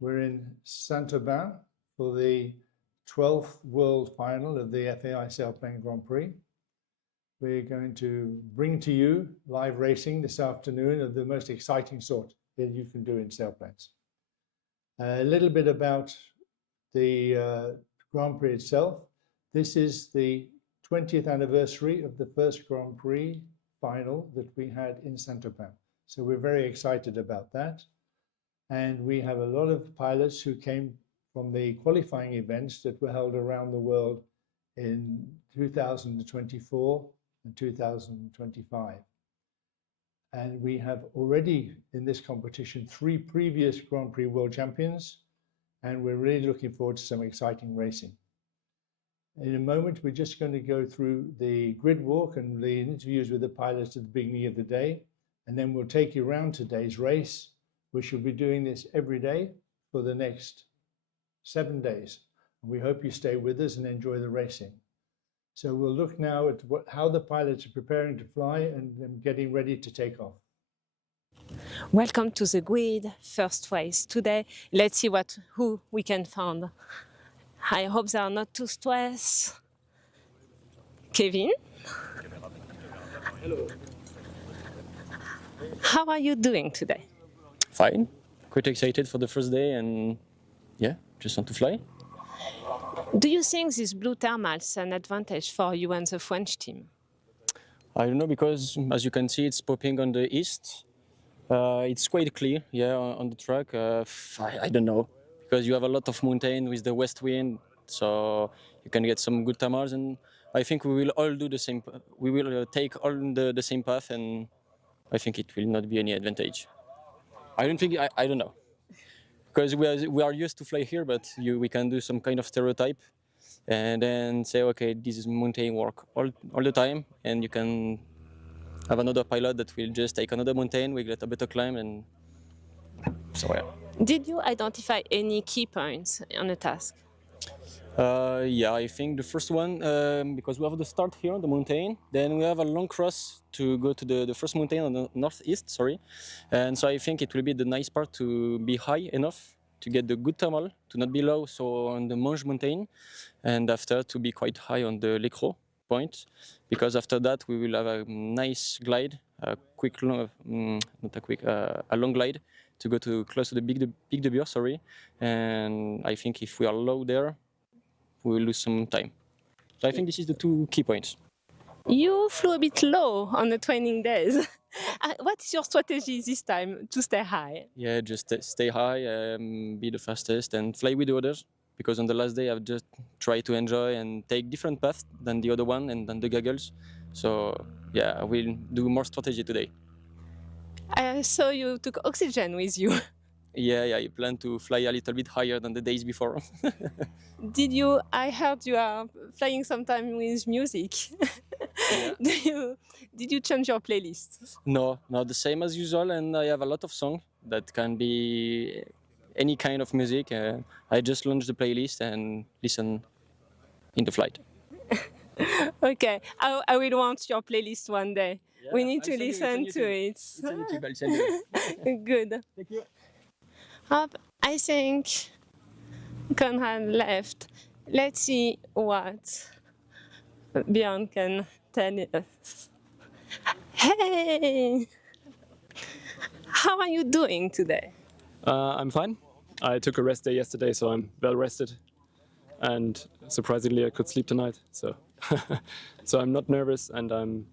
We're in Saint-Auban for the 12th World Final of the FAI Sailplane Grand Prix. We're going to bring to you live racing this afternoon of the most exciting sort that you can do in sailplanes. A little bit about the Grand Prix itself. This is the 20th anniversary of the first Grand Prix final that we had in Saint-Auban. So we're very excited about that. And we have a lot of pilots who came from the qualifying events that were held around the world in 2024 and 2025. And we have already in this competition 3 previous Grand Prix world champions, and we're really looking forward to some exciting racing. In a moment, we're just going to go through the grid walk and the interviews with the pilots at the beginning of the day, and then we'll take you around today's race. We shall be doing this every day for the next 7 days. And we hope you stay with us and enjoy the racing. So we'll look now at how the pilots are preparing to fly and getting ready to take off. Welcome to the grid first race. Today, let's see who we can find. I hope they are not too stressed. Kevin? Hello. How are you doing today? Fine. Quite excited for the first day and yeah, just want to fly. Do you think this blue thermal is an advantage for you and the French team? I don't know, because as you can see, it's popping on the east. It's quite clear, yeah, on the track. I don't know, because you have a lot of mountain with the west wind, so you can get some good thermals, and I think we will all do the same. We will take all the same path, and I think it will not be any advantage. I don't know, because we are used to fly here, but we can do some kind of stereotype, and then say, okay, this is mountain work all the time, and you can have another pilot that will just take another mountain, we get a better climb, and so yeah. Did you identify any key points on the task? Yeah, I think the first one, because we have the start here on the mountain, then we have a long cross to go to the first mountain on the northeast, sorry. And so I think it will be the nice part to be high enough to get the good thermal, to not be low, so on the Mange mountain, and after to be quite high on the Lecro point, because after that we will have a nice glide, a long glide to go to close to the Pic de Bure, sorry. And I think if we are low there, we will lose some time. So I think this is the 2 key points. You flew a bit low on the training days. What is your strategy this time to stay high? Yeah, just stay high, be the fastest and fly with the others. Because on the last day I've just tried to enjoy and take different paths than the other one and than the goggles. So yeah, I will do more strategy today. I saw you took oxygen with you. Yeah, I plan to fly a little bit higher than the days before. I heard you are flying sometime with music. Yeah. Did you change your playlist? No, not the same as usual, and I have a lot of songs that can be any kind of music. I just launch the playlist and listen in the flight. Okay, I will want your playlist one day. Yeah, we need to listen to it. It's on YouTube, I'll send you. Good. Thank you. I think Conrad left. Let's see what Björn can tell us. Hey! How are you doing today? I'm fine. I took a rest day yesterday, so I'm well rested. And surprisingly, I could sleep tonight. So, so I'm not nervous and I'm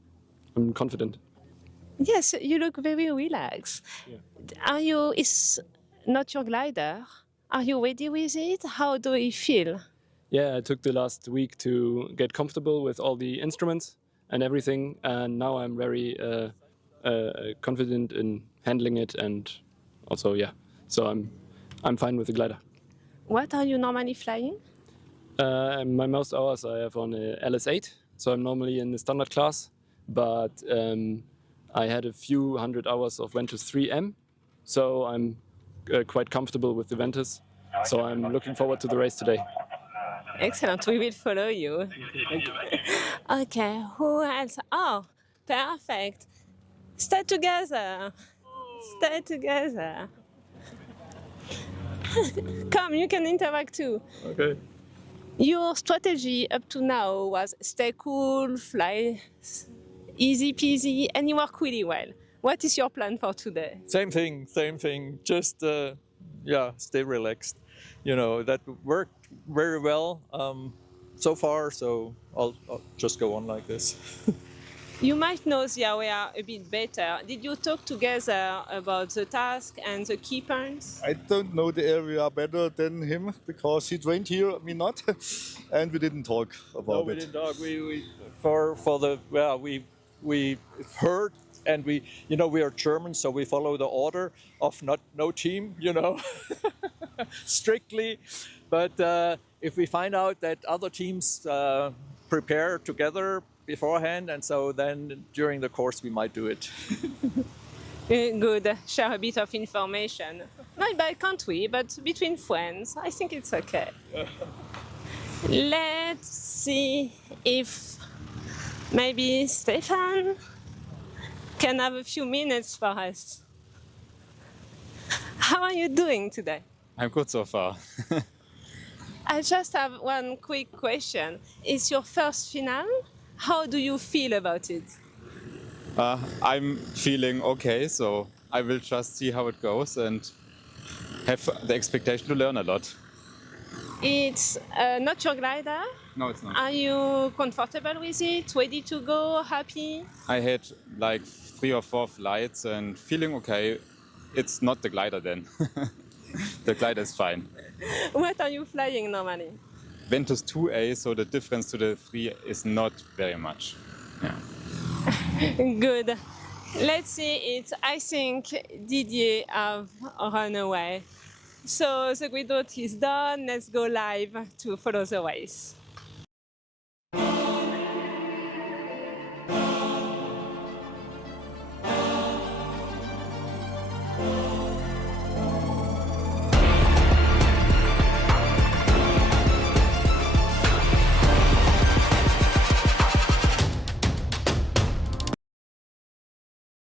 confident. Yes, you look very relaxed. Yeah. It's not your glider. Are you ready with it? How do you feel? Yeah, I took the last week to get comfortable with all the instruments and everything, and now I'm very confident in handling it, and also so I'm fine with the glider. What are you normally flying? My most hours I have on a LS8, so I'm normally in the standard class, but I had a few hundred hours of Ventus 3M, so I'm quite comfortable with the Ventus, so I'm looking forward to the race today. Excellent, we will follow you. Okay, who else? Oh, perfect. Stay together. Stay together. Come, you can interact too. Okay. Your strategy up to now was stay cool, fly easy peasy, and you work really well. What is your plan for today? Same thing. Just yeah, stay relaxed. You know, that worked very well so far. So I'll just go on like this. You might know the area a bit better. Did you talk together about the task and the key points? I don't know the area better than him because he trained here, me not, and we didn't talk about No, we it. didn't talk. We for the well, we heard, and we, you know, we are German, so we follow the order of no team, you know, strictly. But if we find out that other teams prepare together beforehand, and so then during the course we might do it. Good. Share a bit of information. Not by country, but between friends. I think it's okay. Let's see if maybe Stefan can have a few minutes for us. How are you doing today? I'm good so far. I just have one quick question. It's your first final. How do you feel about it? I'm feeling okay, so I will just see how it goes and have the expectation to learn a lot. It's not your glider. No, it's not. Are you comfortable with it? Ready to go? Happy? I had like 3 or 4 flights and feeling okay. It's not the glider then. The glider is fine. What are you flying normally? Ventus 2A, so the difference to the 3 is not very much. Yeah. Good. Let's see it. I think Didier have run away. So the grid route is done. Let's go live to follow the race.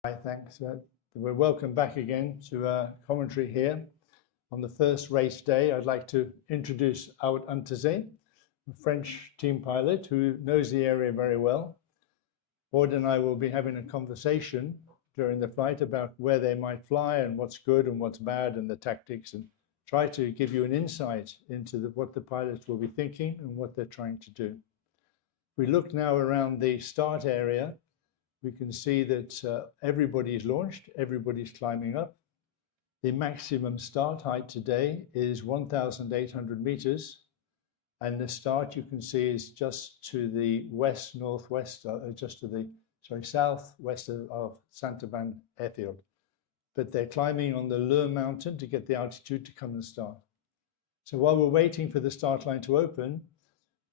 Hi, thanks. We're welcome back again to commentary here. On the first race day, I'd like to introduce Aude Antezé, a French team pilot who knows the area very well. Aude and I will be having a conversation during the flight about where they might fly and what's good and what's bad and the tactics, and try to give you an insight into what the pilots will be thinking and what they're trying to do. We look now around the start area. We can see that everybody's launched, everybody's climbing up. The maximum start height today is 1,800 meters. And the start you can see is just to the west, northwest, just to the, southwest of Saint-Auban airfield. But they're climbing on the Leur mountain to get the altitude to come and start. So while we're waiting for the start line to open,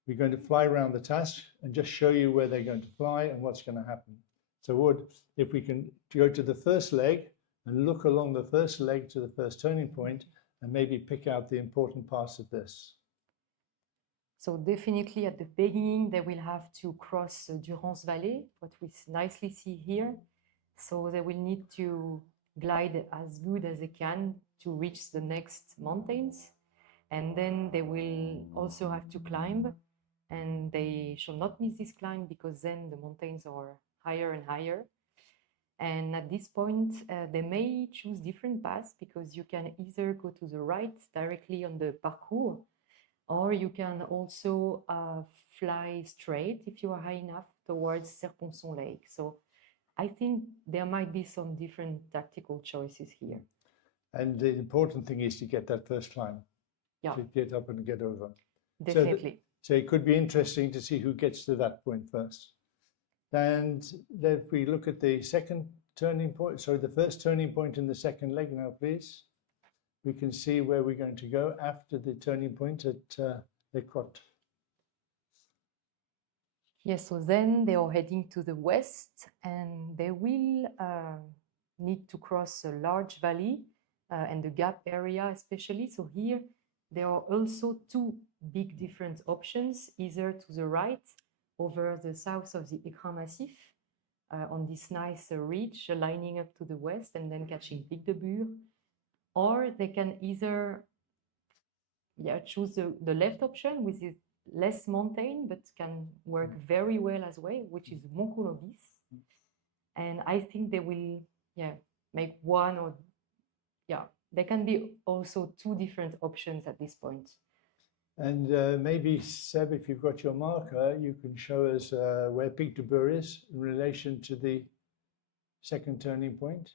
we're going to fly around the task and just show you where they're going to fly and what's going to happen. So Aude, if we can go to the first leg and look along the first leg to the first turning point and maybe pick out the important parts of this. So definitely at the beginning, they will have to cross Durance Valley, what we nicely see here. So they will need to glide as good as they can to reach the next mountains. And then they will also have to climb, and they shall not miss this climb because then the mountains are higher and higher. And at this point, they may choose different paths because you can either go to the right directly on the parcours, or you can also fly straight if you are high enough towards Serponçon Lake. So I think there might be some different tactical choices here. And the important thing is to get that first climb, to get up and get over. Definitely. So it could be interesting to see who gets to that point first. And if we look at the second turning point, the first turning point in the second leg now, please. We can see where we're going to go after the turning point at Les Crottes. Yes, so then they are heading to the west, and they will need to cross a large valley and the gap area especially. So here there are also 2 big different options, either to the right over the south of the Écrin Massif on this nice ridge lining up to the west and then catching Pic de Bure, or they can either yeah, choose the left option, which is less mountain, but can work very well as well, which is Montcolobis. And I think they will, yeah, make one or, yeah, there can be also two different options at this point. And maybe, Seb, if you've got your marker, you can show us where Pic de Bure is in relation to the second turning point.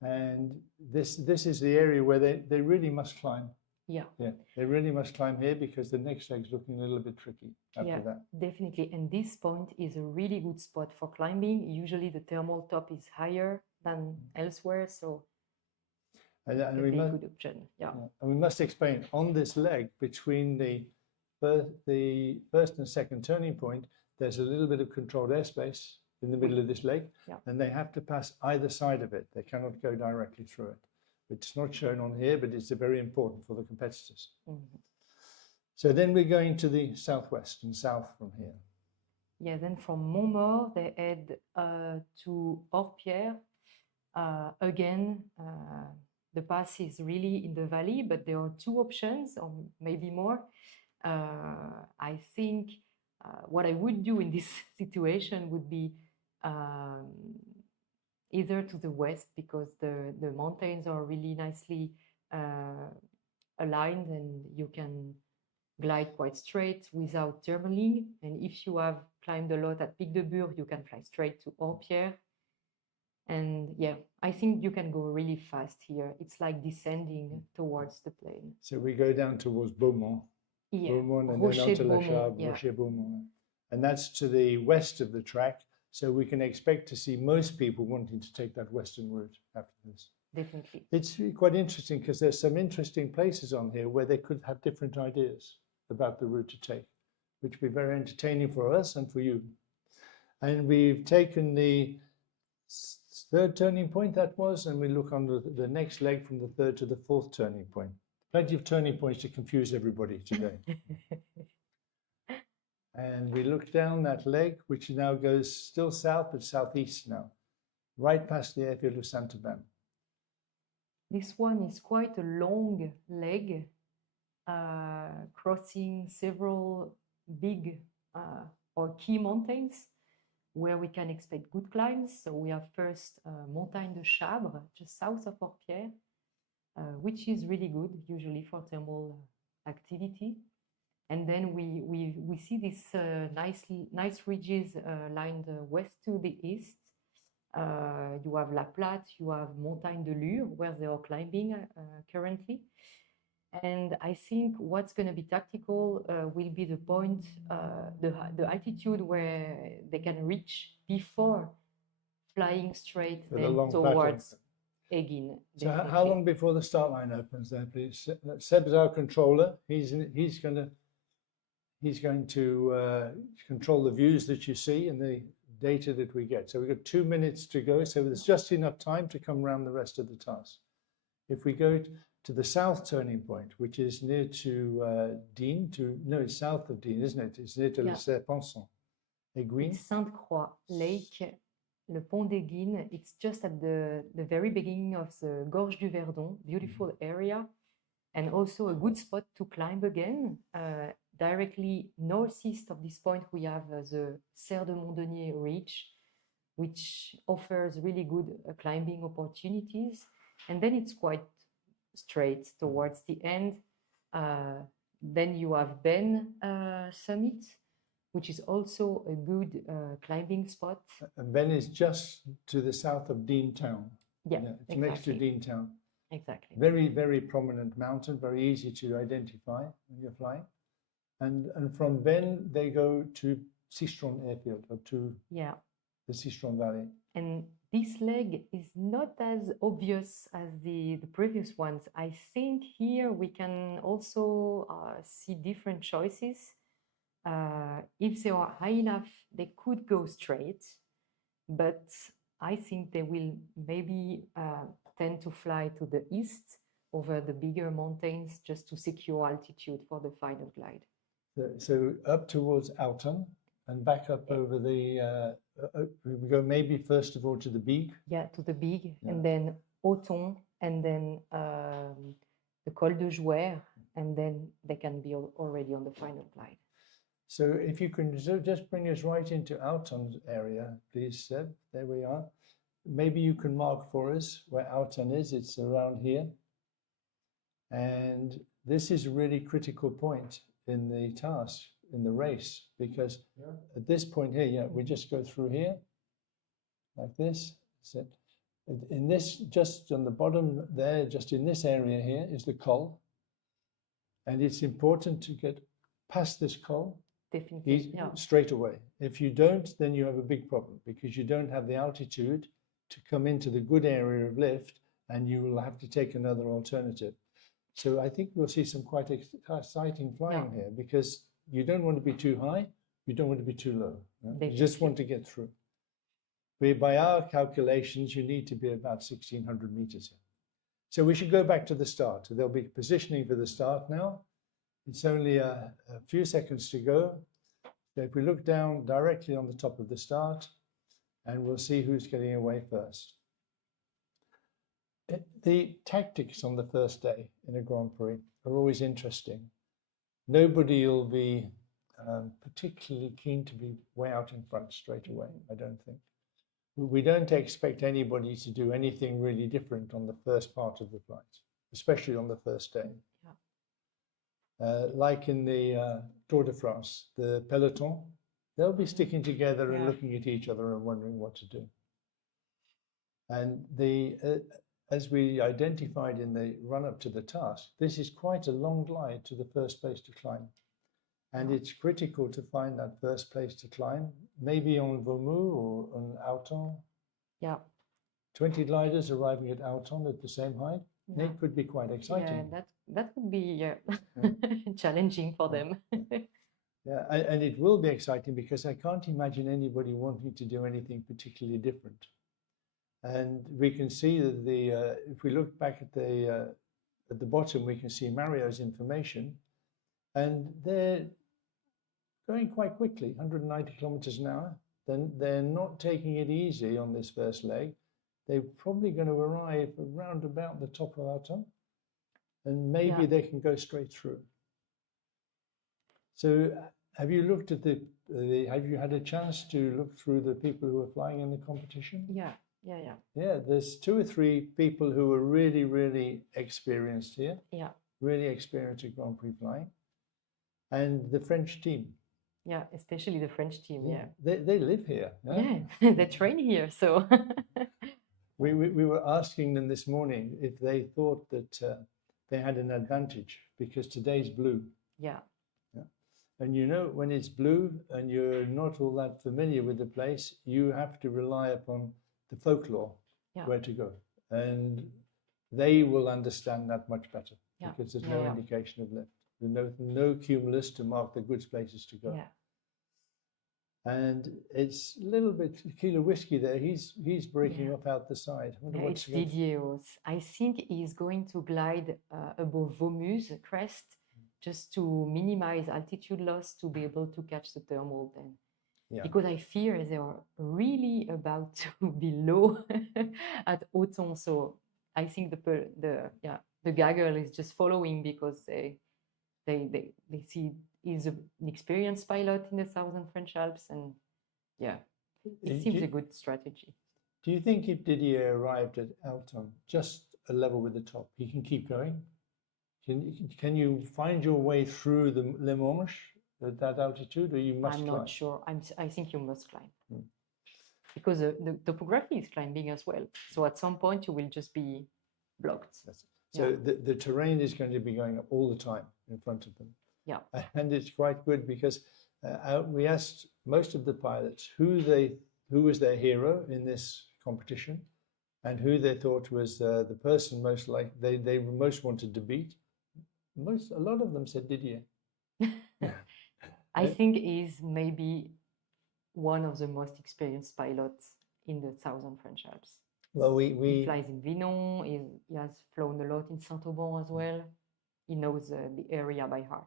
And this is the area where they really must climb. Yeah. Yeah, they really must climb here because the next leg's looking a little bit tricky after that. Definitely. And this point is a really good spot for climbing. Usually the thermal top is higher than elsewhere, so And we a must, good option. Yeah. and we must explain on this leg between the first and second turning point, there's a little bit of controlled airspace in the middle of this leg, and they have to pass either side of it. They cannot go directly through it. It's not shown on here, but it's very important for the competitors. So then we're going to the southwest and south from here. Yeah, then from Montmaur, they head to Orpierre. Again, the pass is really in the valley, but there are two options, or maybe more. I think what I would do in this situation would be either to the west, because the mountains are really nicely aligned and you can glide quite straight without thermaling. And if you have climbed a lot at Pic de Bure, you can fly straight to Orpierre. And yeah, I think you can go really fast here. It's like descending towards the plain. So we go down towards Beaumont. Yeah. Beaumont and Rocher then on to La Beaumont, Charbre, yeah. Rocher Beaumont. And that's to the west of the track. So we can expect to see most people wanting to take that western route after this. Definitely. It's quite interesting because there's some interesting places on here where they could have different ideas about the route to take, which would be very entertaining for us and for you. And we've taken the third turning point that was, and we look on the next leg from the third to the fourth turning point. Plenty of turning points to confuse everybody today. And we look down that leg, which now goes still south, but southeast now, right past the airfield of Saint-Auban. This one is quite a long leg, crossing several big or key mountains where we can expect good climbs. So we have first Montagne de Chabre, just south of Orpierre, which is really good, usually for thermal activity. And then we see these nice ridges lined west to the east. You have La Platte, you have Montagne de Lure, where they are climbing currently. And I think what's going to be tactical will be the point, the altitude where they can reach before flying straight then towards Egin. So how long before the start line opens there, please? Seb's our controller. He's going to control the views that you see and the data that we get. So we've got 2 minutes to go, so there's just enough time to come around the rest of the task. If we go to the south turning point, which is near to Digne, no, it's south of Digne, isn't it? It's near to Le Serpenson. Aiguine? It's Sainte-Croix Lake, Le Pont d'Aiguine. It's just at the very beginning of the Gorge du Verdon, beautiful area, and also a good spot to climb again. Directly northeast of this point, we have the Serre de Montdenier Ridge, which offers really good climbing opportunities. And then it's quite straight towards the end. Then you have Ben Summit, which is also a good climbing spot. And Ben is just to the south of Digne town. Yeah, it's next to Digne town. Exactly. Very, very prominent mountain, very easy to identify when you're flying. And from Ben, they go to Sistron Airfield, or to the Sistron Valley. And this leg is not as obvious as the previous ones. I think here we can also see different choices. If they are high enough, they could go straight, but I think they will maybe tend to fly to the east over the bigger mountains just to secure altitude for the final glide. So up towards Alton and back up over the, we go maybe first of all to the Big. Yeah, to the Big, and then Auton, and then the Col de Jouer, and then they can be already on the final glide. So if you can just bring us right into Alton's area, please, Seb. There we are. Maybe you can mark for us where Alton is. It's around here. And this is a really critical point in the task, in the race, because at this point here, yeah, we just go through here, like this. So in this, just on the bottom there, just in this area here is the col. And it's important to get past this col Definitely, yeah. straight away. If you don't, then you have a big problem because you don't have the altitude to come into the good area of lift, and you will have to take another alternative. So I think we'll see some quite exciting flying here, because you don't want to be too high, you don't want to be too low. You just want to get through. By our calculations, you need to be about 1,600 meters here. So we should go back to the start. There'll be positioning for the start now. It's only a few seconds to go. So if we look down directly on the top of the start, and we'll see who's getting away first. The tactics on the first day in a Grand Prix are always interesting. Nobody will be particularly keen to be way out in front straight away, I don't think. We don't expect anybody to do anything really different on the first part of the flight, especially on the first day. Like in the Tour de France, the peloton, they'll be sticking together and looking at each other and wondering what to do. And as we identified in the run-up to the task, this is quite a long glide to the first place to climb. And it's critical to find that first place to climb, maybe on Vaumoux or on Alton. Yeah. 20 gliders arriving at Alton at the same height. Yeah. It could be quite exciting. Yeah, that would be challenging for them. Yeah, and it will be exciting because I can't imagine anybody wanting to do anything particularly different. And we can see that if we look back at the bottom, we can see Mario's information, and they're going quite quickly, 190 kilometers an hour. Then they're not taking it easy on this first leg. They're probably going to arrive around about the top of Alton, and maybe they can go straight through. So have you looked at have you had a chance to look through the people who are flying in the competition? Yeah. Yeah, there's 2 or 3 people who are really, really experienced here. Yeah. Really experienced at Grand Prix flying. And the French team. Yeah, especially the French team, yeah. They live here. Yeah, they train here, so. We were asking them this morning if they thought that they had an advantage because today's blue. Yeah. And you know, when it's blue and you're not all that familiar with the place, you have to rely upon the folklore, where to go. And they will understand that much better because there's no indication of lift. There's no cumulus to mark the good places to go. Yeah. And it's a little bit Kilo Whiskey there. He's breaking off out the side. It's Didier. I think he's going to glide above Vaumux's crest just to minimize altitude loss to be able to catch the thermal then. Yeah. Because I fear they are really about to be low at Auton. So I think the gaggle is just following because they see he's an experienced pilot in the southern French Alps, and it seems a good strategy. Do you think if Didier arrived at Alton just a level with the top, he can keep going? Can you find your way through the Le Manche at that altitude, or you must climb? I'm not sure. I think you must climb. Because the topography is climbing as well. So at some point you will just be blocked. So the terrain is going to be going up all the time in front of them. Yeah. And it's quite good because we asked most of the pilots who was their hero in this competition and who they thought was the person most they most wanted to beat. A lot of them said Didier. I think he's maybe one of the most experienced pilots in the southern French Alps. Well, he flies in Vinon. He has flown a lot in Saint-Auban as well. He knows the area by heart.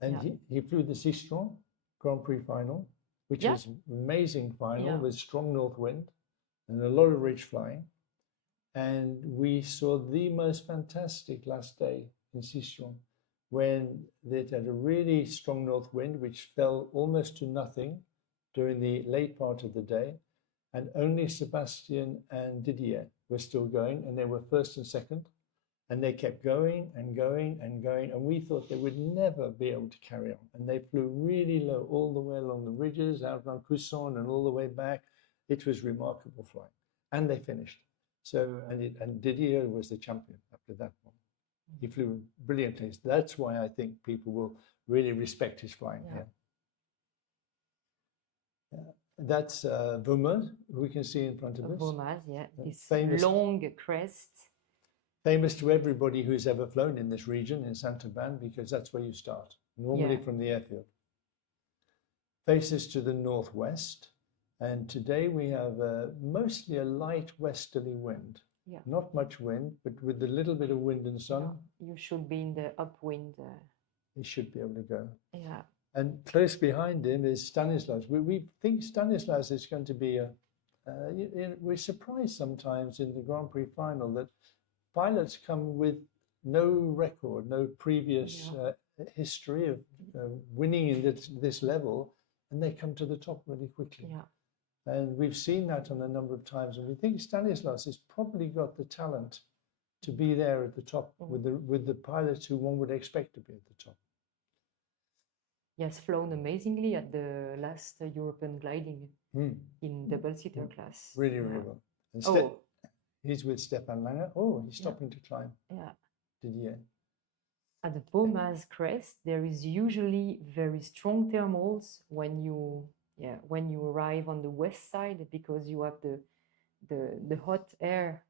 And he flew the Seastrom Grand Prix final, which was an amazing final with strong north wind and a lot of ridge flying. And we saw the most fantastic last day in Seastrom. when it had a really strong north wind, which fell almost to nothing during the late part of the day. And only Sebastian and Didier were still going, and they were first and second. And they kept going and going and going. And we thought they would never be able to carry on. And they flew really low all the way along the ridges, out on Cousson and all the way back. It was remarkable flying. And they finished. So, and Didier was the champion after that one. He flew brilliantly. That's why I think people will really respect his flying here. That's Vomaz, we can see in front of us. Vomaz, yeah, this famous, long crest. Famous to everybody who's ever flown in this region, in Saint-Auban, because that's where you start, normally from the airfield. Faces to the northwest, and today we have mostly a light westerly wind. Yeah. Not much wind, but with a little bit of wind and sun. Yeah, you should be in the upwind. He should be able to go. Yeah. And close behind him is Stanislas. We think Stanislas is going to be we're surprised sometimes in the Grand Prix final that pilots come with no record, no previous history of winning in this level, and they come to the top really quickly. Yeah. And we've seen that on a number of times, and we think Stanislas has probably got the talent to be there at the top with the pilots who one would expect to be at the top. He has flown amazingly at the last European gliding in double-seater class. Really, really well. And he's with Stefan Lange. Oh, he's stopping to climb. Yeah. Didier. At the Vomaz crest, there is usually very strong thermals when you arrive on the west side, because you have the hot air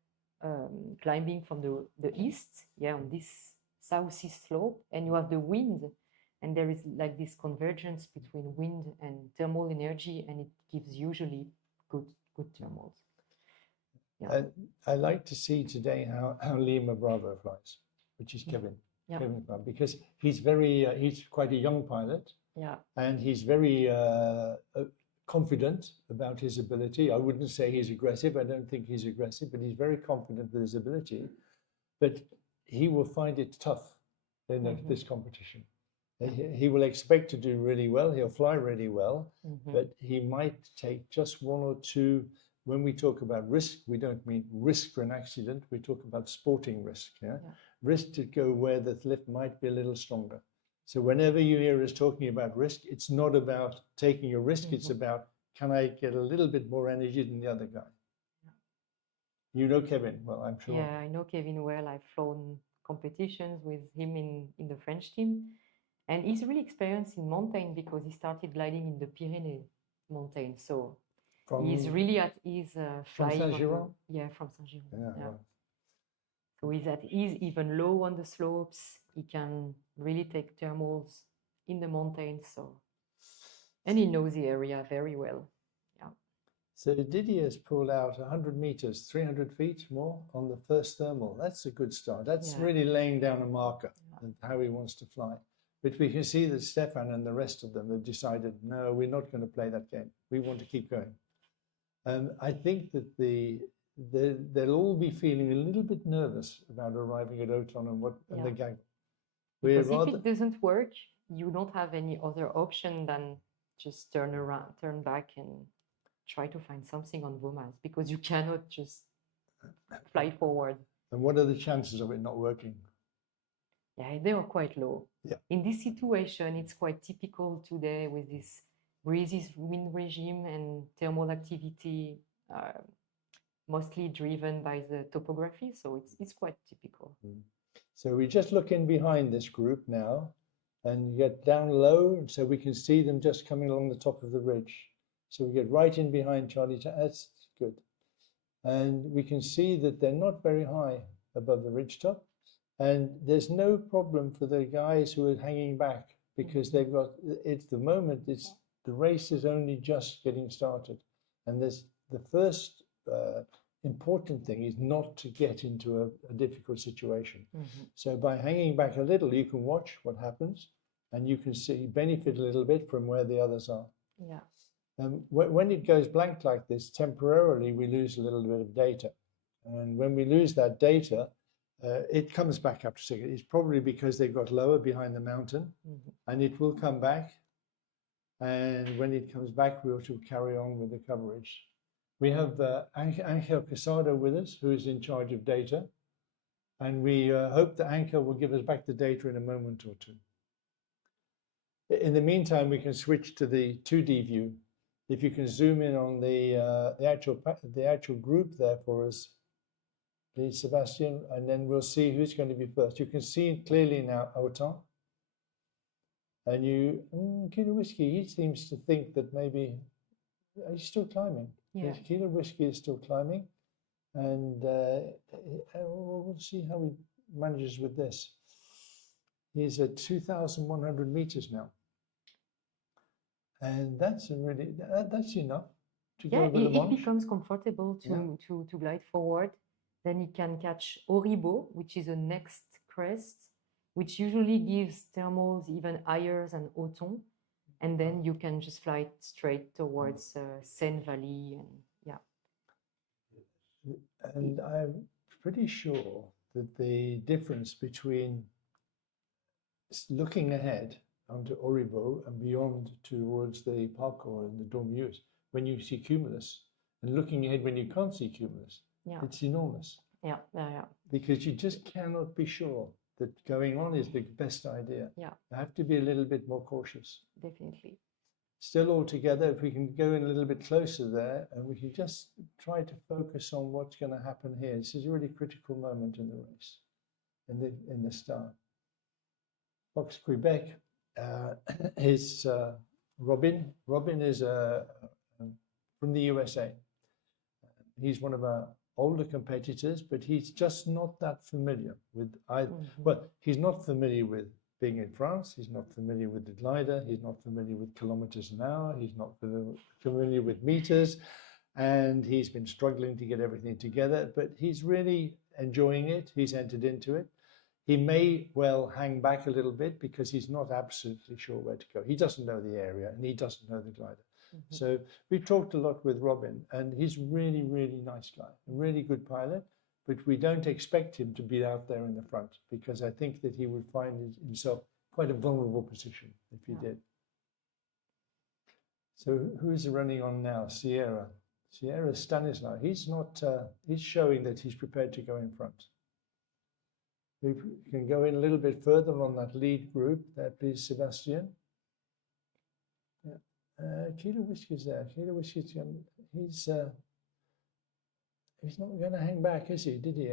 climbing from the east, on this southeast slope, and you have the wind. And there is like this convergence between wind and thermal energy, and it gives usually good thermals. Yeah. I like to see today how Lima Bravo flies, which is Kevin. Yeah. Kevin, because he's he's quite a young pilot. Yeah. And he's very confident about his ability. I wouldn't say he's aggressive. I don't think he's aggressive, but he's very confident with his ability. But he will find it tough in this competition. He will expect to do really well. He'll fly really well, but he might take just one or two. When we talk about risk, we don't mean risk for an accident. We talk about sporting risk. Risk to go where the lift might be a little stronger. So whenever you hear us talking about risk, it's not about taking a risk. It's about, can I get a little bit more energy than the other guy? You know Kevin well, I'm sure. Yeah, I know Kevin well. I've flown competitions with him in the French team. And he's really experienced in mountain because he started gliding in the Pyrenees mountain. So he's really at ease flying. From Saint-Giron? From Saint-Giron. Yeah. Right. So he's at ease, even low on the slopes. He can really take thermals in the mountains. And he knows the area very well. Yeah. So Didier's pulled out 100 meters, 300 feet more on the first thermal. That's a good start. That's really laying down a marker of how he wants to fly. But we can see that Stefan and the rest of them have decided, no, we're not going to play that game. We want to keep going. I think that they'll all be feeling a little bit nervous about arriving at Oton and the gang. Because if it doesn't work, you don't have any other option than just turn back and try to find something on Vomaz, because you cannot just fly forward. And what are the chances of it not working? Yeah, they are quite low. Yeah. In this situation, it's quite typical today with this breezy wind regime and thermal activity, mostly driven by the topography. So it's quite typical. So we just look in behind this group now and get down low so we can see them just coming along the top of the ridge. So we get right in behind Charlie. That's good. And we can see that they're not very high above the ridge top. And there's no problem for the guys who are hanging back, because they've got, it's the moment, the race is only just getting started. And there's the first important thing is not to get into a difficult situation. So by hanging back a little, you can watch what happens, and you can benefit a little bit from where the others are. Yeah. When it goes blank like this, temporarily we lose a little bit of data. And when we lose that data, it comes back up to 6. It's probably because they got lower behind the mountain, and it will come back. And when it comes back, we ought to carry on with the coverage. We have Angel Casado with us, who is in charge of data. And we hope that Angel will give us back the data in a moment or two. In the meantime, we can switch to the 2D view. If you can zoom in on the actual group there for us, please, Sebastian, and then we'll see who's going to be first. You can see clearly now Autan. And Kilo Whiskey, he seems to think that maybe he's still climbing. Yeah. Kilo Whiskey is still climbing. And we'll see how he manages with this. He's at 2,100 meters now. And that's that's enough to go over the it Manche. becomes comfortable to glide forward. Then he can catch Auribeau, which is the next crest, which usually gives thermals even higher than Auton. And then you can just fly straight towards Seine Valley. And And I'm pretty sure that the difference between looking ahead onto Auribeau and beyond towards the parcours and the Dormius, when you see cumulus, and looking ahead when you can't see cumulus, it's enormous. Yeah. Because you just cannot be sure that going on is the best idea. Yeah. You have to be a little bit more cautious. Definitely. Still all together, if we can go in a little bit closer there and we can just try to focus on what's going to happen here. This is a really critical moment in the race, in the start. Fox Quebec is Robin. Robin is from the USA. He's one of our older competitors, but he's just not that familiar with either. Well, he's not familiar with being in France, he's not familiar with the glider, he's not familiar with kilometers an hour, he's not familiar with meters, and he's been struggling to get everything together, but he's really enjoying it. He's entered into it. He may well hang back a little bit because he's not absolutely sure where to go. He doesn't know the area and he doesn't know the glider. So we've talked a lot with Robin, and he's really, really nice guy, a really good pilot, but we don't expect him to be out there in the front because I think that he would find himself quite a vulnerable position if he did. So who's running on now? Sierra Stanislaw. He's not, he's showing that he's prepared to go in front. We can go in a little bit further on that lead group there, please, Sebastian. Kilo Whiskey's there. Kilo Whiskey's he's not going to hang back, is he? Did he?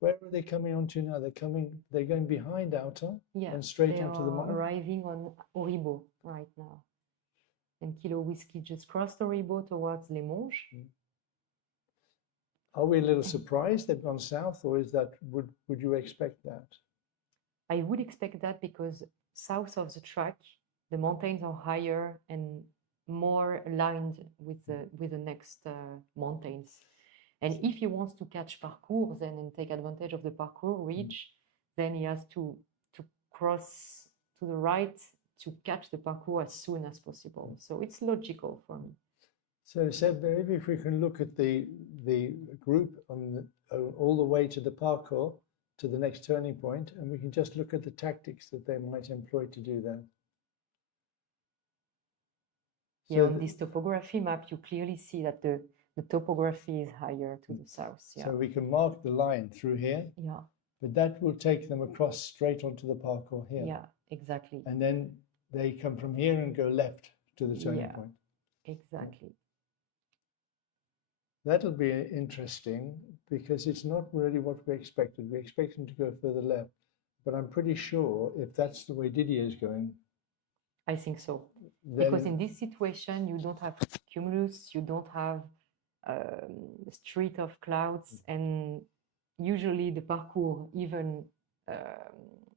Where are they coming on to now? They're going behind Autan and straight onto the Manche. Arriving on Auribeau right now. And Kilo Whiskey just crossed Auribeau towards Les Monges. Are we a little surprised they've gone south, or is that would you expect that? I would expect that because south of the track, the mountains are higher and more aligned with the next mountains. And if he wants to catch parcours then and take advantage of the parcours ridge, then he has to cross to the right to catch the parcours as soon as possible. So it's logical for me. So Seb, maybe if we can look at the group on all the way to the parcours, to the next turning point, and we can just look at the tactics that they might employ to do that. Yeah, on this topography map, you clearly see that the topography is higher to the south. Yeah. So we can mark the line through here. Yeah. But that will take them across straight onto the parcours here. Yeah, exactly. And then they come from here and go left to the turning point. Exactly. That'll be interesting because it's not really what we expected. We expect them to go further left. But I'm pretty sure if that's the way Didier is going, I think so. Because in this situation, you don't have cumulus, you don't have a street of clouds, and usually the parcours, even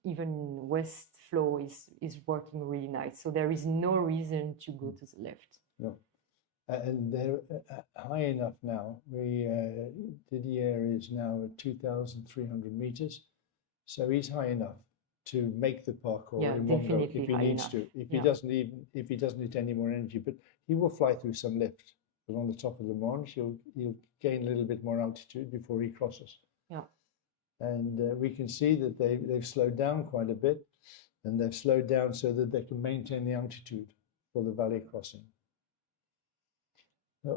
west flow, is working really nice. So there is no reason to go to the left. No. And they're high enough now. Didier is now at 2,300 meters. So he's high enough to make the parcours in one go if he needs to. If he doesn't need any more energy, but he will fly through some lift. But on the top of the Manche, he'll gain a little bit more altitude before he crosses. Yeah. And we can see that they've slowed down quite a bit, and they've slowed down so that they can maintain the altitude for the valley crossing.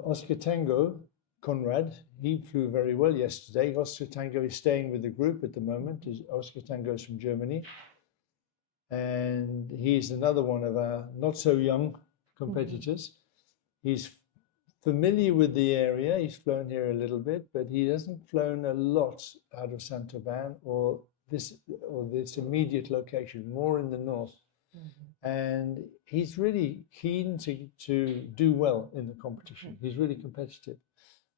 Oscar Tango, Conrad, he flew very well yesterday. Oscar Tango is staying with the group at the moment. Oscar Tango is from Germany. And he's another one of our not so young competitors. He's familiar with the area. He's flown here a little bit, but he hasn't flown a lot out of Saint-Auban or this immediate location, more in the north. And he's really keen to do well in the competition. He's really competitive.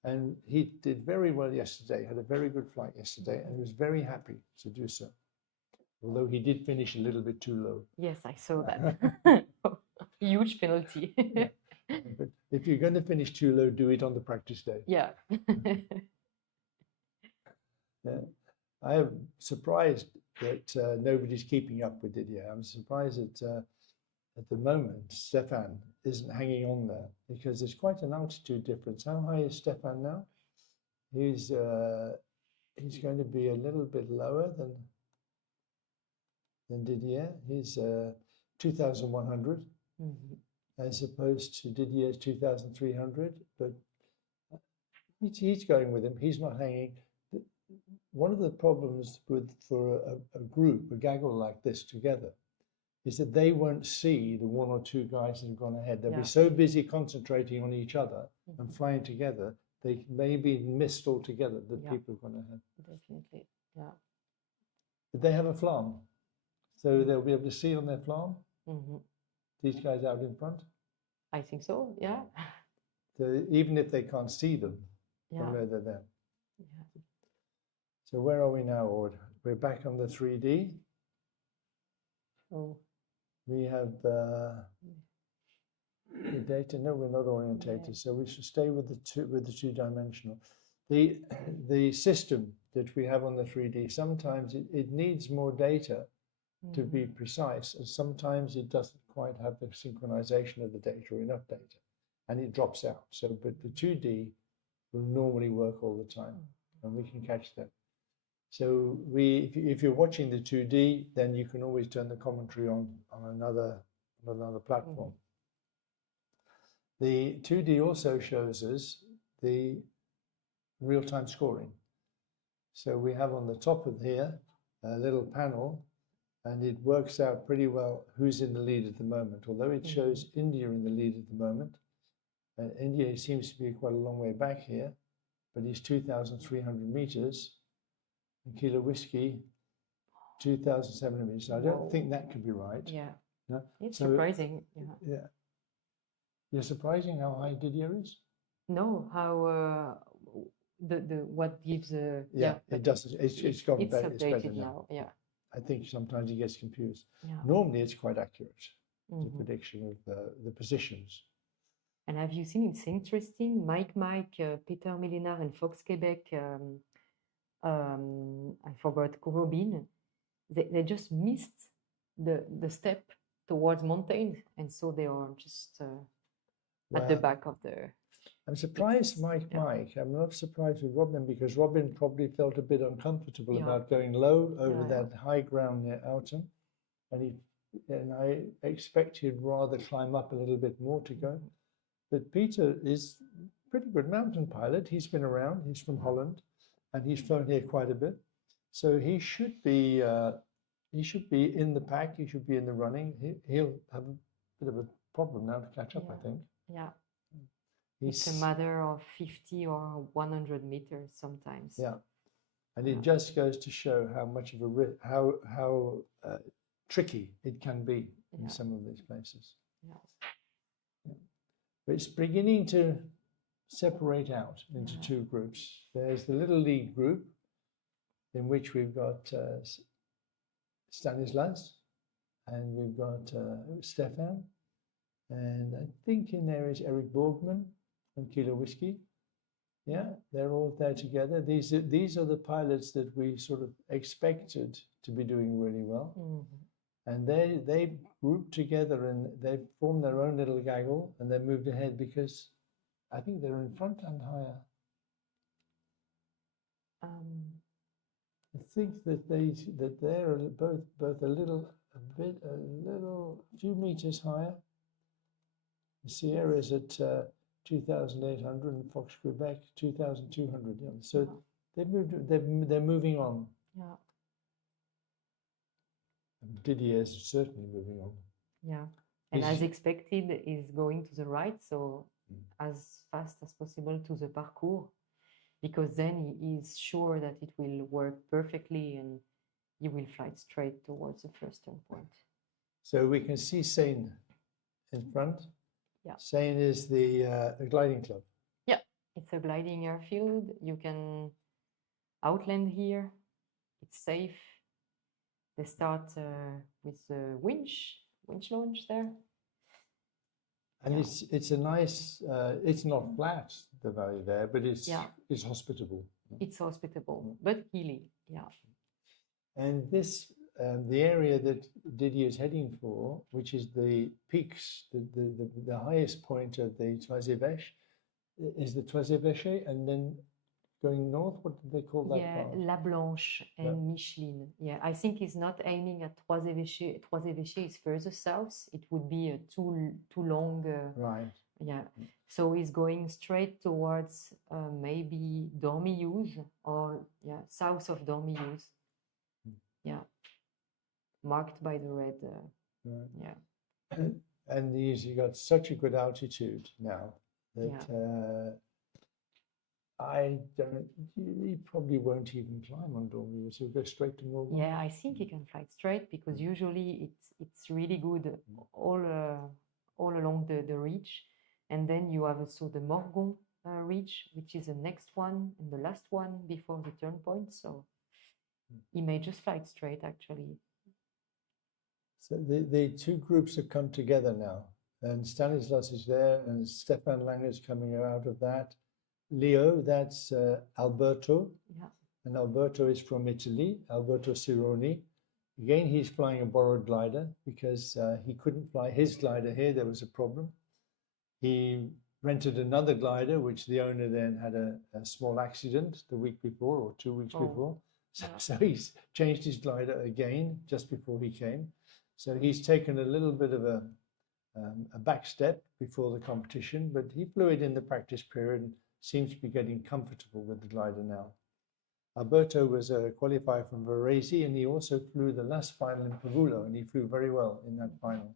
And he did very well yesterday, had a very good flight yesterday, and he was very happy to do so. Although he did finish a little bit too low. Yes, I saw that. Huge penalty. Yeah. But if you're going to finish too low, do it on the practice day. Yeah. Yeah. I am surprised that nobody's keeping up with Didier. I'm surprised that at the moment Stefan isn't hanging on there, because there's quite an altitude difference. How high is Stefan now? He's going to be a little bit lower than Didier. He's 2,100 as opposed to Didier's 2,300, but he's going with him. He's not hanging. One of the problems for a group, a gaggle like this together, is that they won't see the one or two guys that have gone ahead. They'll be so busy concentrating on each other and flying together, they may be missed altogether that people have gone ahead. Definitely, yeah. But they have a flam, so they'll be able to see on their flam these guys out in front. I think so, yeah. So even if they can't see them, they'll know they're there. Yeah. So where are we now, Ord? We're back on the 3D. Oh. We have the data. No, we're not orientated, so we should stay with the two-dimensional. The system that we have on the 3D, sometimes it needs more data to be precise, and sometimes it doesn't quite have the synchronization of the data or enough data, and it drops out. So, but the 2D will normally work all the time, and we can catch that. So if you're watching the 2D, then you can always turn the commentary on another platform. The 2D also shows us the real-time scoring. So we have on the top of here a little panel, and it works out pretty well who's in the lead at the moment. Although it shows India in the lead at the moment, India seems to be quite a long way back here, but he's 2,300 meters. Kilo Whiskey, 2,700 meters. I don't think that could be right. Yeah. No? It's surprising. Yeah. Yeah. You're surprising how high Didier is? No, how what gives it doesn't. It's gotten it's better. It's better updated now. Yeah. I think sometimes he gets confused. Yeah. Normally, it's quite accurate, the prediction of the positions. And have you seen? It's interesting. Mike, Peter Millinar, and Fox Quebec. I forgot Robin. They just missed the step towards mountain, and so they are just at the back of the. I'm surprised, Mike. I'm not surprised with Robin, because Robin probably felt a bit uncomfortable about going low over that high ground near Outen, and I expect he'd rather climb up a little bit more to go. But Peter is a pretty good mountain pilot. He's been around. He's from Holland, and he's flown here quite a bit. So he should be in the pack. He should be in the running. He'll have a bit of a problem now to catch up, I think. Yeah. It's a matter of 50 or 100 meters sometimes. Yeah, and it just goes to show how much of a how tricky it can be in some of these places. Yeah. But it's beginning to separate out into two groups. There's the little league group, in which we've got Stanislas, and we've got Stefan, and I think in there is Eric Borgman and Kilo Whiskey. Yeah, they're all there together. These are the pilots that we sort of expected to be doing really well. And they grouped together and they formed their own little gaggle, and they moved ahead because I think they're in front and higher. I think that they're both a few meters higher. The Serie is at 2,800 and Fox Quebec 2,200. Yeah. So they're moving on. Yeah. Didier is certainly moving on. Yeah. And He's- as expected, is going to the right, so as fast as possible to the parcours, because then he is sure that it will work perfectly and he will fly straight towards the first turn point. So we can see Seine in front. Yeah. Seine is the gliding club. Yeah, it's a gliding airfield. You can outland here. It's safe. They start with the winch launch there. And Yeah. it's a nice, it's not flat, the valley there, but it's hospitable. It's hospitable, but hilly. Yeah. And this, the area that Didier is heading for, which is the peaks, the highest point of the Toisé-Vêche, is the Toisé-Vêche, and then going north, what do they call that Yeah, part? La Blanche and Yeah. Micheline. Yeah, I think he's not aiming at Troisé-Véché. Troisé-Véché is further south. It would be too long. Right. Yeah, so he's going straight towards maybe Dormillouz or south of Dormillouz. Yeah, marked by the red. Right. Yeah, And he's got such a good altitude now that he probably won't even climb on Dormillouz. He'll go straight to Morgon. yeah. I think he can fly straight because usually it's really good all along the ridge, and then you have also the Morgon ridge, which is the next one and the last one before the turn point. So he may just fly straight actually. So the two groups have come together now, and Stanislas is there, and Stefan Langer is coming out of that. Leo, that's Alberto, Yeah. and Alberto is from Italy, Alberto Cironi. Again, he's flying a borrowed glider because he couldn't fly his glider here. There was a problem. He rented another glider, which the owner then had a small accident the week before or 2 weeks before. So he's changed his glider again just before he came. So he's taken a little bit of a back step before the competition, but he flew it in the practice period and seems to be getting comfortable with the glider now. Alberto was a qualifier from Varese, and he also flew the last final in Pavullo, and he flew very well in that final.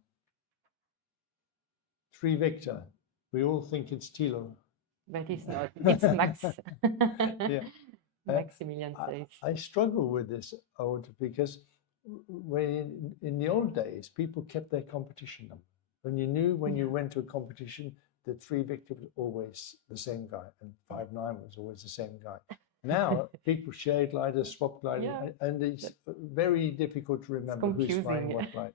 3 Victor. We all think it's Thilo. But it's not. It's Max. Yeah. Maximilian says. I struggle with this because when in the old days, people kept their competition number. When you knew when you went to a competition, the 3 Victor was always the same guy, and 5-9 was always the same guy. Now people share gliders, swap gliders, and it's very difficult to remember who's flying what glider.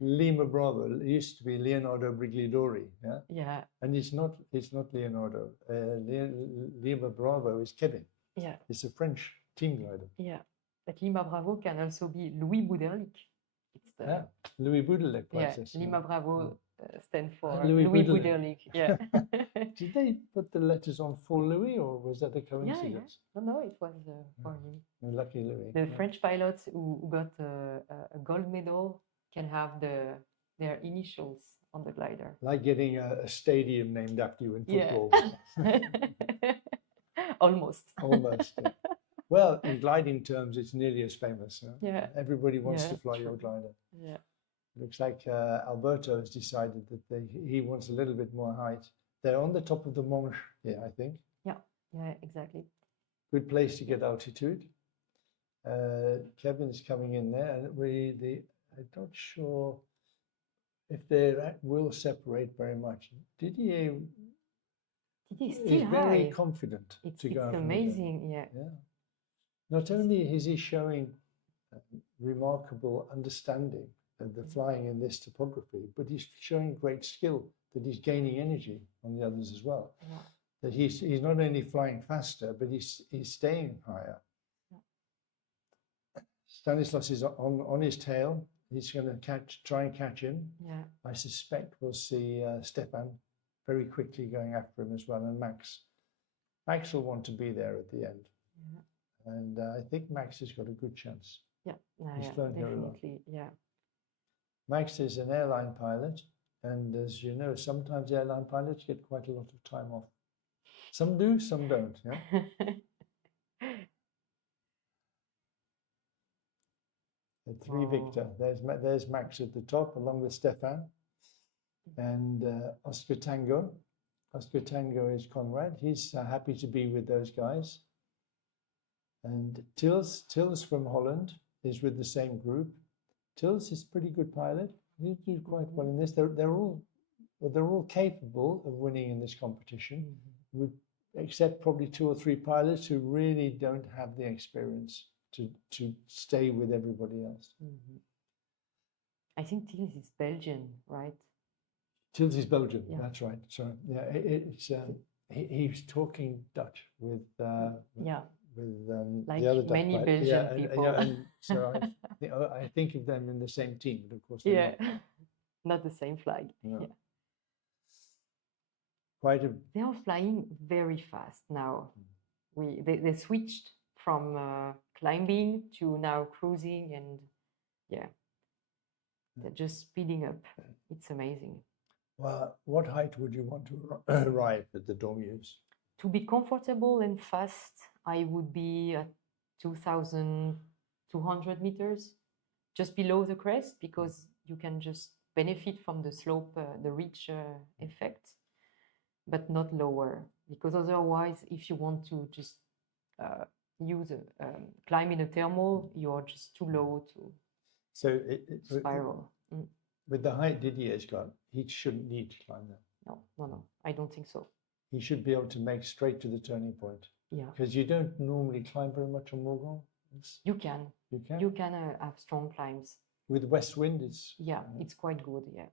Lima Bravo used to be Leonardo Briglidori, Yeah. and it's not Leonardo. Lima Bravo is Kevin. Yeah. It's a French team glider. Yeah. But Lima Bravo can also be Louis Bouderlic. It's the Louis Bouderlic process. Lima Bravo stands for Louis Bouderlic. Yeah. Did they put the letters on for Louis, or was that a coincidence? No, it was for him. Lucky Louis. The French pilots who got a gold medal can have their initials on the glider. Like getting a stadium named after you in football. Yeah. Almost. Almost. Yeah. Well, in gliding terms, it's nearly as famous. Yeah. Everybody wants to fly your glider. Yeah. Looks like Alberto has decided that he wants a little bit more height. They're on the top of the Manche here, I think. Yeah, exactly. Good place to get altitude. Kevin's coming in there, and I'm not sure if they will separate very much. Didier is still is very high. confident to go. It's amazing, yeah. Not only is he showing remarkable understanding of the flying in this topography, but he's showing great skill that he's gaining energy on the others as well. Yeah. That he's not only flying faster, but he's staying higher. Yeah. Stanislas is on his tail. He's going to try and catch him. Yeah. I suspect we'll see Stefan very quickly going after him as well, and Max. Max will want to be there at the end. And I think Max has got a good chance. Yeah, He's yeah, flown here a lot. definitely. Yeah. Max is an airline pilot, and as you know, sometimes airline pilots get quite a lot of time off. Some do, some don't. Yeah. The three Victor. There's Max at the top, along with Stefan, and Oscar Tango. Oscar Tango is Conrad. He's happy to be with those guys. And Tils from Holland is with the same group. Tils is a pretty good pilot. He did quite well in this. They're all capable of winning in this competition, except probably 2 or 3 pilots who really don't have the experience to stay with everybody else. I think Tils is Belgian, right? Tils is Belgian. Yeah. That's right. So yeah, he's talking Dutch with Yeah, like the other Dutch many pilot. Belgian and- people. and so I think of them in the same team, but of course they're Yeah, not. not the same flag. No. Yeah. Quite a They are flying very fast now. They switched from climbing to now cruising, and yeah, they're just speeding up. It's amazing. well. What height would you want to arrive at the Dormeuse? To be comfortable and fast, I would be at 2,200 meters, just below the crest, because you can just benefit from the slope, the ridge effect, but not lower, because otherwise, if you want to just climb in a thermal, you're just too low to So spiral. with the height Didier's got, he shouldn't need to climb that. No, I don't think so. He should be able to make straight to the turning point, Yeah, because you don't normally climb very much on Morgon. you can. You can. You can have strong climbs. With west wind, it's Yeah, it's quite good. Yeah.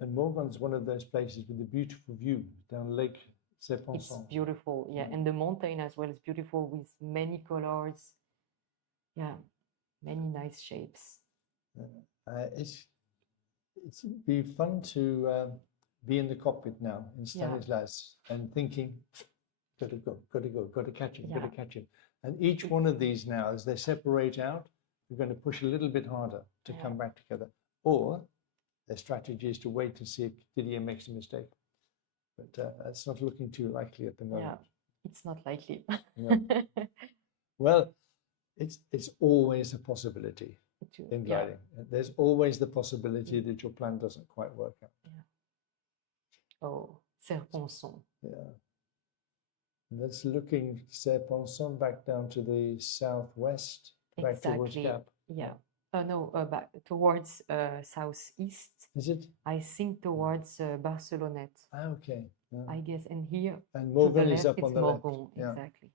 And Morgon's one of those places with a beautiful view down Lake It's Saint-Auban. beautiful, yeah, and the mountain as well is beautiful with many colors. Yeah, many nice shapes. It's be fun to be in the cockpit now in Stanislas and thinking, got to go, got to catch him, got to catch him. And each one of these now, as they separate out, we're going to push a little bit harder to come back together. Or their strategy is to wait to see if Didier makes a mistake. But it's not looking too likely at the moment. Yeah, it's not likely. No. Well, it's always a possibility in gliding. There's always the possibility that your plan doesn't quite work out. Oh, Serponçon. Yeah. And that's looking Serponçon back down to the southwest, back towards Cap. Yeah. No, back towards southeast. Is it? I think towards Barcelonnette. Okay. Yeah. I guess, and here And to the Morgon is left, up on it's the left. Morgon. Yeah. Exactly.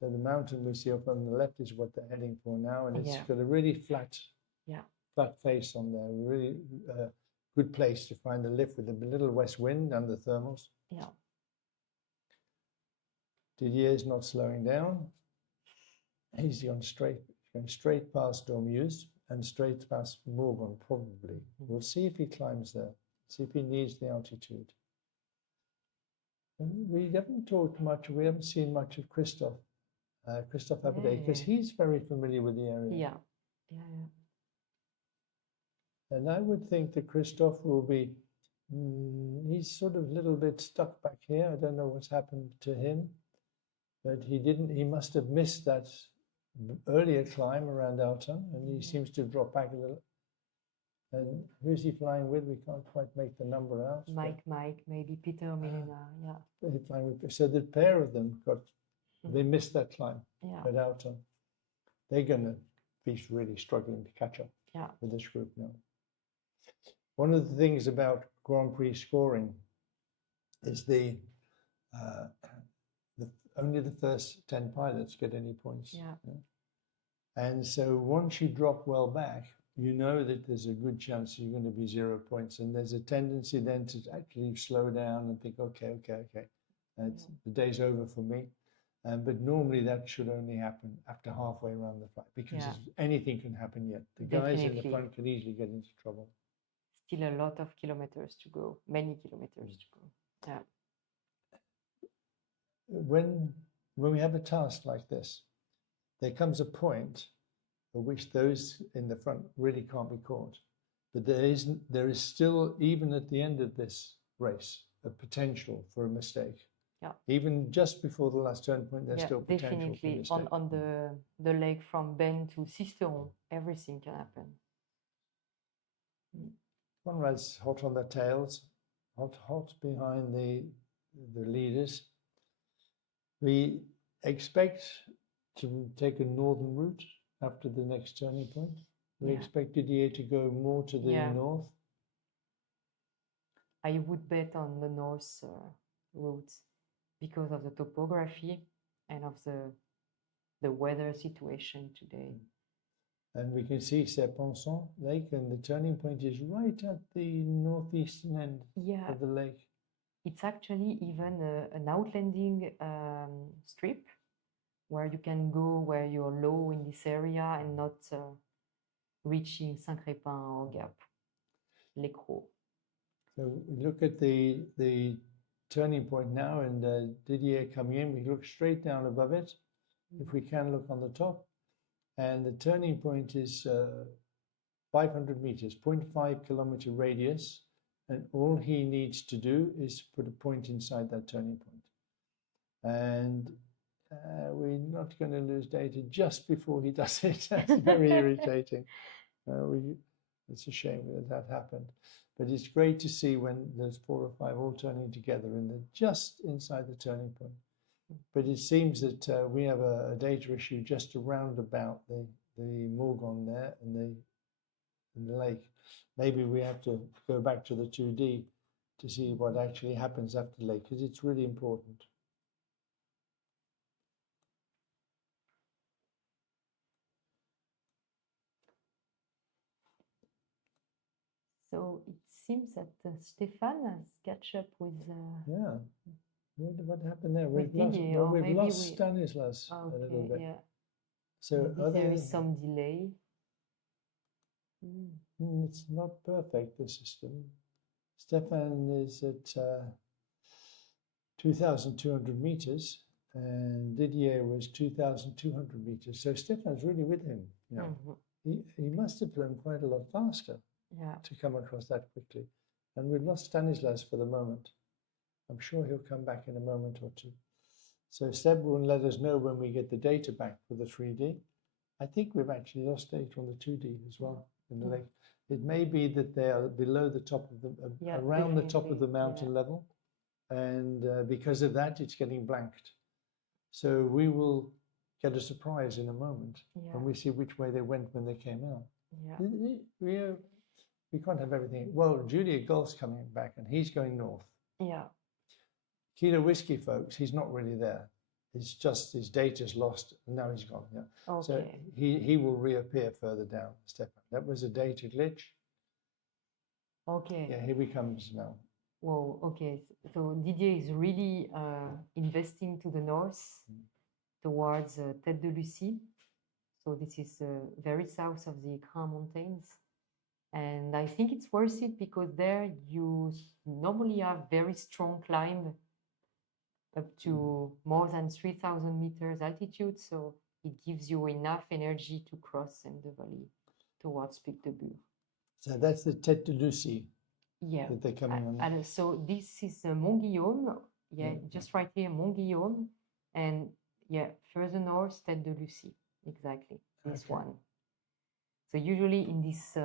So the mountain we see up on the left is what they're heading for now, and it's Yeah. got a really flat face on there. Really good place to find the lift with a little west wind and the thermals. Yeah. Didier's not slowing down. He's going straight past Dormeuse and straight past Morgon, probably. We'll see if he climbs there, see if he needs the altitude. And we haven't talked much, we haven't seen much of Christophe Abadé, because he's very familiar with the area. Yeah. And I would think that Christophe will be, he's sort of a little bit stuck back here. I don't know what's happened to him, but he must have missed that earlier climb around Alton, and he seems to have dropped back a little. And who's he flying with? We can't quite make the number out. Mike, maybe Peter Milena. Yeah. They're flying with, so the pair of them they missed that climb at Alton. They're going to be really struggling to catch up with this group now. One of the things about Grand Prix scoring is only the first 10 pilots get any points. And so once you drop well back, you know that there's a good chance you're going to be 0 points. And there's a tendency then to actually slow down and think, okay, the day's over for me. But normally that should only happen after halfway around the flight, because anything can happen yet. The guys in the front can easily get into trouble. Still a lot of kilometers to go, many kilometers to go. Yeah. When when we have a task like this, there comes a point at which those in the front really can't be caught. But there is still, even at the end of this race, a potential for a mistake. Yeah. Even just before the last turn point, there's still potential for definitely. mistake. On the leg from Ben to Sisteron, everything can happen. Conrad's hot on the tails, hot behind the leaders. We expect to take a northern route after the next turning point. We expect Didier to go more to the north. I would bet on the north route because of the topography and of the weather situation today. And we can see Serpenson Lake, and the turning point is right at the northeastern end of the lake. It's actually even an outlanding strip where you can go where you're low in this area and not reaching Saint-Crépin or Gap, Les Crocs. So we look at the turning point now, and Didier coming in. We look straight down above it. If we can look on the top, and the turning point is 500 meters, 0.5 kilometer radius, and all he needs to do is put a point inside that turning point. And we're not going to lose data just before he does it. That's very irritating. It's a shame that happened. But it's great to see when there's 4 or 5 all turning together and they're just inside the turning point. But it seems that we have a data issue just around about the Morgon there and the lake. Maybe we have to go back to the 2D to see what actually happens after the lake, because it's really important. So it seems that Stefan has catch up with. Yeah. What happened there? We've Didier, lost, we've lost Stanislas a little bit. Yeah. So There is some delay. It's not perfect, the system. Stefan is at 2,200 meters, and Didier was 2,200 meters. So Stefan's really with him. You know. He must have flown quite a lot faster to come across that quickly. And we've lost Stanislas for the moment. I'm sure he'll come back in a moment or two. So Seb will let us know when we get the data back for the 3D. I think we've actually lost data on the 2D as well in the lake. It may be that they are below the top of the, around the top of the mountain level. And because of that, it's getting blanked. So we will get a surprise in a moment when we see which way they went when they came out. We can't have everything. Well, Julia Golf's coming back and he's going north. Kilo Whiskey, folks, he's not really there. It's just his data's lost and now he's gone. So he will reappear further down, Stefan. That was a data glitch. Yeah, here he comes now. Whoa, okay. So Didier is really investing to the north towards Tête de Lucie. So this is very south of the Écrin Mountains. And I think it's worth it because there you normally have very strong climb up to more than 3,000 meters altitude. So it gives you enough energy to cross in the valley towards Pic de Bure. So that's the Tête de Lucie. That they're coming on. And so this is Mont Guillaume. Just right here, Mont Guillaume. And further north, Tête de Lucie. Exactly, this one. So usually in this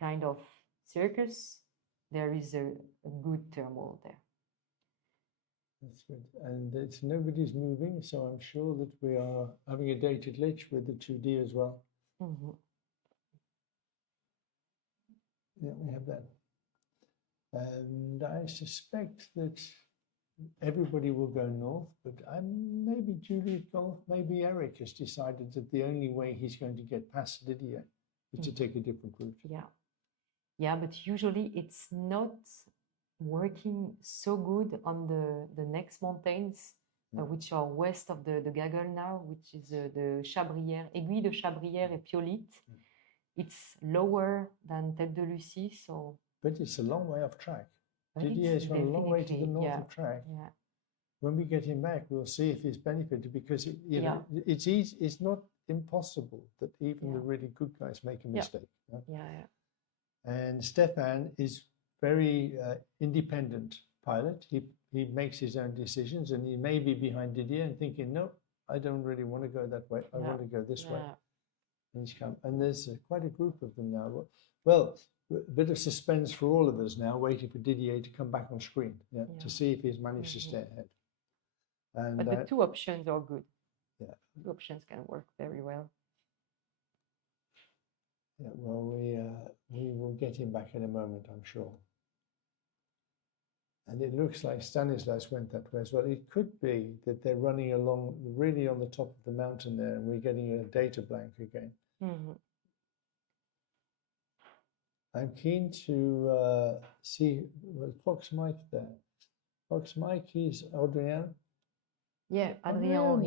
kind of circus, there is a good thermal there. That's good. And nobody's moving, so I'm sure that we are having a data glitch with the 2D as well. Yeah, we have that. And I suspect that everybody will go north, but maybe Juliet Golf, maybe Eric has decided that the only way he's going to get past Didier is to take a different route. Yeah, but usually it's not working so good on the next mountains, which are west of the Gaggle now, which is the Chabrière, Aiguille de Chabrière et Piolite. It's lower than Tête de Lucie, so. But it's a long way off track. Didier is a long way to the north of track. when we get him back, we'll see if he's benefited because you know, it's easy. It's not impossible that even the really good guys make a mistake. Yeah. And Stefan is very independent pilot. He makes his own decisions, and he may be behind Didier and thinking, no, I don't really want to go that way. I want to go this way. And he's come, and there's quite a group of them now. Well, a bit of suspense for all of us now, waiting for Didier to come back on screen, to see if he's managed to stay ahead. And but the two options are good. Yeah, two options can work very well. Yeah, well, we will get him back in a moment, I'm sure. And it looks like Stanislas went that way as well. It could be that they're running along really on the top of the mountain there, and we're getting a data blank again. I'm keen to see Fox Mike there. Fox Mike, he's Adrien. Yeah, Adrien.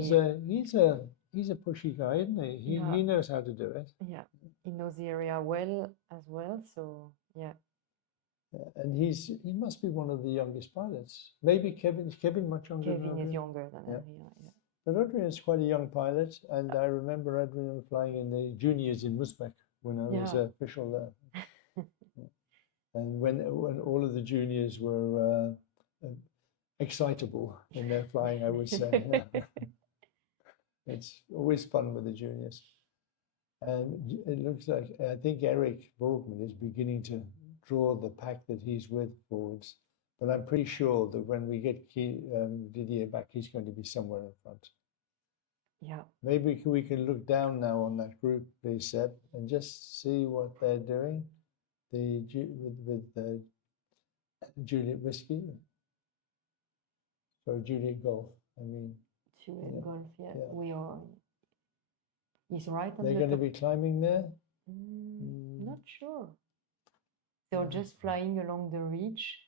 He's a pushy guy, isn't he? He knows how to do it. Yeah, he knows the area well as well. So yeah. And he must be one of the youngest pilots. Maybe Kevin much younger than Adrien? Kevin is younger than Adrien, But Adrien is quite a young pilot, and I remember Adrien flying in the juniors in Musbek when I was official there. And when all of the juniors were excitable in their flying, I would say. It's always fun with the juniors. And it looks like, I think Eric Borgman is beginning to draw the pack that he's with forwards. But I'm pretty sure that when we get Didier back, he's going to be somewhere in front. Yeah. Maybe we can look down now on that group, please, Seb, and just see what they're doing. With Juliet Whiskey. Sorry, Juliet Golf. I mean. Juliet Golf, we are. He's right on They're going to be climbing there? Not sure. They're just flying along the ridge.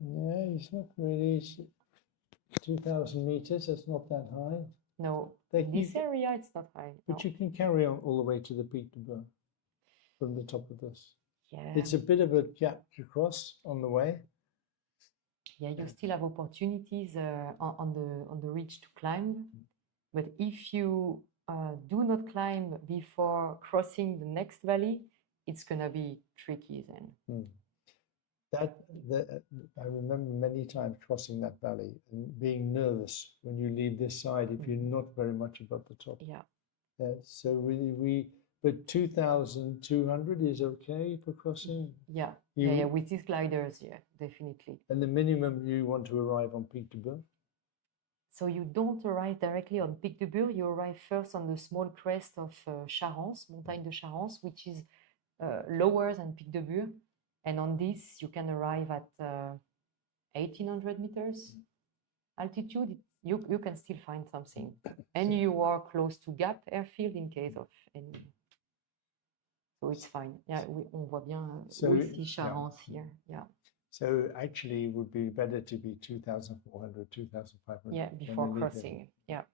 Yeah, it's not really 2,000 meters. That's not that high. No, this area it's not high. But you can carry on all the way to the Pic de Bœuf from the top of this. Yeah. It's a bit of a gap to cross on the way. Yeah, you still have opportunities on the ridge to climb, but if you do not climb before crossing the next valley, it's gonna be tricky then. I remember many times crossing that valley and being nervous when you leave this side if you're not very much above the top. Yeah. So but 2,200 is okay for crossing? Yeah, yeah, with these gliders, yeah, definitely. And the minimum you want to arrive on Pic de Bœuf? So you don't arrive directly on Pic de Bœuf, you arrive first on the small crest of Charence, Montagne de Charence, which is lower than Pic de Bœuf. And on this, you can arrive at 1,800 meters altitude. You can still find something. And you are close to Gap airfield in case of any. So it's fine. Yeah, on voit bien aussi Charence here. Yeah. So actually, it would be better to be 2,400, 2,500. Yeah, before crossing. Yeah.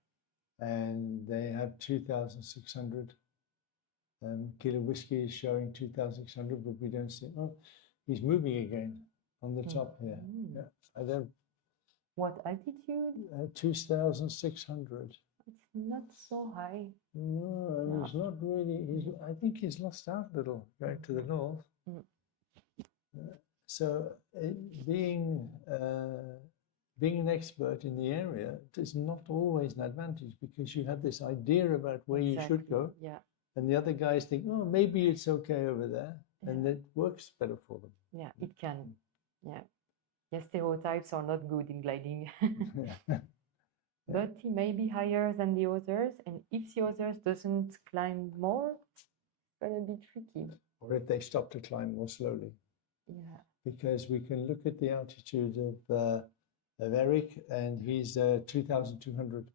And they have 2,600. Kilo Whiskey is showing 2,600, but we don't see. Oh, he's moving again on the top here. Yeah, I don't. What altitude? 2,600. It's not so high. No, he's not really. I think he's lost out a little going to the north. So being an expert in the area is not always an advantage because you have this idea about where you should go. Yeah. And the other guys think, oh, maybe it's okay over there. And it works better for them. Yeah, it can. Yeah. Yes, stereotypes are not good in gliding. But he may be higher than the others. And if the others doesn't climb more, it's going to be tricky. Or if they stop to climb more slowly. Yeah. Because we can look at the altitude of Eric, and he's 2,200.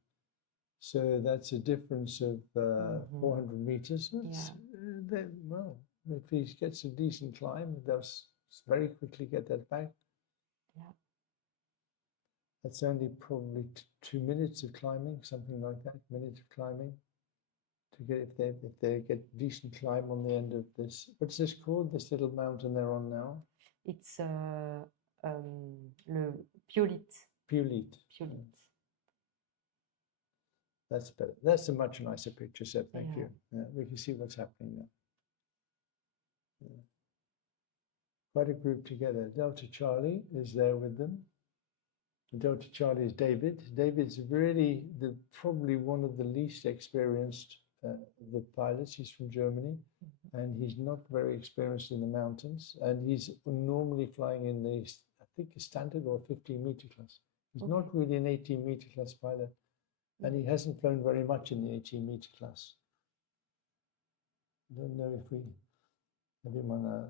So that's a difference of 400 meters. Well, if he gets a decent climb, they'll very quickly get that back. Yeah. That's only probably 2 minutes of climbing, something like that. Minutes of climbing to get if they get decent climb on the end of this. What's this called? This little mountain they're on now? It's le Piolit. Piolit. Piolit. That's better. That's a much nicer picture, Seb. Thank Yeah. you. Yeah, we can see what's happening now. Yeah. Quite a group together. Delta Charlie is there with them. Delta Charlie is David. David's really probably one of the least experienced the pilots. He's from Germany, and he's not very experienced in the mountains. And he's normally flying in the, I think, a standard or 15-meter class. He's not really an 18-meter class pilot, and he hasn't flown very much in the 18-meter class. I don't know if we have him on a.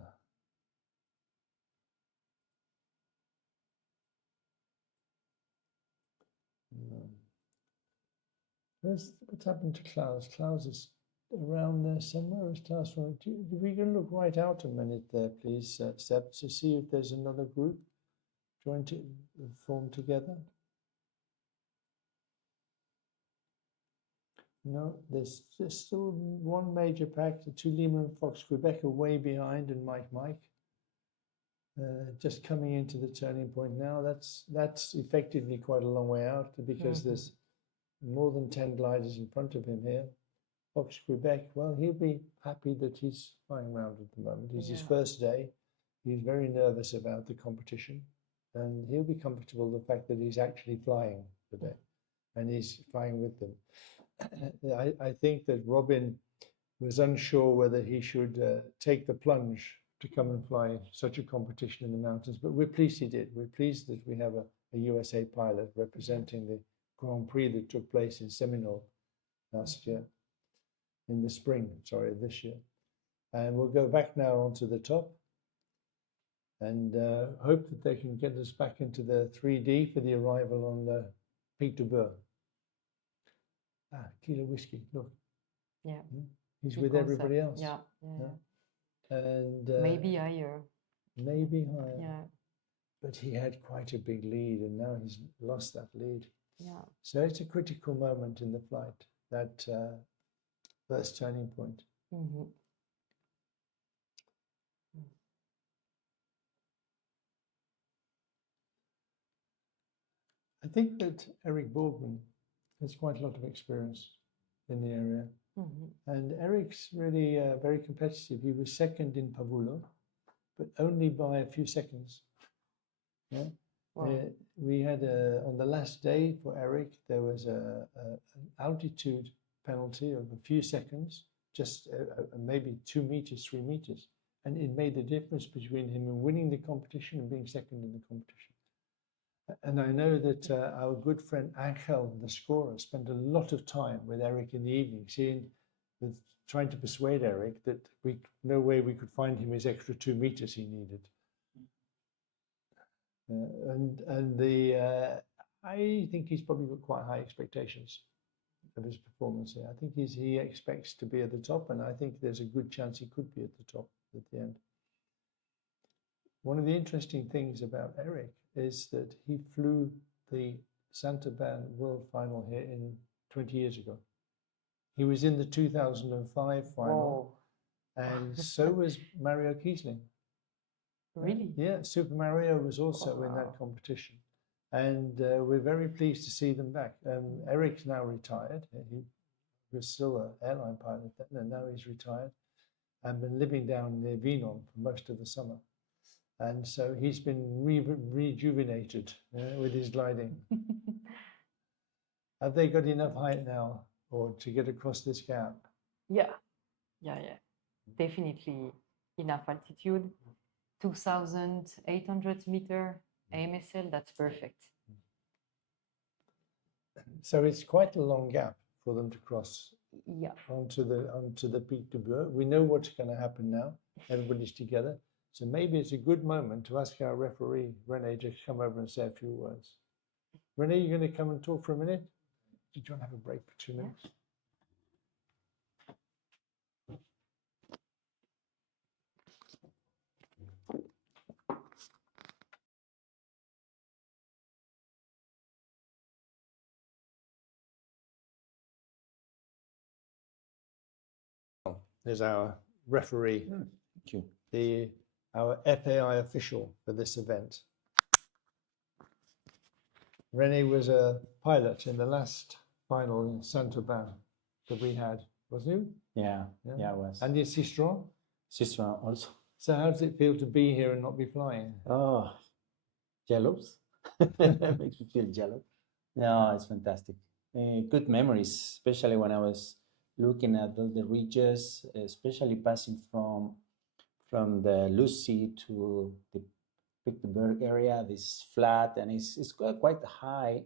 What's happened to Klaus? Klaus is around there somewhere. Is Klaus from? We can look right out a minute there, please, Seb, to see if there's another group joined to form together. No, there's still one major pack. The two Lima and Fox Quebec are way behind, and Mike. Just coming into the turning point now. That's effectively quite a long way out because there's more than 10 gliders in front of him here. Fox Quebec, well, he'll be happy that he's flying around at the moment. It's his first day. He's very nervous about the competition, and he'll be comfortable with the fact that he's actually flying today, and he's flying with them. I think that Robin was unsure whether he should take the plunge to come and fly such a competition in the mountains, but we're pleased he did. We're pleased that we have a USA pilot representing the Grand Prix that took place in Seminole last year, in the spring, sorry, this year. And we'll go back now onto the top and hope that they can get us back into the 3D for the arrival on the Pic de Beur. Kilo Whiskey, look. Yeah. He's with everybody else. Yeah. And maybe higher. Maybe higher. Yeah. But he had quite a big lead, and now he's lost that lead. Yeah. So it's a critical moment in the flight, that first turning point. I think that Eric Borgman has quite a lot of experience in the area. And Eric's really very competitive. He was second in Pavulo, but only by a few seconds. Yeah. Wow. We had on the last day for Eric, there was an altitude penalty of a few seconds, just maybe 2 meters, 3 meters. And it made the difference between him winning the competition and being second in the competition. And I know that our good friend Angel, the scorer, spent a lot of time with Eric in the evening, trying to persuade Eric that no way we could find him his extra 2 meters he needed. I think he's probably got quite high expectations of his performance here. I think he expects to be at the top, and I think there's a good chance he could be at the top at the end. One of the interesting things about Eric is that he flew the Saint-Auban World Final here 20 years ago. He was in the 2005 final, and so was Mario Kiesling. Really? Yeah, Super Mario was also in that competition. And we're very pleased to see them back. Eric's now retired. He was still an airline pilot then, and now he's retired and been living down near Vinon for most of the summer. And so he's been rejuvenated with his gliding. Have they got enough height now or to get across this gap? Yeah. Definitely enough altitude. 2,800 meter AMSL, that's perfect. So it's quite a long gap for them to cross onto the Pic de Beur. We know what's going to happen now. Everybody's together. So maybe it's a good moment to ask our referee, René, to come over and say a few words. René, you're going to come and talk for a minute? Do you want to have a break for 2 minutes? There's our referee. Thank you. our FAI official for this event. René was a pilot in the last final in Saint-Auban that we had, wasn't he? Yeah, I was. And is he strong? Sister also. So how does it feel to be here and not be flying? Oh, jealous. Makes me feel jealous. No, it's fantastic. Good memories, especially when I was looking at all the ridges, especially passing from the Lucy to the Picteberg area. This is flat and it's quite a high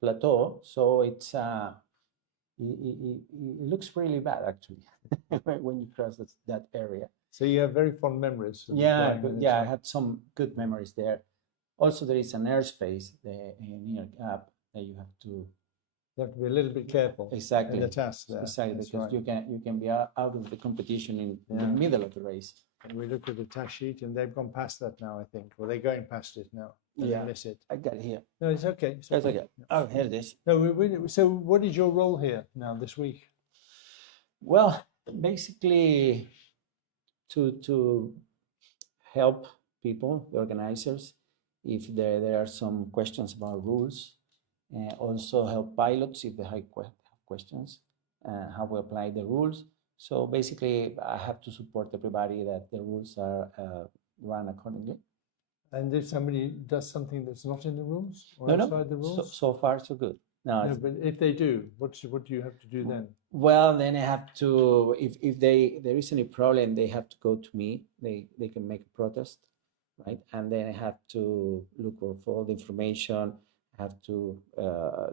plateau, so it's it looks really bad actually when you cross that area. So you have very fond memories. Of Yeah, flying I had some good memories there. Also, there is an airspace near Gap that you have to be a little bit careful. Exactly. In the task there. Exactly, That's because right. you can be out of the competition in the middle of the race. And we look at the task sheet and they've gone past that now, I think. Or they're going past it now. Yeah. They miss it. I got it here. No, it's okay. That's okay. Oh, here it is. No, so what is your role here now this week? Well, basically to help people, the organizers, if there are some questions about rules, also help pilots if they have questions, how we apply the rules. So basically, I have to support everybody that the rules are run accordingly. And if somebody does something that's not in the rules or No, outside the rules? So far, so good. No, but if they do, what do you have to do then? Well, then I have to, if there is any problem, they have to go to me. They can make a protest, right? And then I have to look for all the information. I have to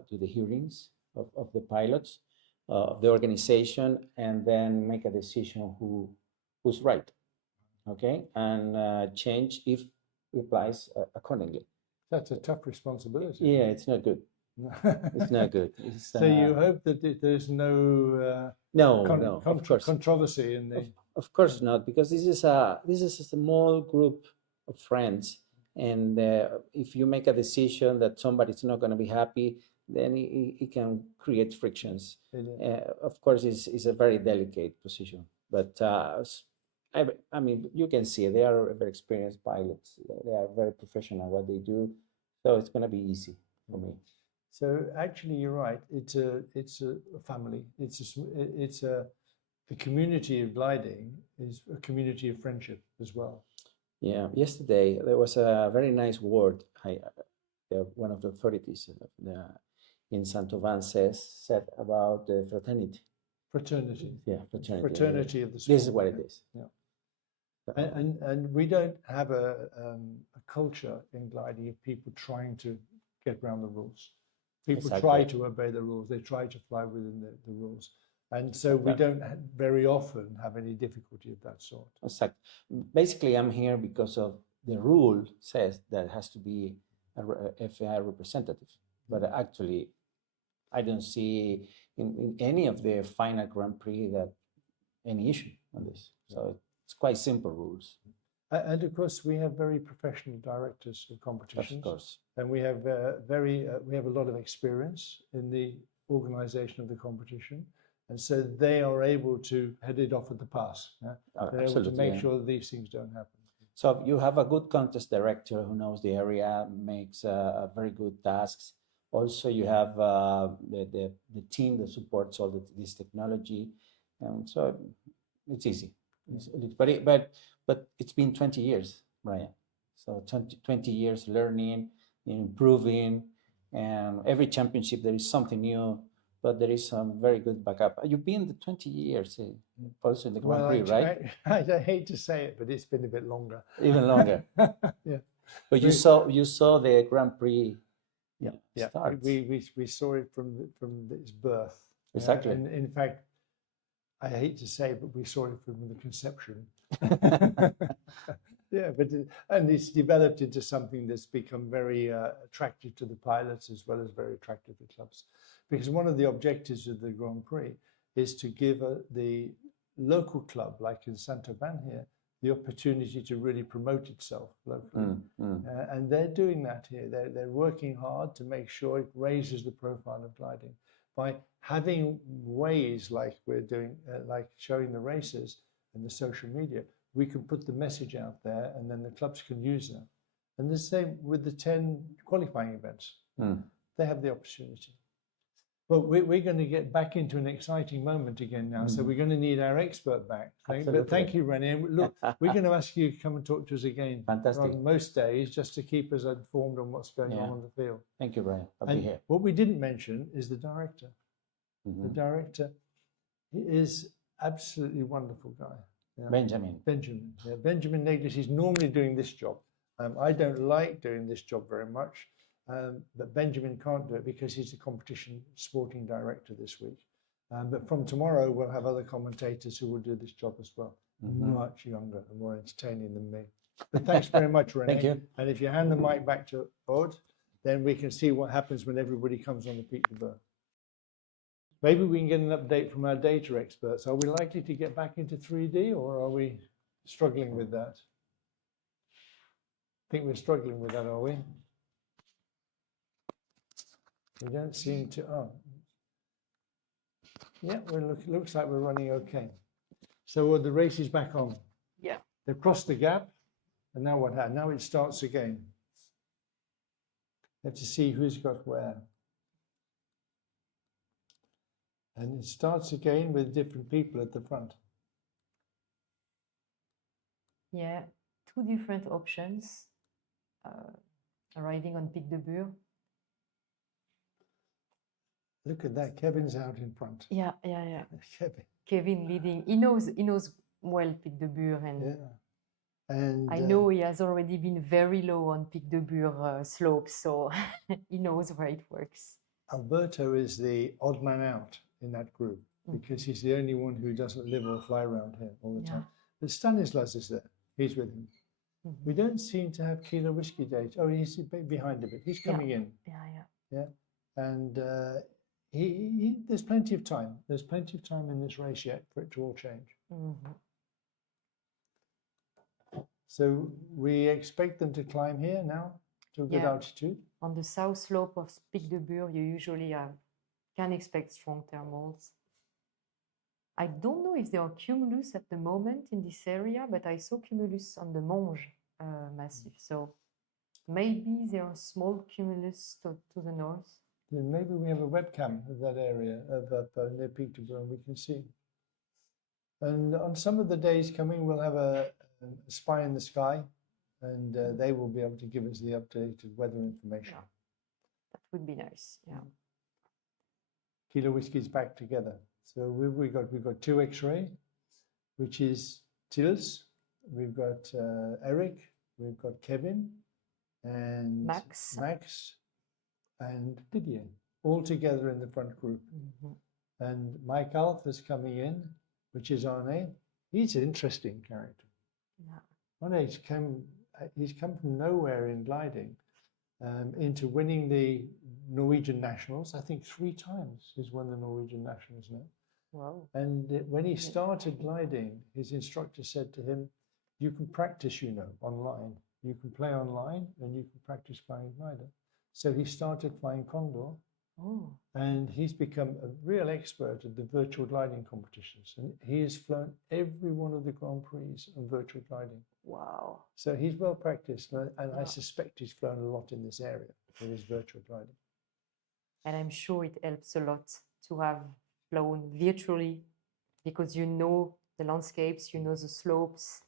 do the hearings of the pilots, of the organization, and then make a decision who's right, okay? And change if it applies accordingly. That's a tough responsibility. Yeah, it's not good. It's not good. So you hope that there's no controversy in the. Of course not, because this is a small group of friends, and if you make a decision that somebody's not going to be happy, then it can create frictions. Of course, it's a very delicate position, but I mean, you can see they are very experienced pilots. They are very professional at what they do, so it's going to be easy for me. So actually, you're right. It's a family. The community of gliding is a community of friendship as well. Yeah. Yesterday there was a very nice word. One of the authorities in Saint-Auban said about fraternity. Fraternity. Yeah, fraternity. Fraternity of the sport. This is what it is. Yeah. And we don't have a culture in gliding of people trying to get around the rules. People try to obey the rules. They try to fly within the rules. And so we don't very often have any difficulty of that sort. Exactly. Basically, I'm here because of the rule says that it has to be a FAI representative. But actually, I don't see in any of the final Grand Prix that any issue on this. So it's quite simple rules. And of course, we have very professional directors of competitions. Of course. And we have we have a lot of experience in the organization of the competition. And so they are able to head it off at the pass. They're able to make sure that these things don't happen. So you have a good contest director who knows the area, makes very good tasks. Also, you have the team that supports all this technology. So it's easy. But it's been 20 years, Brian. So 20 years learning, improving, and every championship there is something new, but there is some very good backup. You've been the 20 years also in the Grand Prix, right? I hate to say it, but it's been a bit longer. Even longer. Yeah. But you saw the Grand Prix. Yeah. Start. We saw it from its birth. Exactly. And in fact, I hate to say, but we saw it from the conception. Yeah, and it's developed into something that's become very attractive to the pilots as well as very attractive to clubs. Because one of the objectives of the Grand Prix is to give the local club, like in Saint-Auban here, the opportunity to really promote itself locally. And they're doing that here. They're working hard to make sure it raises the profile of gliding by having ways like we're doing, like showing the races and the social media, we can put the message out there, and then the clubs can use that. And the same with the 10 qualifying events. They have the opportunity. But we're going to get back into an exciting moment again now. So we're going to need our expert back. But thank you, René. Look, we're going to ask you to come and talk to us again. Fantastic. On most days, just to keep us informed on what's going on the field. Thank you, Brian. I'll And be here. what we didn't mention is the director. The director, he is absolutely wonderful guy. Yeah. Benjamin. Benjamin Neglis is normally doing this job. I don't like doing this job very much, but Benjamin can't do it because he's the competition sporting director this week. But from tomorrow, we'll have other commentators who will do this job as well. Much younger and more entertaining than me. But thanks very much, René. Thank you. And if you hand the mic back to Odd, then we can see what happens when everybody comes on the Pic de Berre. Maybe we can get an update from our data experts. Are we likely to get back into 3D, or are we struggling with that? I think we're struggling with that, are we? We don't seem to. Oh, yeah. Looks like we're running okay. So the race is back on. Yeah. They've crossed the gap, and now what happens? Now it starts again. We have to see who's got where. And it starts again with different people at the front. Yeah, two different options. Riding on Pic de Berre. Look at that, Kevin's out in front. Yeah. Kevin. Kevin leading. He knows well Pic de Berre, and Yeah. And I know he has already been very low on Pic de Berre slopes, so he knows where it works. Alberto is the odd man out in that group because he's the only one who doesn't live or fly around here all the time. But Stanislas is there. He's with him. We don't seem to have Kilo Whiskey data. Oh, he's behind a bit. He's coming in. Yeah. And there's plenty of time. There's plenty of time in this race yet for it to all change. So we expect them to climb here now to a good altitude. On the south slope of Pic de Berre, you usually can expect strong thermals. I don't know if there are cumulus at the moment in this area, but I saw cumulus on the Monge massif. So maybe there are small cumulus to the north. Then maybe we have a webcam of that area of near Pic de Berre and we can see. And on some of the days coming, we'll have a spy in the sky, and they will be able to give us the updated weather information. That would be nice. Yeah. Kilo Whiskey's back together. So we've got two X-ray, which is Tils. We've got Eric. We've got Kevin, and Max, and Didier, all together in the front group. And Mike Alf is coming in, which is Arne. He's an interesting character. Arne he's come from nowhere in gliding into winning the Norwegian Nationals. I think 3 times he's won the Norwegian Nationals now. Wow. And when he started gliding, his instructor said to him, you can practice, online. You can play online and you can practice flying glider. So he started flying Condor. And he's become a real expert at the virtual gliding competitions. And he has flown every one of the Grand Prix of virtual gliding. Wow. So he's well practiced. And I suspect he's flown a lot in this area with his virtual gliding. And I'm sure it helps a lot to have flown virtually because you know the landscapes, you know the slopes,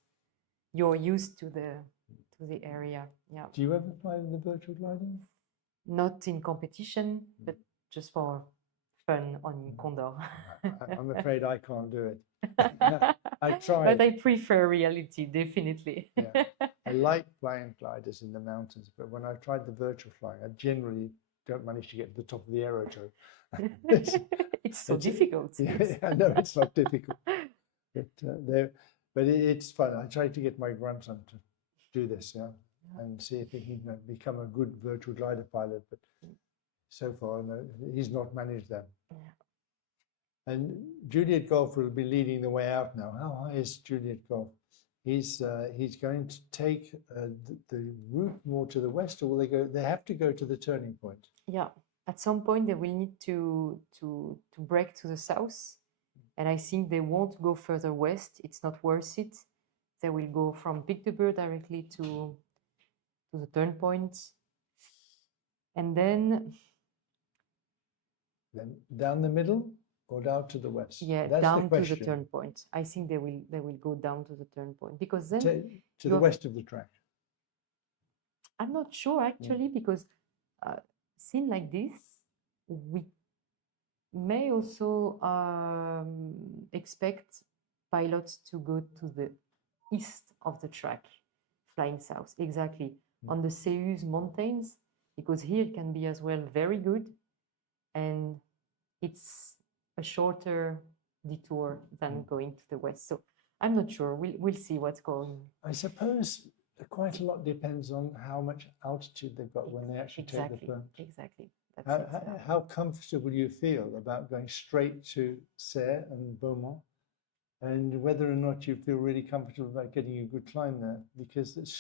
you're used to the area. Yeah. Do you ever fly with the virtual gliding? Not in competition, but just for fun on Condor. I'm afraid I can't do it. I tried. But I prefer reality, definitely. I like flying gliders in the mountains, but when I've tried the virtual flying, I generally don't manage to get to the top of the aerotow. It's so difficult. I know it's not difficult. But it's fun. I tried to get my grandson to do this, and see if he can become a good virtual glider pilot. But so far, no, he's not managed that. And Juliet Golf will be leading the way out now. How high is Juliet Golf? He's going to take the route more to the west, or will they go? They have to go to the turning point. Yeah, at some point they will need to break to the south, and I think they won't go further west. It's not worth it. they will go from Pic de Beur directly to the turn point. And then down the middle or down to the west? yeah, That's down the to question. the turn point. I think they will go down to the turn point because then To the you're- west of the track. I'm not sure actually because seen like this, we may also expect pilots to go to the east of the track, flying south, exactly, on the Seus mountains, because here it can be as well very good, and it's a shorter detour than going to the west. So I'm not sure. We'll see what's going. I suppose quite a lot depends on how much altitude they've got when they actually take the plunge. Exactly. That's it, yeah. How comfortable you feel about going straight to Serie and Beaumont, and whether or not you feel really comfortable about getting a good climb there, because it's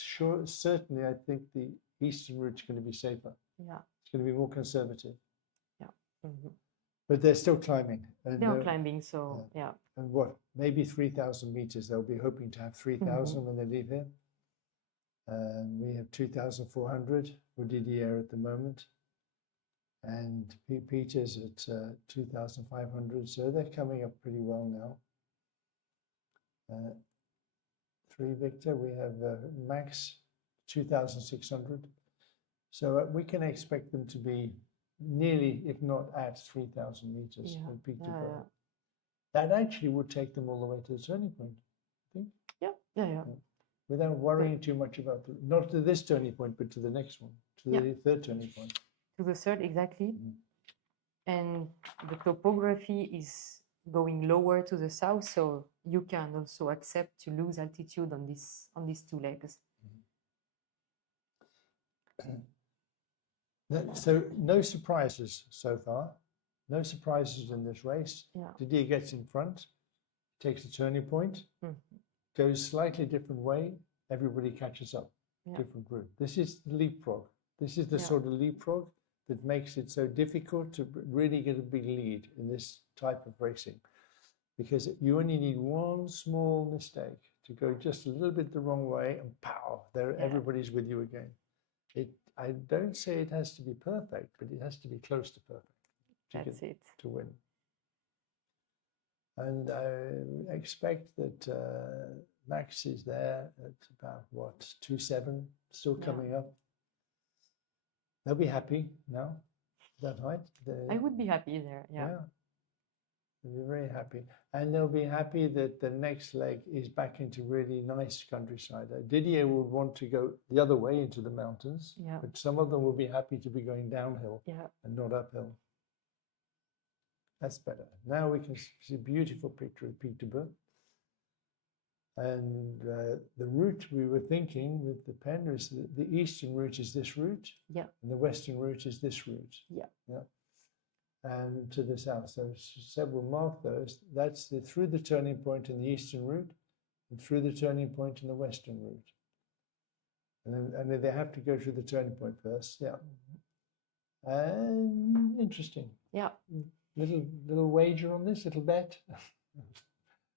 certainly I think the eastern route is going to be safer. Yeah. It's going to be more conservative. Yeah. Mm-hmm. But they're still climbing. And, they are climbing, so yeah. And what, maybe 3,000 meters? They'll be hoping to have 3,000 when they leave here. We have 2,400 for Didier at the moment. And Peter's at 2,500, so they're coming up pretty well now. 3 Victor, we have Max 2,600. So we can expect them to be nearly, if not at 3,000 meters at Peak de Beur. That actually would take them all the way to the turning point, I think. Yeah. Without worrying too much about not to this turning point, but to the next one, to the third turning point. To the third, exactly. And the topography is going lower to the south, so you can also accept to lose altitude on these two legs. So no surprises so far. No surprises in this race. Yeah. Didier gets in front, takes a turning point, goes slightly different way. Everybody catches up, different route. This is the leapfrog. This is the sort of leapfrog that makes it so difficult to really get a big lead in this type of racing, because you only need one small mistake to go just a little bit the wrong way, and pow, there everybody's with you again. I don't say it has to be perfect, but it has to be close to perfect. That's it. To win. And I expect that Max is there at about, what, 2.7, still coming up. They'll be happy now, that height. I would be happy there, yeah. They'll be very happy. And they'll be happy that the next leg is back into really nice countryside. Didier would want to go the other way into the mountains, but some of them will be happy to be going downhill and not uphill. That's better. Now we can see a beautiful picture of Pic de Beur. And the route we were thinking with the pen is the eastern route is this route, and the western route is this route. And to the south. So Seb will mark those. That's through the turning point in the eastern route and through the turning point in the western route. And then they have to go through the turning point first. Interesting. Little wager on this, little bet.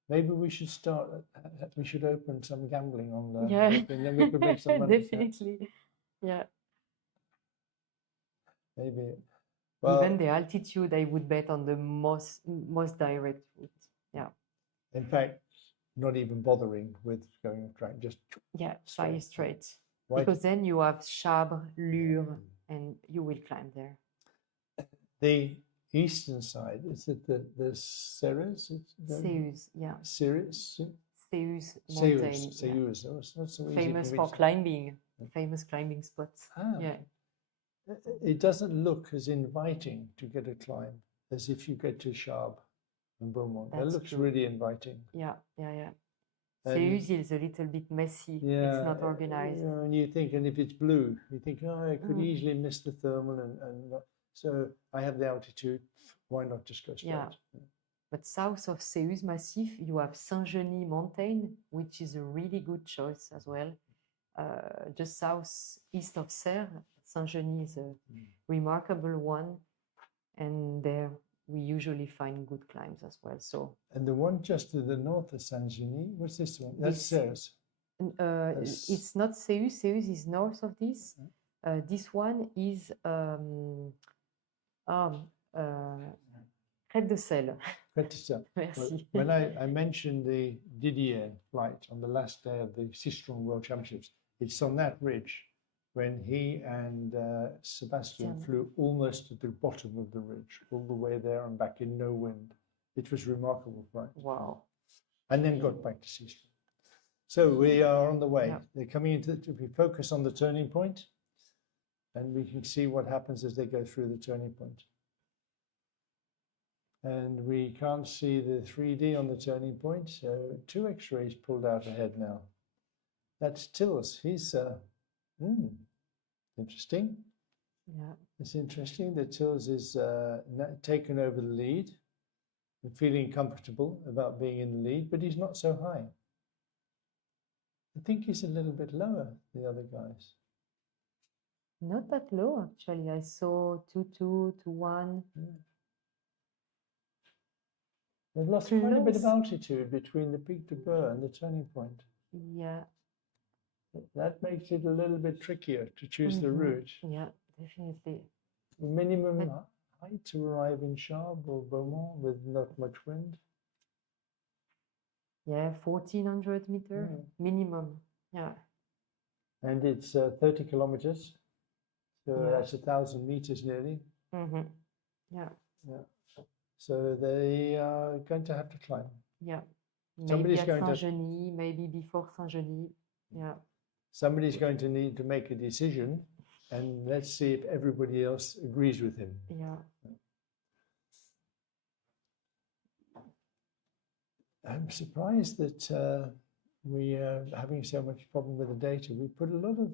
Maybe we should start. We should open some gambling on that, and then we could make some money. Definitely, Maybe. Well, even the altitude, I would bet on the most direct route. In fact, not even bothering with going off track, just fly straight. Because then you have Chabre, Lure, and you will climb there. The eastern side, is it the Series? Seus, Series? Seus mountain. Seus. Oh, it's not so easy. Famous for climbing, famous climbing spots. It doesn't look as inviting to get a climb as if you get to Chabre and Beaumont. That looks really inviting. Seus is a little bit messy. It's not organized. And you think, and if it's blue, you think, I could easily miss the thermal and not. So I have the altitude. Why not just go straight? But south of Seus Massif, you have Saint-Genis mountain, which is a really good choice as well. Just southeast of Serie, Saint-Genis is a remarkable one, and there we usually find good climbs as well. So. And the one just to the north of Saint-Genis, what's this one? That's Serie. It's not Seus. Seus is north of this. This one is Crête de Sel. Merci. When I mentioned the Didier flight on the last day of the Sistron World Championships, it's on that ridge when he and Sebastian flew almost at the bottom of the ridge, all the way there and back in no wind. It was remarkable flight. Wow. And then got back to Sistron. So we are on the way. Yeah. They're coming into, we focus on the turning point, and we can see what happens as they go through the turning point. And we can't see the 3D on the turning point, so 2 X-rays pulled out ahead now. That's Tills. He's interesting. Yeah. It's interesting that Tills is taken over the lead, and feeling comfortable about being in the lead, but he's not so high. I think he's a little bit lower than the other guys. Not that low, actually. I saw 2-2, 2-1. They've lost quite a bit of altitude between the Pic de Beur and the turning point. Yeah. That makes it a little bit trickier to choose the route. Yeah, definitely. Minimum height to arrive in Chartres or Beaumont with not much wind. Yeah, 1400 meter minimum. Yeah. And it's 30 kilometers. So Yeah. that's 1,000 meters nearly. Yeah. Yeah. So they are going to have to climb. Yeah. Somebody's Maybe at going to- Saint-Genis, maybe before Saint-Genis. Yeah. Somebody's going to need to make a decision, and let's see if everybody else agrees with him. Yeah. I'm surprised that we are having so much problem with the data. We put a lot of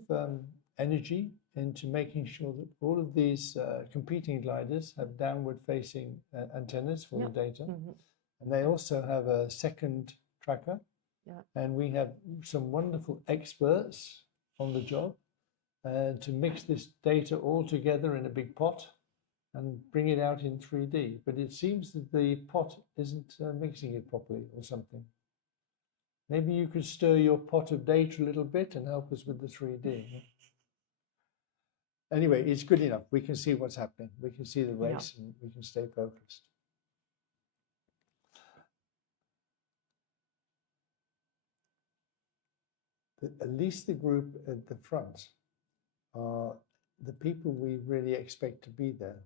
energy into making sure that all of these competing gliders have downward facing antennas for the data. And they also have a second tracker. Yeah. And we have some wonderful experts on the job to mix this data all together in a big pot and bring it out in 3D. But it seems that the pot isn't mixing it properly or something. Maybe you could stir your pot of data a little bit and help us with the 3D. Anyway, it's good enough. We can see what's happening. We can see the race and we can stay focused. At least the group at the front are the people we really expect to be there.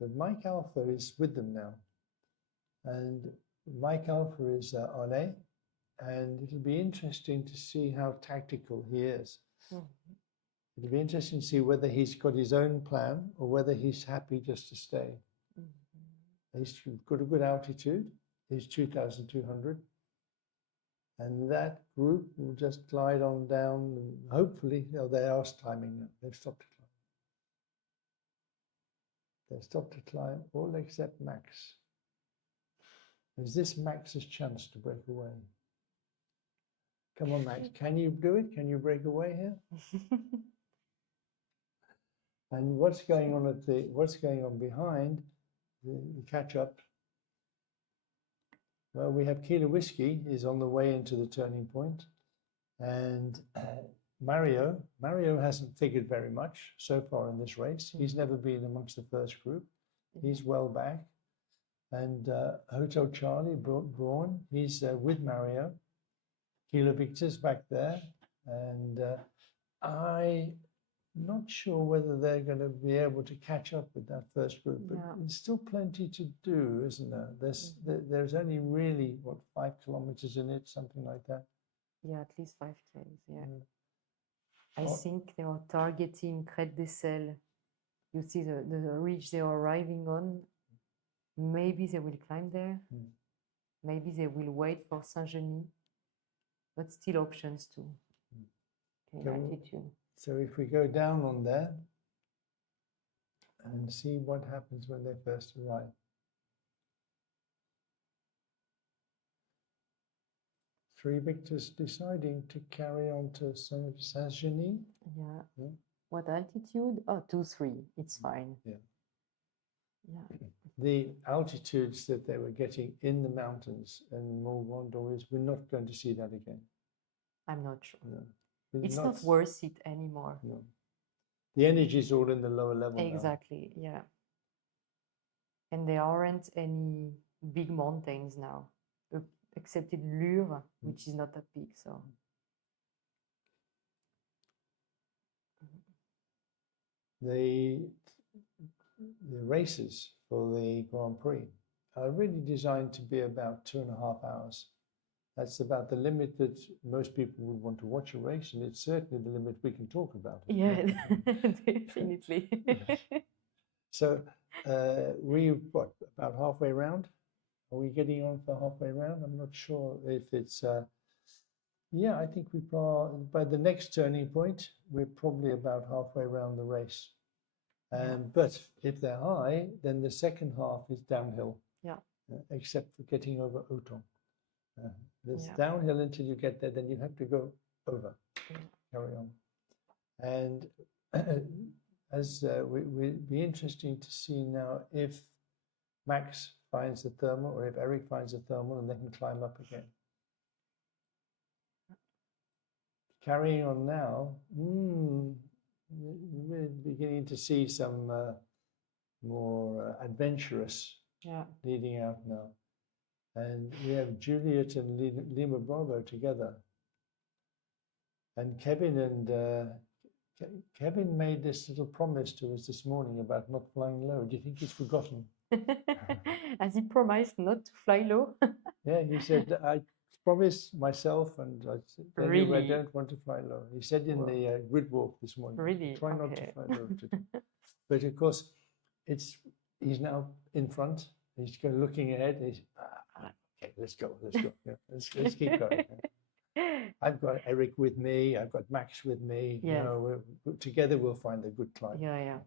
But Mike Alpha is with them now. And Mike Alpha is on A, and it'll be interesting to see how tactical he is. It'll be interesting to see whether he's got his own plan or whether he's happy just to stay. He's got a good altitude. He's 2,200. And that group will just glide on down and hopefully, they are climbing now. They've stopped to climb. They've stopped to climb, all except Max. Is this Max's chance to break away? Come on, Max, can you do it? Can you break away here? And what's going on behind the catch up? Well, we have Kilo Whiskey is on the way into the turning point, and Mario hasn't figured very much so far in this race. He's never been amongst the first group. He's well back. And Hotel Charlie Braun, he's with Mario. Kilo Victor's back there, and I'm not sure whether they're going to be able to catch up with that first group, but there's still plenty to do, isn't there? There's only really, 5 kilometers in it, something like that. Yeah, at least 5 Ks, yeah. I think they are targeting Crête de Sel. You see the ridge they are arriving on. Maybe they will climb there. Maybe they will wait for Saint-Genis, but still options to gain altitude. So if we go down on there and see what happens when they first arrive. Three Victors deciding to carry on to Saint-Genis. Yeah. What altitude? Oh, 2-3. It's fine. Yeah. Yeah. The altitudes that they were getting in the mountains and Mont Ventoux, we're not going to see that again. I'm not sure. No. It's not worth it anymore. No. The energy is all in the lower level now. Exactly, yeah. And there aren't any big mountains now, except in Lure, which is not that big. So The races for the Grand Prix are really designed to be about 2.5 hours. That's about the limit that most people would want to watch a race, and it's certainly the limit we can talk about it. yeah, definitely. So we about halfway round? Are we getting on for halfway round? I'm not sure if it's. Yeah, I think we are. By the next turning point, we're probably about halfway around the race. But if they're high, then the second half is downhill. Yeah. Except for getting over Oton. There's downhill until you get there, then you have to go over, carry on. And as we'd be interesting to see now if Max finds the thermal or if Eric finds the thermal and they can climb up again. Carrying on now, we're beginning to see some more adventurous leading out now. And we have Juliet and Lima Bravo together. And Kevin made this little promise to us this morning about not flying low. Do you think he's forgotten? Has he promised not to fly low? Yeah, he said, I promised myself and I said, Really? I don't want to fly low. He said in the grid walk this morning, Really? try not to fly low today. But of course, he's now in front. He's looking ahead. He's, okay, let's go. Yeah, let's keep going. I've got Eric with me. I've got Max with me. Yes. You know, together we'll find a good climb. Yeah.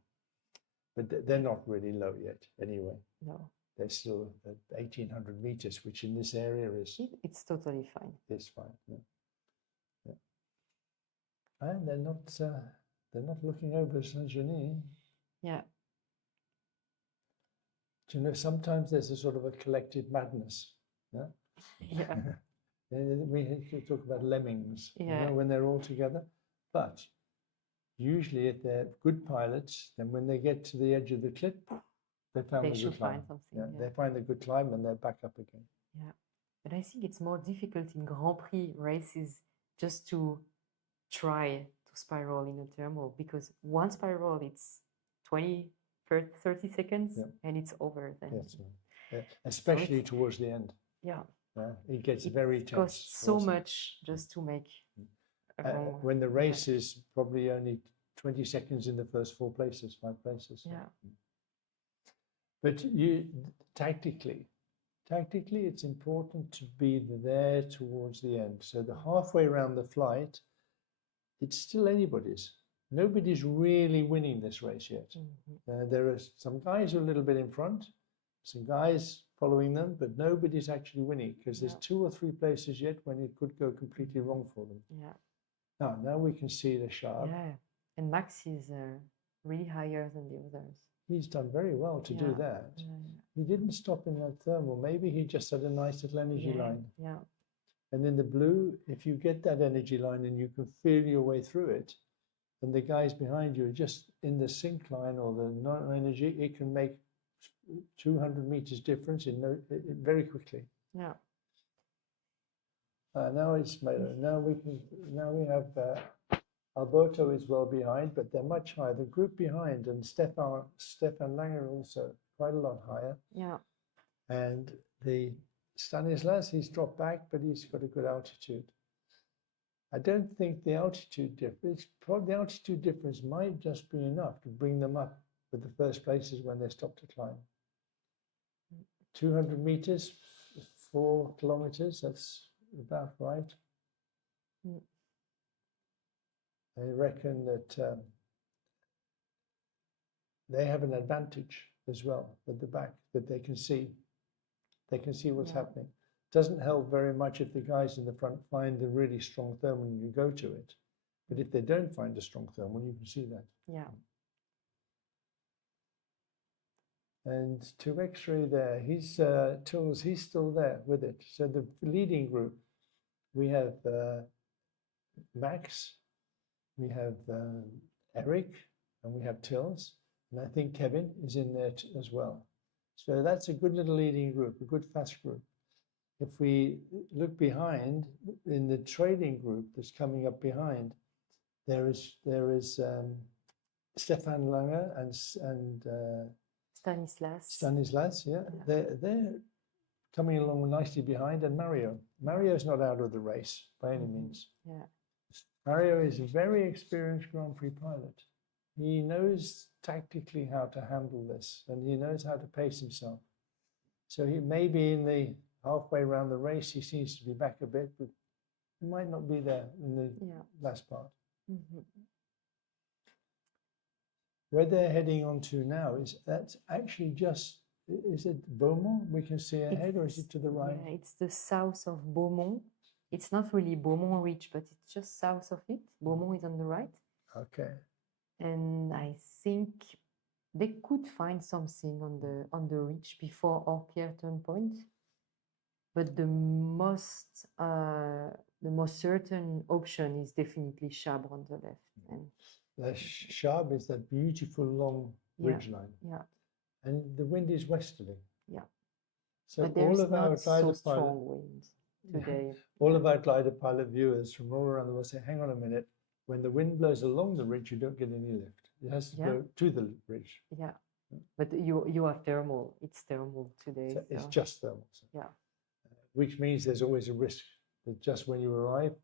But they're not really low yet, anyway. No. They're still at 1,800 meters, which in this area is. It's totally fine. It's fine. Yeah. And they're not looking over Saint-Genis. Yeah. Do you know, sometimes there's a sort of a collective madness. Yeah. Yeah. We have to talk about lemmings, Yeah. you know, when they're all together. But usually, if they're good pilots, then when they get to the edge of the cliff, they found the good climb. Find something. Yeah, they find the good climb and they're back up again. Yeah, but I think it's more difficult in Grand Prix races just to try to spiral in a thermal, because one spiral it's 20, 30 seconds and it's over then. Yes, especially towards the end. Yeah. It gets very tense. It costs so much just to make when the race is probably only 20 seconds in the first 5 places. Yeah. But tactically, it's important to be there towards the end. So the halfway around the flight, it's still anybody's. Nobody's really winning this race yet. There are some guys who are a little bit in front, some guys following them, but nobody's actually winning because there's 2 or 3 places yet when it could go completely wrong for them. Yeah. Now we can see the sharp. Yeah, and Max is really higher than the others. He's done very well to do that. He didn't stop in that thermal. Maybe he just had a nice little energy line. Yeah. And in the blue, if you get that energy line and you can feel your way through it, and the guys behind you are just in the sync line or the non-energy, it can make 200 meters difference very quickly. Yeah. Now it's now we have Alberto is well behind, but they're much higher. The group behind and Stefan Langer also quite a lot higher. Yeah. And the Stanislas, he's dropped back, but he's got a good altitude. I don't think the altitude difference, probably the altitude difference might just be enough to bring them up with the first places when they stop to climb. 200 meters, 4 kilometers, that's about right. I reckon that they have an advantage as well at the back, that they can see what's happening. Doesn't help very much if the guys in the front find a really strong thermal and you go to it. But if they don't find a strong thermal, you can see that. Yeah. And to X-ray there, he's Tools, he's still there with it. So the leading group, we have Max, we have Eric, and we have Tills, and I think Kevin is in there as well. So that's a good little leading group, a good fast group. If we look behind, in the trading group that's coming up behind, there is Stefan Lange and Stanislas, yeah. They're coming along nicely behind, and Mario. Mario's not out of the race by any means. Yeah. Mario is a very experienced Grand Prix pilot. He knows tactically how to handle this, and he knows how to pace himself. So he may be in the halfway around the race, he seems to be back a bit, but he might not be there in the last part. Where they're heading on to now that's actually just, is it Beaumont we can see ahead, or is it to the right? Yeah, it's the south of Beaumont. It's not really Beaumont Ridge, but it's just south of it. Beaumont is on the right. Okay. And I think they could find something on the ridge before Orpierre turn point. But the most certain option is definitely Chabre on the left. And The Chabre is that beautiful long ridge line. Yeah. And the wind is westerly. Yeah. So but there all is of our not so glider strong pilot, wind today. all of our glider pilot viewers from all around the world say, hang on a minute, when the wind blows along the ridge, you don't get any lift. It has to go to the ridge. Yeah. But you have thermal. It's thermal today. So it's just thermal. So. Yeah. Which means there's always a risk that just when you arrive,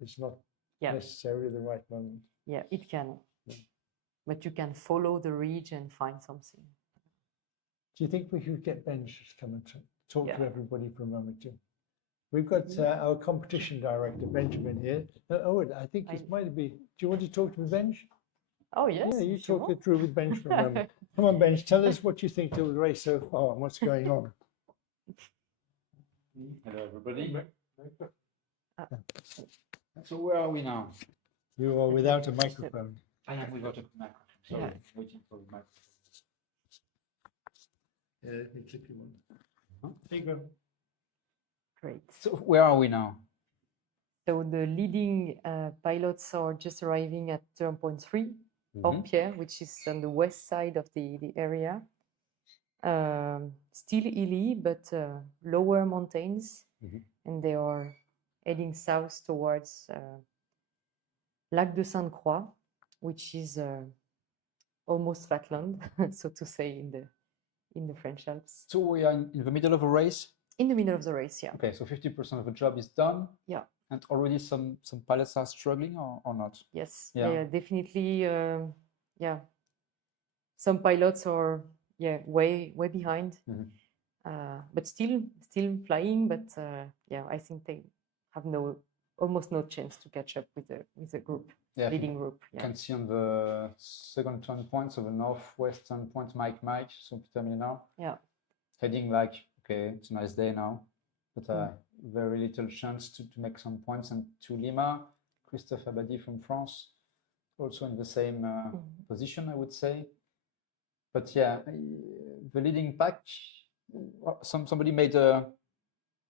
it's not necessarily the right moment. Yeah, it can. But you can follow the ridge and find something. Do you think we could get Benj to come and talk to everybody for a moment too? We've got our competition director, Benjamin, here. I think it might be. Do you want to talk to Benj? Oh, yes. Yeah, you talk it through with Benj for a moment. Come on, Benj, tell us what you think of the race so far and what's going on. Hello, everybody. So where are we now? You are without a microphone. I am without a microphone. Sorry, waiting for the microphone. Yeah, let me clip you one. There you go. Great. So where are we now? So the leading pilots are just arriving at turn point 3, Orpierre, which is on the west side of the area. Still hilly, but lower mountains, and they are heading south towards Lac de Sainte-Croix, which is almost flatland, so to say, in the French Alps. So we are in the middle of a race? In the middle of the race, yeah. Okay, so 50% of the job is done? Yeah. And already some pilots are struggling or not? Yes, definitely, Some pilots are way behind, but still flying. But I think they have almost no chance to catch up with the group, leading group. You can see on the second turn point, so the northwest turn point, Mike, so Peter Milner. Yeah. Heading like, okay, it's a nice day now, but very little chance to make some points. And to Lima, Christophe Abadi from France, also in the same position, I would say. But yeah, the leading pack, somebody made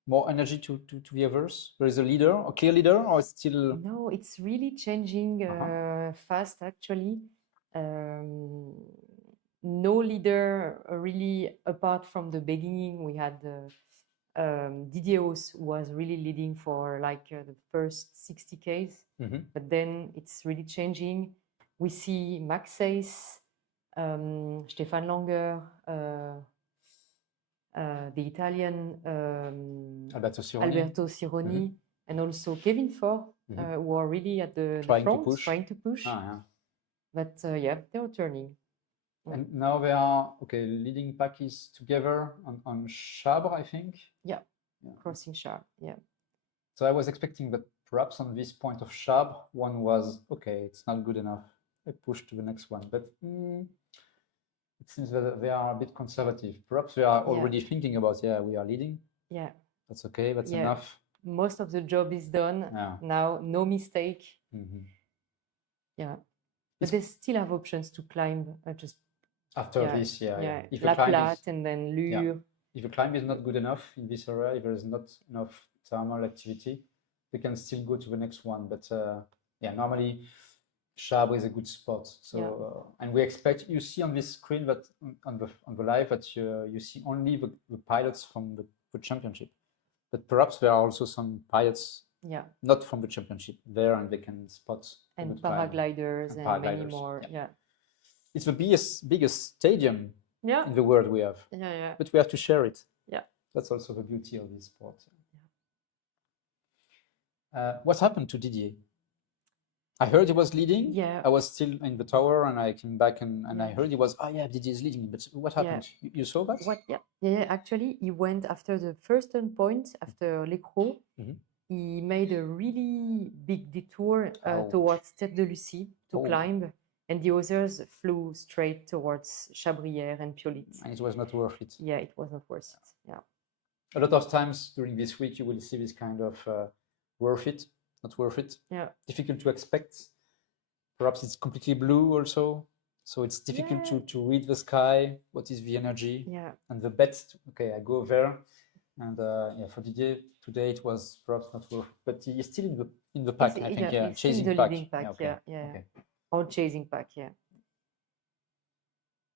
more energy to the others. There is a leader, a clear leader, or it's still... No, it's really changing fast, actually. No leader really, apart from the beginning. We had Didier Haus was really leading for like the first 60Ks, but then it's really changing. We see Max Sace, Stefan Langer, the Italian Alberto Sironi, and also Kevin Faure, who are really at the front, trying to push. But they are turning. And now they are, leading pack is together on Chabre, I think? Yeah, crossing Chabre, So I was expecting that perhaps on this point of Chabre, one was, it's not good enough. I push to the next one. But it seems that they are a bit conservative. Perhaps they are already thinking about, we are leading. Yeah. That's okay, that's enough. Most of the job is done. Now, no mistake. But they still have options to climb just after this, If La Platte and then Lure. If a climb is not good enough in this area, if there is not enough thermal activity, they can still go to the next one. But yeah, normally Chabre is a good spot. So and we expect, you see on this screen that on the live that you see only the pilots from the championship, but perhaps there are also some pilots not from the championship there, and they can spot and paragliders and many more. It's the biggest stadium in the world we have. But we have to share it. That's also the beauty of this sport. What happened to Didier? I heard he was leading. I was still in the tower, and I came back and I heard he was, Didier is leading. But what happened? You saw that? Actually, he went after the first turn point, after L'Écrou. He made a really big detour towards Tête de Lucie to climb, and the others flew straight towards Chabrière and Piolit. And it was not worth it. Yeah, it was not worth it. A lot of times during this week, you will see this kind of worth it, not worth it. Difficult to expect. Perhaps it's completely blue also. So it's difficult to read the sky. What is the energy? And the bet, okay, I go there. And for Didier, today it was perhaps not worth it. But he's still in the pack, I think. Chasing the leading pack. Or chasing pack,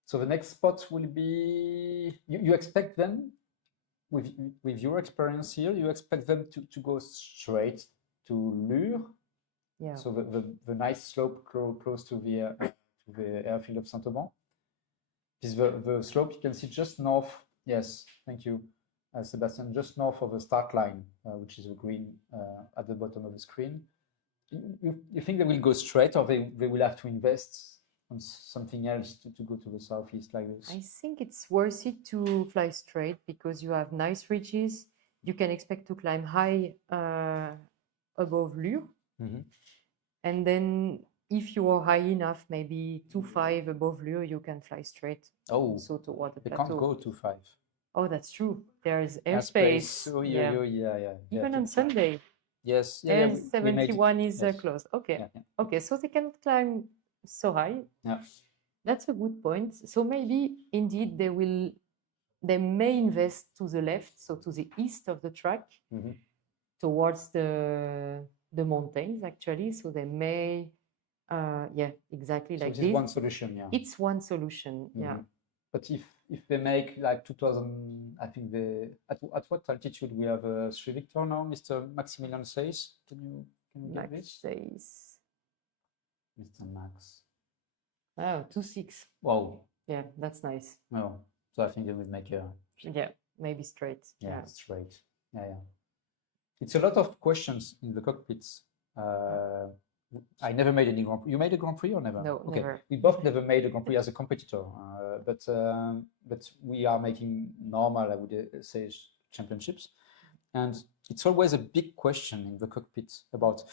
So the next spot will be, you expect them, with your experience here, you expect them to go straight to Lure, so the nice slope close to the airfield of Saint-Auban. Is the slope you can see just north, yes, thank you, Sebastian, just north of the start line, which is the green at the bottom of the screen. You think they will go straight, or they will have to invest on something else to go to the southeast like this? I think it's worth it to fly straight because you have nice ridges. You can expect to climb high above Lure. And then if you are high enough, maybe 2.5 above Lure, you can fly straight. So toward the plateau. Can't go 2.5. Oh, that's true. There is airspace. Even on Sunday. Yes. Air 71 is closed. Okay. Okay, so they cannot climb so high. That's a good point. So maybe indeed they may invest to the left, so to the east of the track, towards the mountains actually. So they may, exactly like this. It's one solution, It's one solution, But if they make like 2000, I think at what altitude we have Sri Victor now, Mr. Maximilian says? Can you get this? Says. Mr. Max. Oh, 2.6. Wow. Yeah, that's nice. Oh, so I think they will make a... maybe straight. Straight. It's a lot of questions in the cockpits. I never made any Grand Prix. You made a Grand Prix or never? No, never. We both never made a Grand Prix as a competitor, but we are making normal, I would say, championships. And it's always a big question in the cockpit about,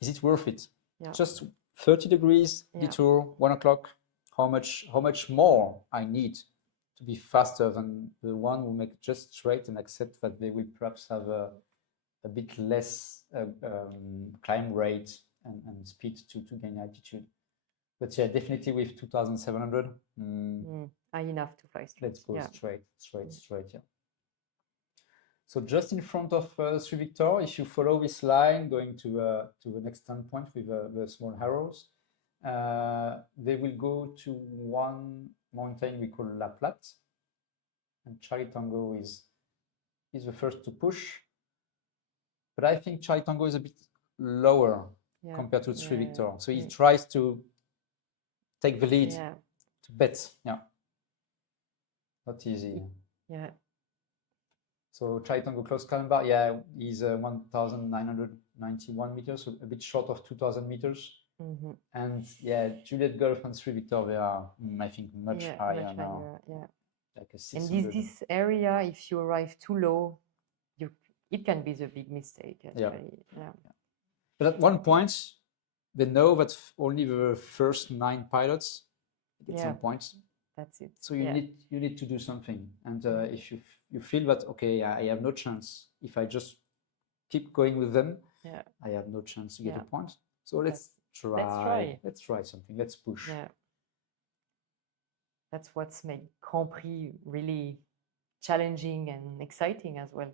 is it worth it? Just 30 degrees detour, 1 o'clock. How much more I need to be faster than the one who make just straight and accept that they will perhaps have a bit less climb rate and speed to gain altitude. But definitely with 2,700, high enough to fly straight. Let's go straight. So just in front of Sri Victor, if you follow this line going to the next standpoint with the small arrows, they will go to one mountain we call La Platte, and Charlie Tango is the first to push. But I think Charlie Tango is a bit lower compared to Sri Victor, so he tries to take the lead, to bet. Not easy. So Charlie Tango close climb bar, he's 1,991 meters, so a bit short of 2,000 meters. And Juliet Golf and Sri Victor, they are, I think, much higher now. Like a 600. And this area, if you arrive too low, it can be the big mistake. But at one point, they know that only the first 9 pilots get some points. That's it. So you need to do something. And if you feel that, okay, I have no chance, if I just keep going with them, I have no chance to get a point. So let's try something. Let's push. That's what's made Grand Prix really challenging and exciting as well.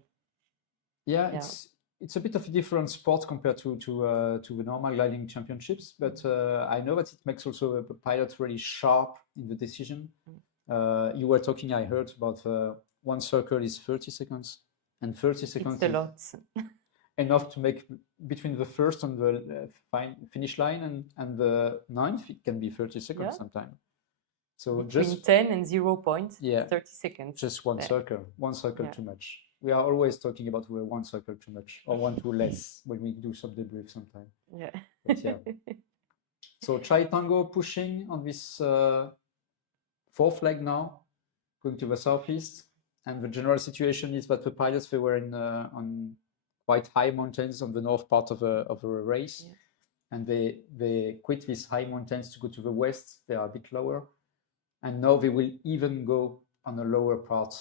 it's a bit of a different sport compared to the normal gliding championships, but I know that it makes also the pilot really sharp in the decision. You were talking, I heard about one circle is 30 seconds, and 30 seconds It's a lot. enough to make between the first and the finish line and the ninth, it can be 30 seconds Yeah. sometimes. So Between just 10 and 0 point, Yeah. 30 seconds. just one Yeah. circle Yeah. too much. We are always talking about one circle too much or one too less when we do some debrief sometimes. Yeah. But yeah. So try tango pushing on this fourth leg now, going to the southeast. And the general situation is that the pilots, they were on quite high mountains on the north part of a race. Yeah. And they quit these high mountains to go to the west. They are a bit lower. And now they will even go on a lower part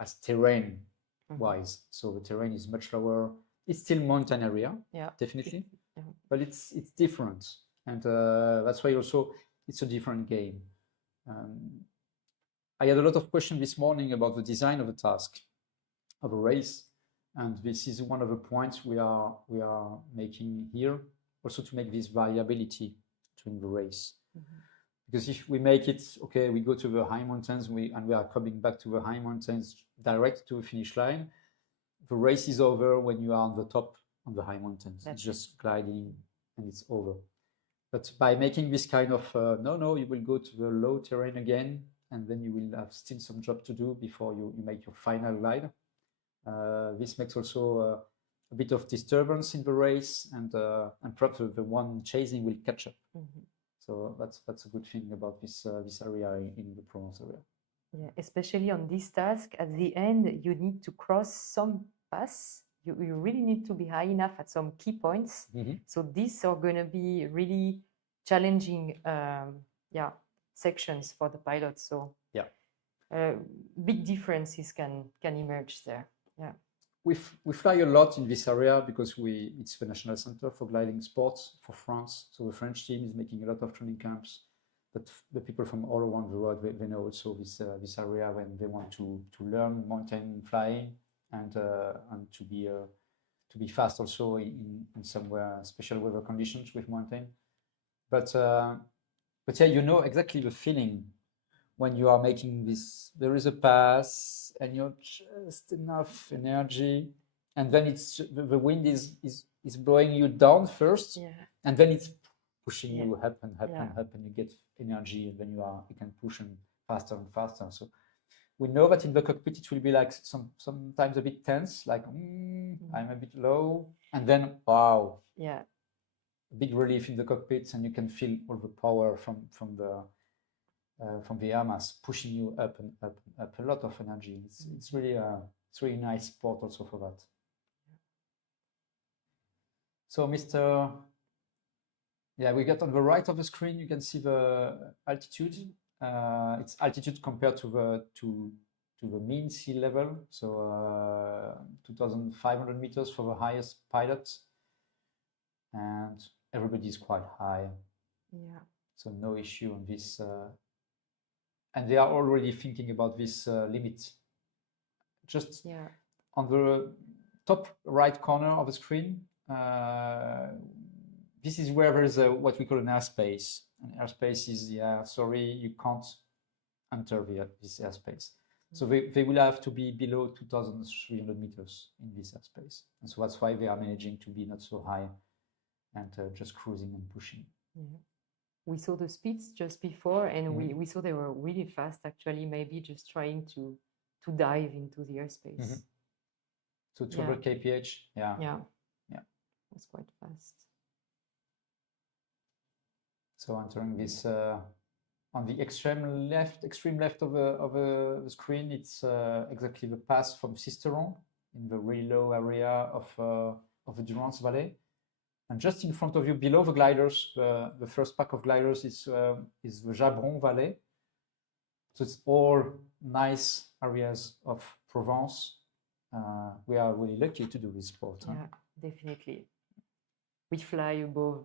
as terrain-wise. So the terrain is much lower. It's still mountain area, Yeah. definitely, Yeah. but it's different. And that's why also it's a different game. I had a lot of questions this morning about the design of a task, of a race. And this is one of the points we are making here, also to make this variability during the race. Because if we make it, okay, we go to the high mountains and we are coming back to the high mountains direct to the finish line, the race is over when you are on the top on the high mountains. It's just gliding and it's over. But by making this kind of, no, you will go to the low terrain again, and then you will have still some job to do before you make your final glide. This makes also a bit of disturbance in the race, and perhaps the one chasing will catch up. So that's a good thing about this area in the Provence area. Yeah, especially on this task, at the end, you need to cross some paths. You really need to be high enough at some key points. So these are going to be really challenging sections for the pilots. So big differences can emerge there. Yeah. We fly a lot in this area because it's the National Center for Gliding Sports for France. So the French team is making a lot of training camps. But the people from all around the world, they know also this area when they want to learn mountain flying and to be fast also in somewhere special weather conditions with mountain. But yeah, you know exactly the feeling when you are making this. There is a pass and you're just enough energy, and then the wind is blowing you down first, and then it's pushing you up and you get energy, and then you can push and faster and faster. So we know that in the cockpit it will be like sometimes a bit tense, like I'm a bit low, and then wow, big relief in the cockpit, and you can feel all the power from the air mass pushing you up and up and up. A lot of energy. It's really nice sport also for that. So we got on the right of the screen, you can see the altitude. It's altitude compared to the mean sea level. So 2,500 meters for the highest pilot, and everybody is quite high. Yeah. So no issue on this. And they are already thinking about this limit. Just on the top right corner of the screen, this is where there is what we call an airspace. An airspace is, you can't enter this airspace. So they will have to be below 2,300 meters in this airspace. And so that's why they are managing to be not so high and just cruising and pushing. We saw the speeds just before, and we saw they were really fast, actually, maybe just trying to dive into the airspace. So 200 kph, Yeah. It was quite fast. So entering this on the extreme left of the screen, it's exactly the pass from Sisteron in the really low area of the Durance Valley. And just in front of you, below the gliders, the first pack of gliders is the Jabron Valley. So it's all nice areas of Provence. We are really lucky to do this sport. Yeah, definitely. We fly above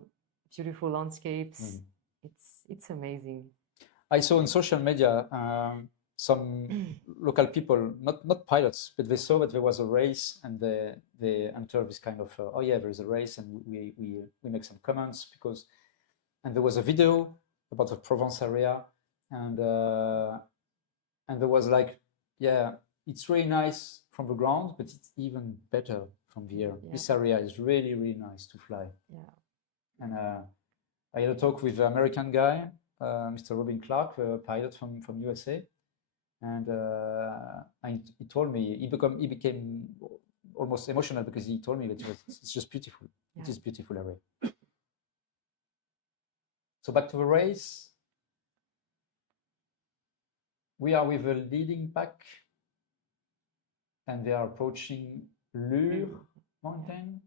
beautiful landscapes. It's amazing. I saw on social media some local people, not pilots, but they saw that there was a race, and they entered this kind of oh yeah, there is a race, and we make some comments and there was a video about the Provence area, and there was like, yeah, it's really nice from the ground, but it's even better from the air. Yeah. This area is really, really nice to fly. Yeah. And I had a talk with an American guy, Mr. Robin Clark, a pilot from USA, and he told me he became almost emotional because he told me that it's just beautiful. Yeah. It is beautiful area. So back to the race. We are with a leading pack, and they are approaching Lure mountain.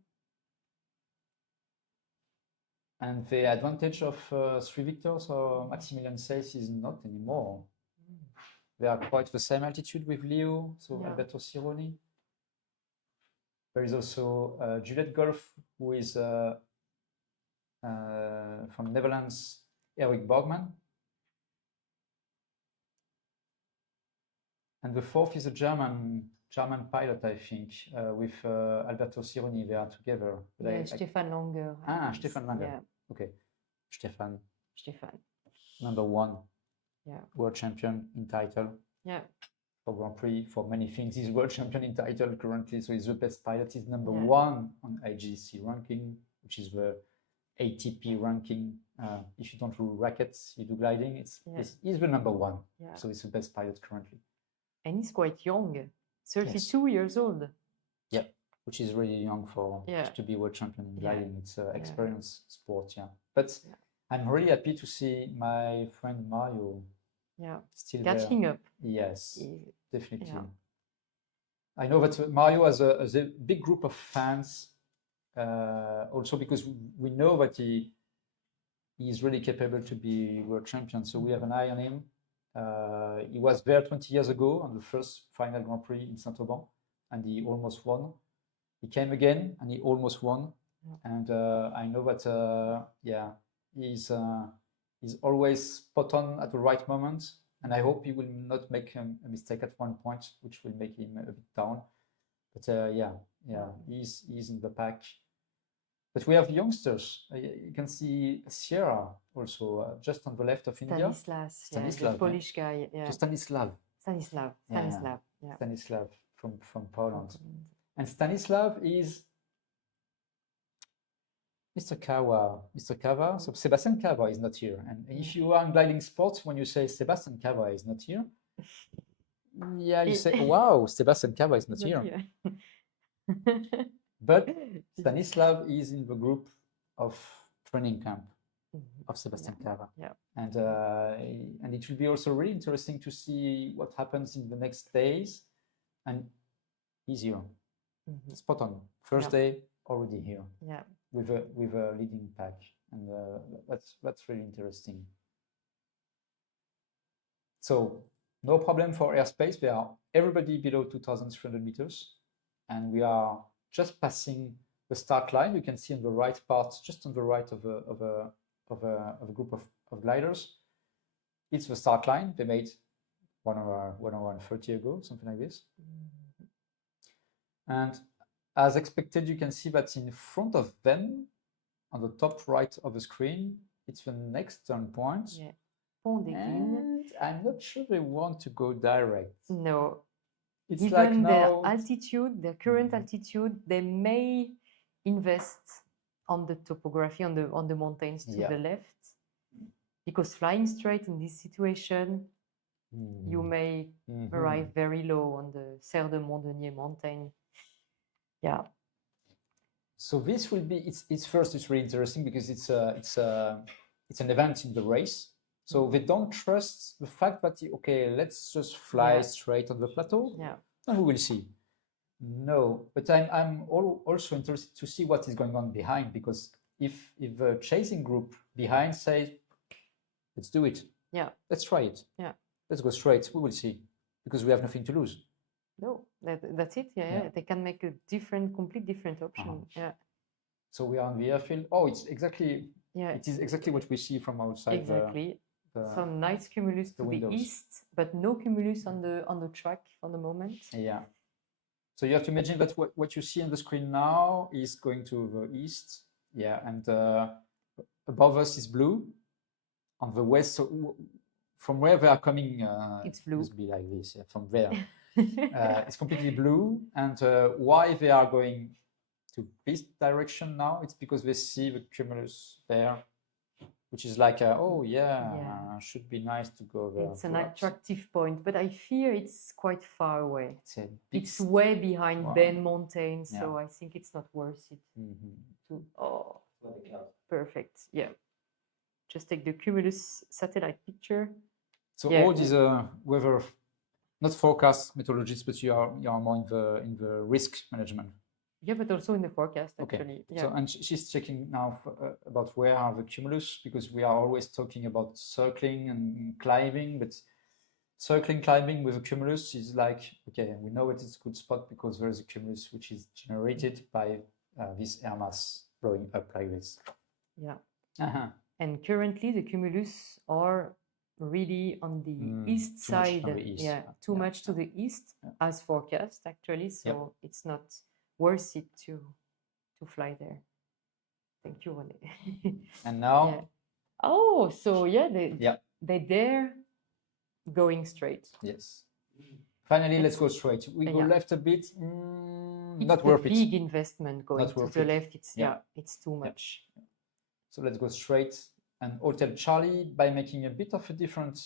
And the advantage of 3 Victors or Maximilian Sales is not anymore. They are quite the same altitude with Leo, so Yeah. Alberto Sironi. There is also Juliet Golf, who is from Netherlands, Eric Borgman. And the 4th is a German pilot, I think, with Alberto Sironi. They are together. But Yeah, Stefan Langer. Stefan Langer. Yeah. Okay, Stefan, Stefan. number 1, Yeah. world champion in title. Yeah. For Grand Prix, for many things. He's world champion in title currently, so he's the best pilot. He's number Yeah. 1 on IGC ranking, which is the ATP ranking. If you don't do rackets, you do gliding. He's the number 1, Yeah. so he's the best pilot currently. And he's quite young, 32 years old. Yeah, which is really young for Yeah. to be world champion in Yeah. gliding. It's an experience sport, yeah. But I'm really happy to see my friend Mario still Catching there. up. Yes, definitely. Yeah. I know that Mario has a big group of fans, also because we know that he is really capable to be world champion. So we have an eye on him. He was there 20 years ago on the first final Grand Prix in Saint-Auban, and he almost won. He came again, and he almost won. Yeah. And I know that, he's always spot on at the right moment. And I hope he will not make a mistake at one point, which will make him a bit down. But he's in the pack. But we have youngsters. You can see Sierra also, just on the left of India. Stanislav, the Polish guy. Yeah. So Stanislav. Stanislav. Yeah. Stanislav from Poland. And Stanislav is Mr. Kawa. So Sebastian Kawa is not here. And if you are in gliding sports, when you say Sebastian Kawa is not here, you say, wow, Sebastian Kawa is not here. But Stanislav is in the group of training camp of Sebastian Kawa. Yeah. And it will be also really interesting to see what happens in the next days. And he's here. Spot on. First day, already here. Yeah. With a leading pack. And that's really interesting. So no problem for airspace. They are everybody below 2,300 meters. And we are just passing the start line. You can see on the right part, just on the right of a group of gliders. It's the start line. They made 1 hour and 30 ago, something like this. And as expected, you can see that in front of them, on the top right of the screen, it's the next turn point. Yeah. And I'm not sure they want to go direct. No. It's Given like now, their altitude, their current altitude, they may invest on the topography, on the mountains to the left, because flying straight in this situation, you may arrive very low on the Serre de Montdenier mountain. Yeah. So this will be it's really interesting because it's an event in the race. So they don't trust the fact that let's just fly straight on the plateau. Yeah. And we will see. No, but I'm also interested to see what is going on behind, because if the chasing group behind says, let's do it. Yeah. Let's try it. Yeah. Let's go straight. We will see, because we have nothing to lose. No, that's it. Yeah. They can make a complete different option. Yeah. So we are on the airfield. Oh, it's exactly. Yeah. It is exactly what we see from outside. Exactly. some nice cumulus to the windows. east, but no cumulus on the track for the moment. Yeah. So you have to imagine that what you see on the screen now is going to the east. Yeah, and above us is blue. On the west, so from where they are coming, It's blue. must be like this. Yeah, from there, it's completely blue. And why they are going to this direction now? It's because they see the cumulus there, which is like, oh yeah, should be nice to go there. It's an attractive point, but I fear it's quite far away. It's way behind Wow. Ben Mountain, so Yeah. I think it's not worth it. Mhm. Oh, perfect. Yeah. Just take the cumulus satellite picture. So Yeah. all these weather, not forecast methodologies, but you are more in the risk management. Yeah, but also in the forecast, Okay. actually. Yeah. So and she's checking now about where are the cumulus, because we are always talking about circling and climbing, but circling climbing with a cumulus is like, okay, we know it is a good spot because there is a cumulus which is generated by this air mass blowing up like this. Yeah. Uh-huh. And currently, the cumulus are really on the east too much side. on the east. Yeah, too much to the east, as forecast, actually. So it's not worth it to fly there. Thank you, René. And now, Yeah. Oh, so yeah, they dare going straight. yes. Finally, let's go straight. We go Yeah. left a bit. It's Not worth a it. big investment going Not to worth the it. left. It's Yeah. it's too much. So let's go straight. And Hotel Charlie, by making a bit of a different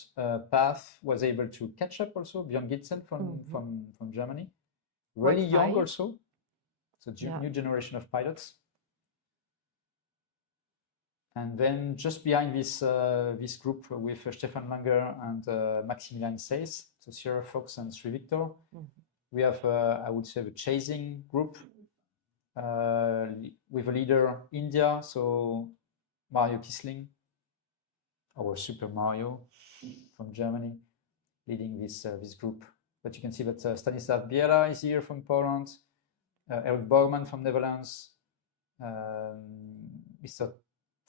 path, was able to catch up also. Björn Gitzel from Germany. Really Quite young high. also. So new generation of pilots. And then just behind this this group with Stefan Langer and Maximilian Seys, so Sierra Fox and Sri Victor, we have, I would say, the chasing group with a leader India, so Mario Kisling, our Super Mario from Germany, leading this group. But you can see that Stanislav Biela is here from Poland, Eric Borgman from Netherlands, Mr.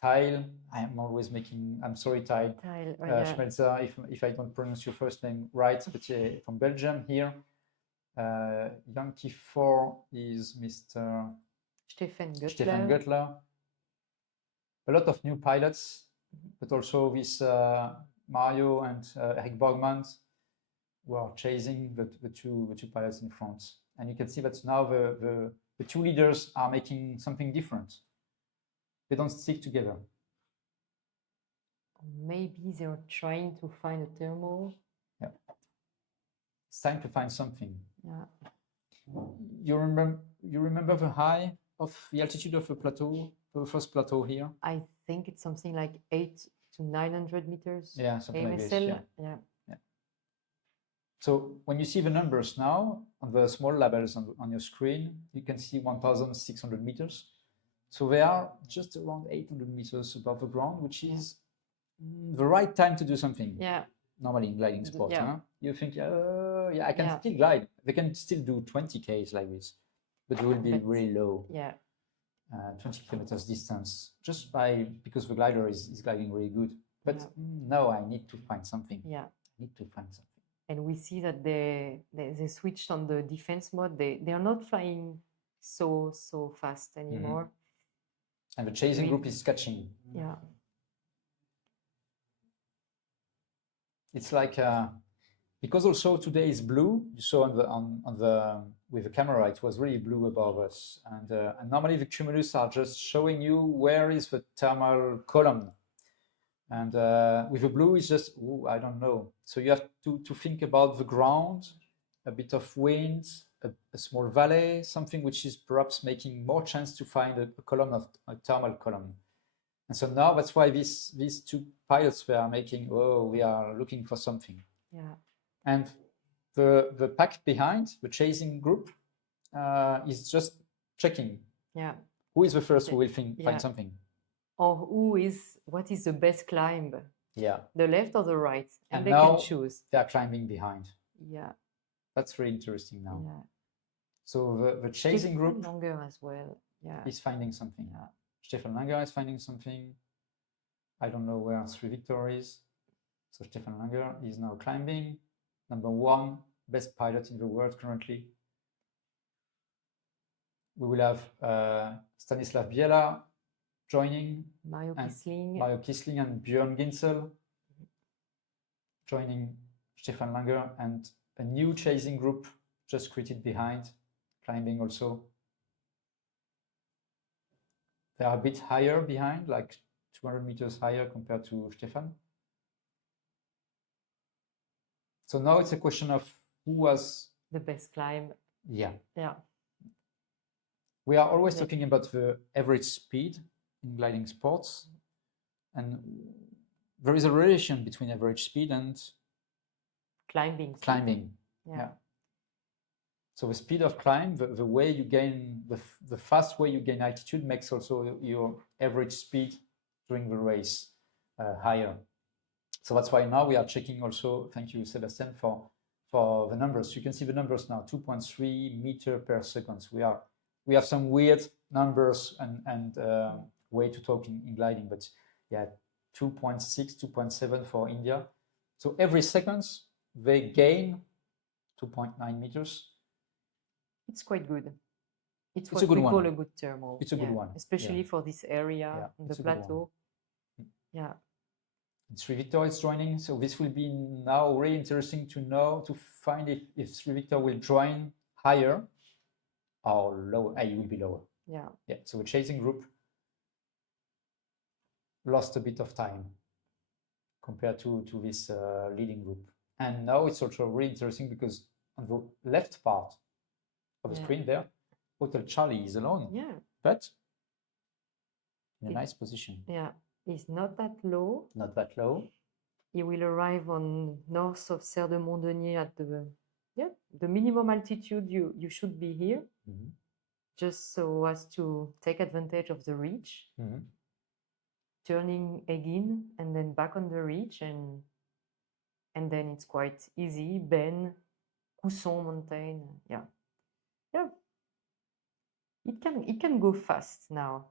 Tyle. I'm always making, I'm sorry, Tyle. Schmelzer, if I don't pronounce your first name right, but from Belgium here. Yankee 4 is Mr. Stefan Stefan Göttler. A lot of new pilots, but also this Mario and Eric Borgman who are chasing the two pilots in front. And you can see that now the two leaders are making something different. They don't stick together. Maybe they're trying to find a thermal. Yeah. It's time to find something. Yeah. You remember the high of the altitude of the plateau, the first plateau here? I think it's something like 800 to 900 meters. Yeah, something like this. Yeah. So when you see the numbers now on the small labels on your screen, you can see 1,600 meters. So they are just around 800 meters above the ground, which is the right time to do something. Yeah. Normally in gliding sport, Yeah. huh? You think, yeah, I can still glide. They can still do 20 Ks like this, but it will be really low. Yeah. 20 kilometers distance, just because the glider is gliding really good. But no, I need to find something. Yeah. I need to find something. And we see that they switched on the defense mode. They are not flying so fast anymore. And the chasing group is catching. Yeah. It's like because also today is blue. You saw on the with the camera, it was really blue above us. And normally the cumulus are just showing you where is the thermal column. And with the blue, it's just, I don't know. So you have to think about the ground, a bit of wind, a small valley, something which is perhaps making more chance to find a column of a thermal column. And so now that's why these two pilots were making, we are looking for something. Yeah. And the pack behind, the chasing group, is just checking. Yeah. Who is the first who will find something? Or what is the best climb? Yeah. The left or the right? And they now can choose. They are climbing behind. Yeah. That's really interesting now. Yeah. So the chasing group longer as well. Yeah. is finding something. Yeah. Stefan Langer is finding something. I don't know where Sri Victor is. So Stefan Langer is now climbing. #1, best pilot in the world currently. We will have Stanislav Biela joining. Mario Kisling. Mario Kisling and Björn Ginsel joining Stefan Langer, and a new chasing group just created behind, climbing also. They are a bit higher behind, like 200 meters higher compared to Stefan. So now it's a question of who was the best climb. Yeah. Yeah. We are always talking about the average speed in gliding sports, and there is a relation between average speed and climbing. Yeah. So the speed of climb, the way you gain, the fast way you gain altitude makes also your average speed during the race higher. So that's why now we are checking also, thank you, Sebastian, for the numbers. You can see the numbers now, 2.3 meter per second. We have some weird numbers and way to talk in gliding, but yeah, 2.6, 2.7 for India. So every second they gain 2.9 meters. It's quite good. It's a what good we one. call a good thermal. It's a good one. Especially for this area, the plateau. Yeah. Sri Victor is joining, so this will be now really interesting to know, to find if Sri Victor will join higher or lower. It will be lower. Yeah. Yeah. So the chasing group lost a bit of time compared to this leading group. And now it's also really interesting because on the left part of the screen there, Hotel Charlie is alone. Yeah. But in a nice position. Yeah. It's not that low. Not that low. He will arrive on north of Serre de Mondenier at the minimum altitude you should be here, just so as to take advantage of the reach, turning again and then back on the reach, and then it's quite easy. Ben, Cousson mountain, yeah. It can go fast now.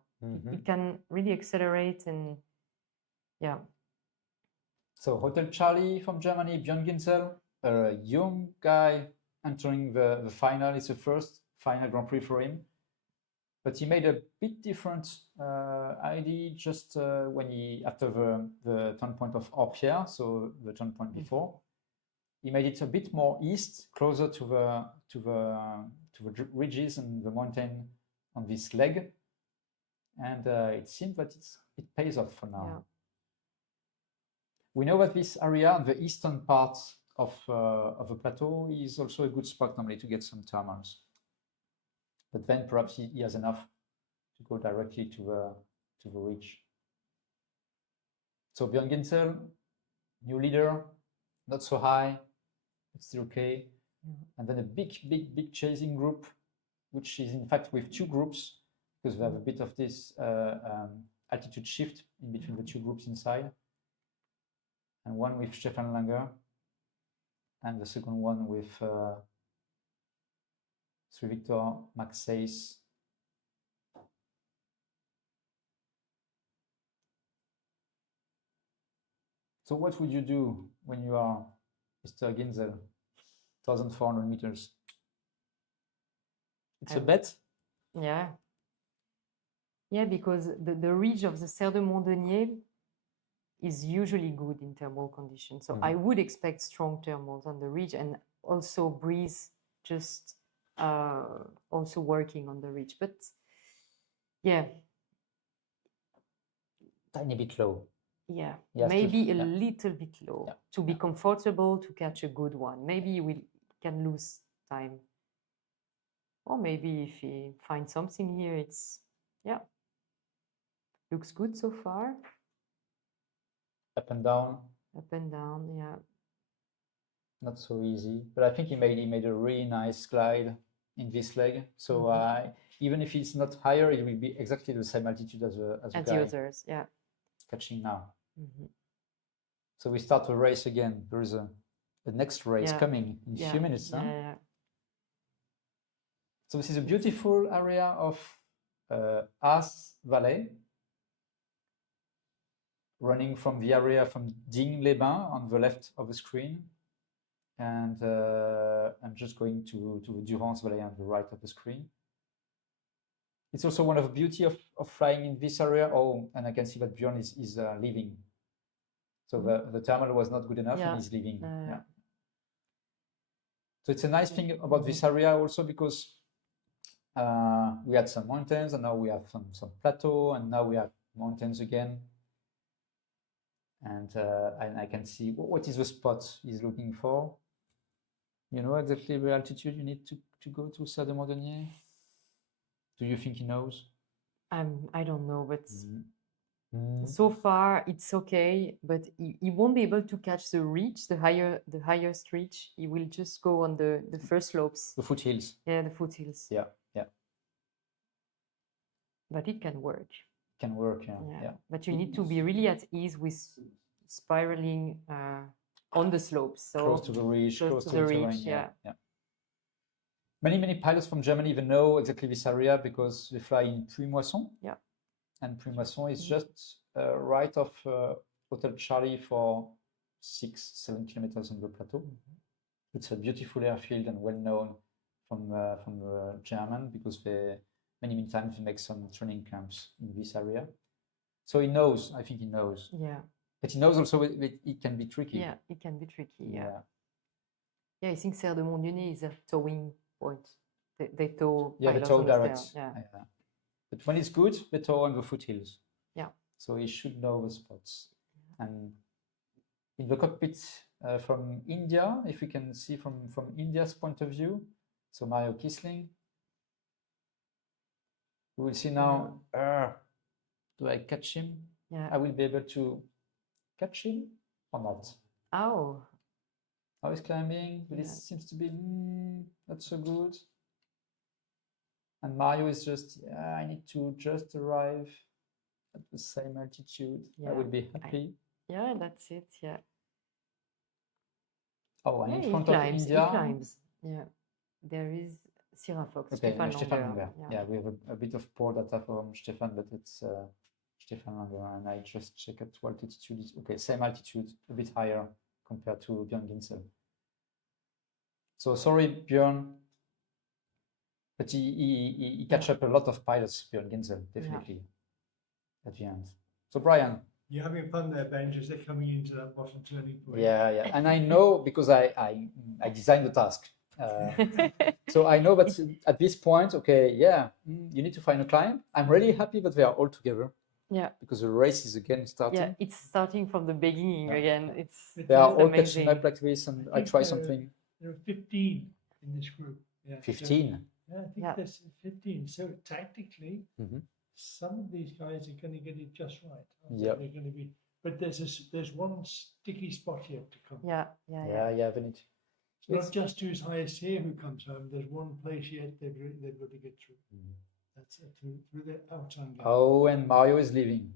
It can really accelerate and yeah. So Hotel Charlie from Germany, Björn Ginsel, a young guy entering the final. It's the first final Grand Prix for him. But he made a bit different ID just when after the turn point of Orpierre, so the turn point before. He made it a bit more east, closer to the ridges and the mountain on this leg. And it seems that it pays off for now. Yeah. We know that this area, the eastern part of the plateau, is also a good spot normally to get some thermals. But then perhaps he has enough to go directly to the ridge. So Björn Ginsel, new leader, not so high, but still okay. And then a big chasing group, which is in fact with two groups, because we have a bit of this altitude shift in between the two groups inside. And one with Stefan Langer, and the second one with Sri Victor, Max Seis. So what would you do when you are Mr. Ginsel, 1,400 meters? It's a bet? Yeah. Yeah, because the ridge of the Serre de Mondenier is usually good in thermal conditions. So I would expect strong thermals on the ridge, and also breeze just also working on the ridge. But yeah. Tiny bit low. Yeah, maybe a little bit low to be comfortable to catch a good one. Maybe we can lose time. Or maybe if he finds something here, it's, looks good so far. Up and down. Up and down, yeah. Not so easy, but I think he made a really nice glide in this leg. So even if it's not higher, it will be exactly the same altitude as the others, yeah. Catching now. So we start the race again. There is a next race coming in a few minutes. So this is a beautiful area of As Valley, running from the area from Digne-les-Bains on the left of the screen. And I'm just going to Durance Valley on the right of the screen. It's also one of the beauty of flying in this area. Oh, and I can see that Björn is leaving. So the thermal was not good enough and he's leaving. Yeah. So it's a nice thing about this area also because we had some mountains and now we have some plateau and now we have mountains again. And I can see what is the spot he's looking for. You know exactly the altitude you need to go to Sailplane? Do you think he knows? I don't know, but so far it's okay. But he won't be able to catch the reach, the highest reach. He will just go on the first slopes. The foothills. Yeah, the foothills. Yeah. But it can work. Can work, yeah. But you need to be really at ease with spiraling on the slopes. So close to the ridge, close to the ridge, terrain, yeah. Many pilots from Germany even know exactly this area because they fly in Prix-Moisson. Yeah. And Prix-Moisson is just right off Hotel Charlie for 6-7 kilometers on the plateau. It's a beautiful airfield and well known from the German because they many times they make some training camps in this area. So he knows, I think he knows. Yeah. But he knows also it can be tricky. Yeah, it can be tricky, yeah. I think Serre de Montdionnet is a towing point. They tow. Yeah, they tow direct. Yeah. But when it's good, they tow on the foothills. Yeah. So he should know the spots. And in the cockpit from India, if we can see from India's point of view, so Mario Kisling, we will see now, do I catch him? Yeah. I will be able to catch him or not. Oh. How is climbing? But it seems to be not so good. And Mario is just, I need to just arrive at the same altitude. I would be happy. That's it, yeah. Oh, and in front of India. He climbs, yeah. There is Sierra Fox, okay, Stefan Langer. Yeah, we have a bit of poor data from Stefan, but it's Stefan Langer, and I just check at what altitude is. Okay, same altitude, a bit higher compared to Björn Ginsel. So sorry, Björn, but he catch up a lot of pilots, Björn Ginsel, definitely, at the end. So Brian. You're having fun there, Ben, as they're coming into that bottom turning point. Yeah, and I know because I designed the task. So I know that at this point, okay, you need to find a climb. I'm really happy that they are all together. Yeah. Because the race is again starting. Yeah, it's starting from the beginning again. They are all catching up like this, and I try something. There are 15 in this group. Yeah, 15? So, I think there's 15. So tactically, some of these guys are going to get it just right. Yeah. They're going to be, but there's one sticky spot here to come. Yeah, they need. It's not just who's highest here who comes home. There's one place yet they've got to get through. That's it, through the outside. Oh, and Mario is leaving.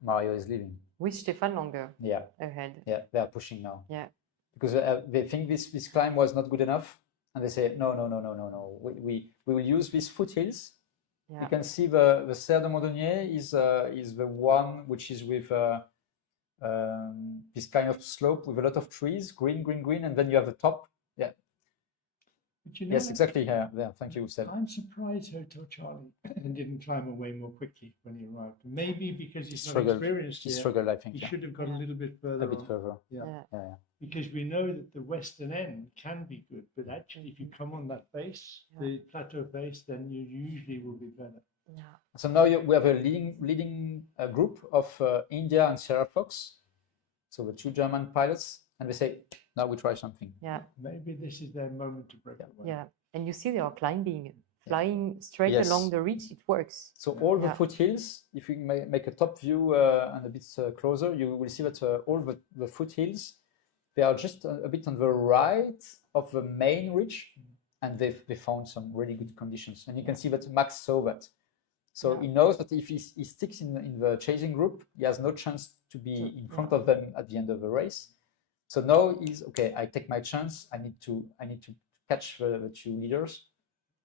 Mario is leaving. With Stefan Langer. Yeah. Ahead. Yeah, they are pushing now. Yeah. Because they think this climb was not good enough, and they say no. We will use these foothills. Yeah. You can see the Serre de Montdionnet is the one which is with this kind of slope with a lot of trees, green, and then you have the top. Yeah. But you know, yes, exactly. Yeah. Thank you, Seb. I'm surprised Hotel Charlie didn't climb away more quickly when he arrived. Maybe because he's not experienced yet. He struggled, I think. He should have got a little bit further. A bit further. Yeah. Because we know that the western end can be good, but actually, if you come on that base, the plateau base, then you usually will be better. Yeah. So now we have a leading group of India and Sierra Fox, so the two German pilots, and they say, now we try something. Yeah. Maybe this is their moment to break away. Yeah, and you see they are climbing, flying straight along the ridge. It works. So all the foothills, if we make a top view and a bit closer, you will see that all the foothills, they are just a bit on the right of the main ridge, and they found some really good conditions. And you can see that Max saw that. So he knows that if he sticks in the chasing group, he has no chance to be in front of them at the end of the race. So now he's okay. I take my chance. I need to catch the two leaders.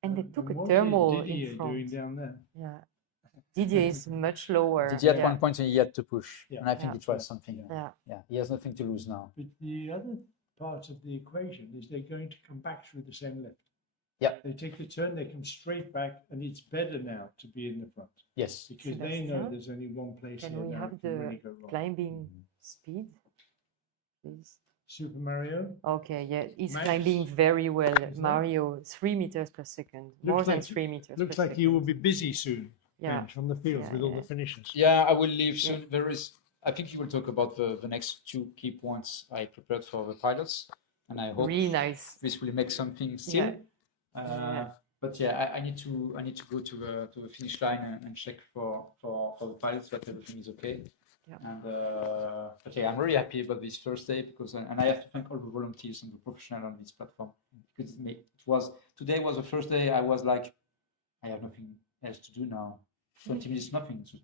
And they took a thermal Didier in front. doing down there? Yeah. Didier is much lower. Didier at yeah. one point he had to push, Yeah. and I think Yeah. he tried something. Yeah. Yeah, he has nothing to lose now. But the other part of the equation is they're going to come back through the same lift. Yeah. They take the turn, they come straight back, and it's better now to be in the front Yes. because they know Sébastien, there's only one place Can here we now have it can really the go wrong. climbing speed, please? Super Mario Okay, yeah, he's Max, climbing very well. that? Mario, 3 meters per second, more Looks than like- 3 meters looks per like second. you will be busy soon. Yeah. Benj, on the fields Yeah, with all yeah. the finishes. Yeah, I will leave soon. There is, I think he will talk about the next 2 key points I prepared for the pilots, and I hope Really nice. this will make something still. Yeah. Yeah. But yeah, I need to go to the finish line and check for the pilots that everything is okay. Yeah. And but yeah, I'm really happy about this first day because and I have to thank all the volunteers and the professionals on this platform because today was the first day I was like, I have nothing else to do now. 20 minutes, nothing. So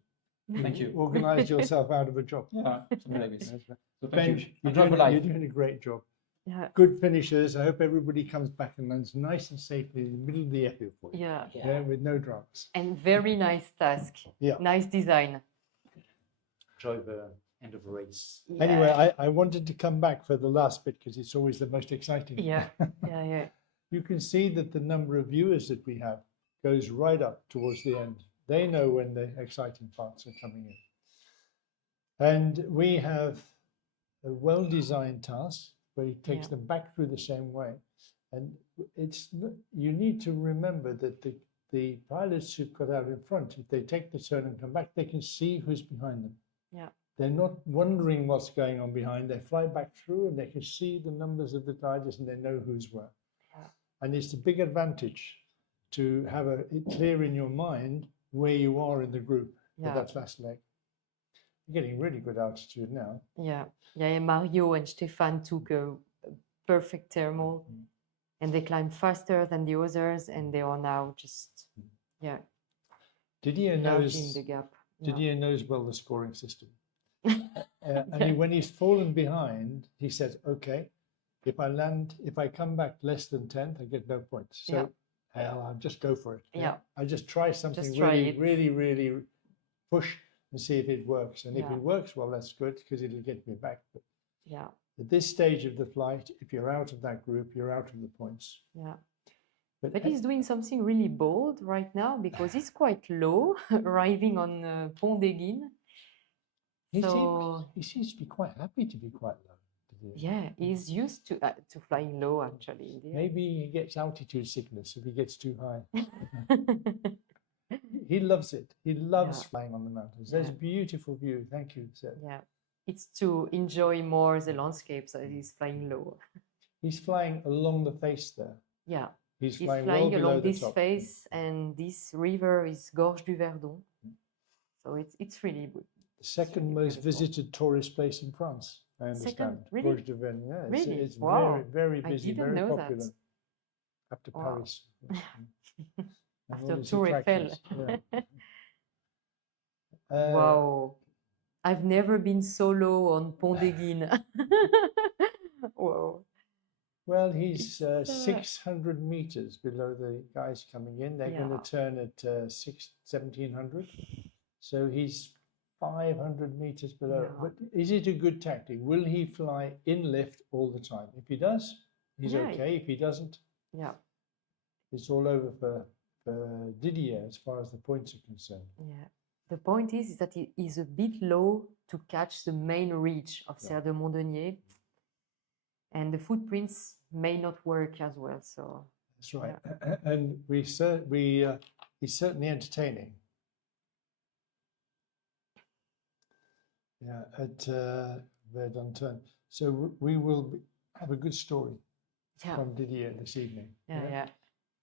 thank you. Organize yourself out of a job. Yeah, something like this. So thank Benj, you. you're Enjoy the doing, life. you're doing a great job. Yeah. Good finishers. I hope everybody comes back and lands nice and safely in the middle of the airfield for you. Yeah. Yeah, with no dramas. And very nice task. Yeah. Nice design. Enjoy the end of the race. Anyway, I wanted to come back for the last bit because it's always the most exciting. Yeah. Yeah, yeah. You can see that the number of viewers that we have goes right up towards the end. They know when the exciting parts are coming in. And we have a well-designed task where he takes Yeah. them back through the same way. And you need to remember that the pilots who've got out in front, if they take the turn and come back, they can see who's behind them. Yeah. They're not wondering what's going on behind. They fly back through and they can see the numbers of the gliders and they know who's where. Yeah. And it's a big advantage to have it clear in your mind where you are in the group for Yeah. that last leg. You're getting really good altitude now. Yeah. Yeah, and Mario and Stefan took a perfect thermal and they climbed faster than the others and they are now just, yeah, Didier enlarging knows, the gap. Didier knows well the scoring system. And when he's fallen behind, he says, okay, if I come back less than 10th, I get no points. So Yeah. hell, I'll just go for it. Yeah. I just try something Just try really, it. really, really push and see if it works. And if Yeah. it works, well, that's good because it'll get me back. But Yeah. at this stage of the flight, if you're out of that group, you're out of the points. Yeah. But But he's doing something really bold right now because he's quite low, arriving on Pont d'Aiguine. he, So seems to be quite happy to be quite low. Didier. yeah, he's used to flying low actually. in the air. Maybe he gets altitude sickness if he gets too high. He loves it. He loves Yeah. flying on the mountains. There's a Yeah. beautiful view. Thank you, sir. Yeah, it's to enjoy more the landscapes that he's flying low. He's flying along the face there. Yeah, He's he's flying, flying well below along the this top. face, and this river is Gorge du Verdon. So it's really good. The second really most beautiful. visited tourist place in France, I understand. Second? Really? Gorge du Verdon. Yeah, Really? it's Wow. very, very I busy, didn't very know that. popular. After Wow. Paris. And all After its Tour Eiffel. attractions, yeah. Wow, I've never been so low on Pont d'Aiguine. Wow. Well, he's It's, 600 meters below the guys coming in. They're going Yeah. to turn at 1700. So he's 500 meters below. Yeah. But is it a good tactic? Will he fly in lift all the time? If he does, he's Yeah. okay. If he doesn't, Yeah, it's all over for Didier as far as the points are concerned. yeah. The point is that it is a bit low to catch the main reach of Yeah. Serre de Mondenier, and the footprints may not work as well. So That's right. And he's certainly entertaining. Yeah, at Verdun Turn. So we will have a good story yeah, from Didier this evening. yeah.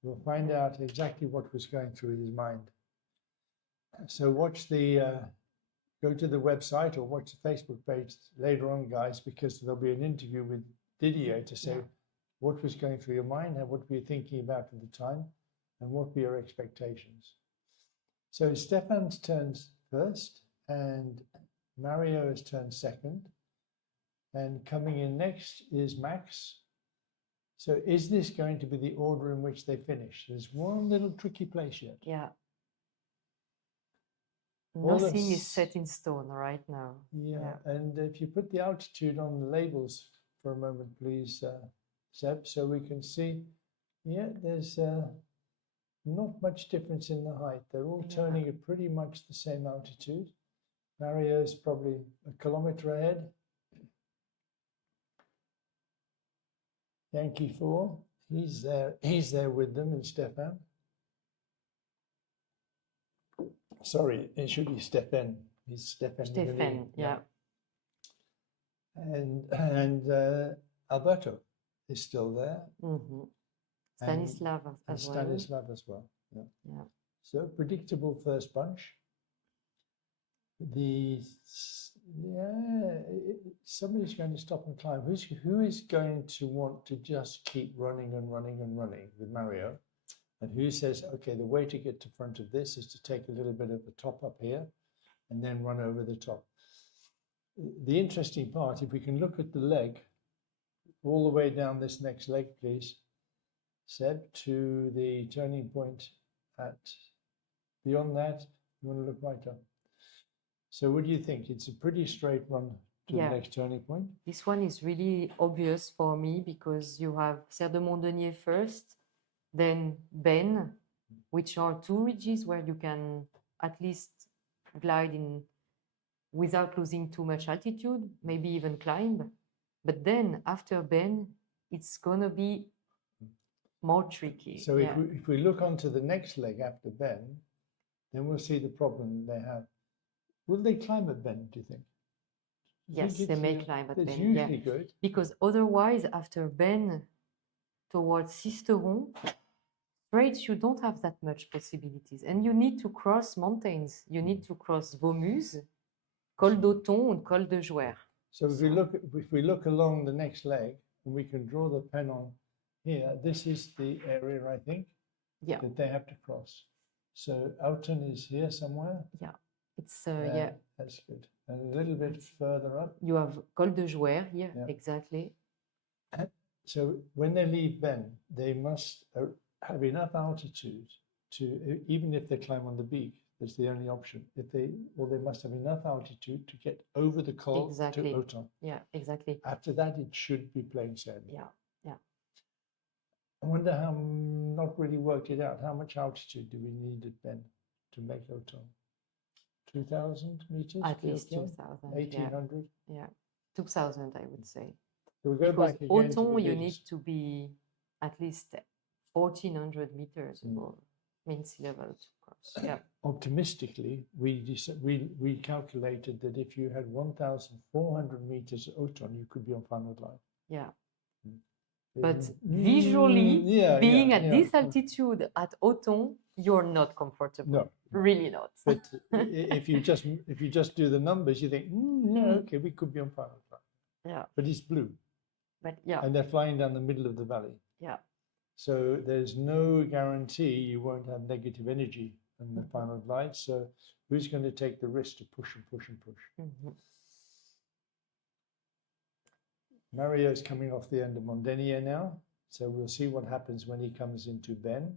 We'll find out exactly what was going through his mind. So watch go to the website or watch the Facebook page later on, guys, because there'll be an interview with Didier to say what was going through your mind and what were you thinking about at the time and what were your expectations. So Stefan's turns first and Mario has turned second. And coming in next is Max. So is this going to be the order in which they finish? There's one little tricky place yet. Yeah. Nothing is this- set in stone right now. Yeah, and if you put the altitude on the labels for a moment, please, Seb, so we can see, yeah, there's not much difference in the height. They're all turning at pretty much the same altitude. Mario's probably a kilometer ahead. Yankee 4, he's there with them, and Stefan. Sorry, it should be Stefan. He's Stefan. Stefan, yeah. And Alberto is still there. Mm-hmm. And- Stanislav and as well. Stanislav as well. Yeah. Yeah. So predictable first bunch. Somebody's going to stop and climb. Who is going to want to just keep running and running and running with Mario? And who says, okay, the way to get to front of this is to take a little bit of the top up here and then run over the top. The interesting part, if we can look at the leg, all the way down this next leg, please, Seb, to the turning point at, beyond that, you want to look right up. So what do you think? It's a pretty straight run to Yeah. the next turning point. This one is really obvious for me because you have Serre de Montdenier first, then Ben, which are two ridges where you can at least glide in without losing too much altitude, maybe even climb. But then after Ben, it's gonna be more tricky. So if we look onto the next leg after Ben, then we'll see the problem they have. Will they climb at Ben, do you think? Yes, they may climb at It's Ben. usually good. Because otherwise, after Ben towards Sisteron, straight, you don't have that much possibilities. And you need to cross mountains. You need to cross Vaumus, Col d'Auton, and Col de Jouer. So if we look along the next leg, and we can draw the pen on here, this is the area, I think, Yeah. that they have to cross. So Alton is here somewhere. Yeah. It's, yeah. That's good. And a little bit further up. You have Col de Jouer here, Yeah. exactly. So when they leave Ben, they must have enough altitude to, even if they climb on the beak, that's the only option. They must have enough altitude to get over the col Exactly. to Auton. Yeah, exactly. After that, it should be plain sailing. Yeah, yeah. I wonder how, not really worked it out, how much altitude do we need at Ben to make Auton? 2,000 meters? At least okay? 2,000. 1,800? Yeah. 2,000, I would say. So we go Because back again to Auton, the you base. need to be at least 1,400 meters Mm. above mean sea level to cross. Yeah. Optimistically, we calculated that if you had 1,400 meters at Auton, you could be on final line. Yeah. Mm. But visually, Yeah, being yeah, at yeah. this altitude at Auton, you're not comfortable. No. Really not. But if you just do the numbers, you think, yeah, okay, we could be on final line. Yeah. But it's blue, But yeah. and they're flying down the middle of the valley. Yeah. So there's no guarantee you won't have negative energy in the final glide. So who's going to take the risk to push and push and push? Mhm. Mario's coming off the end of Montdenier now. So we'll see what happens when he comes into Ben.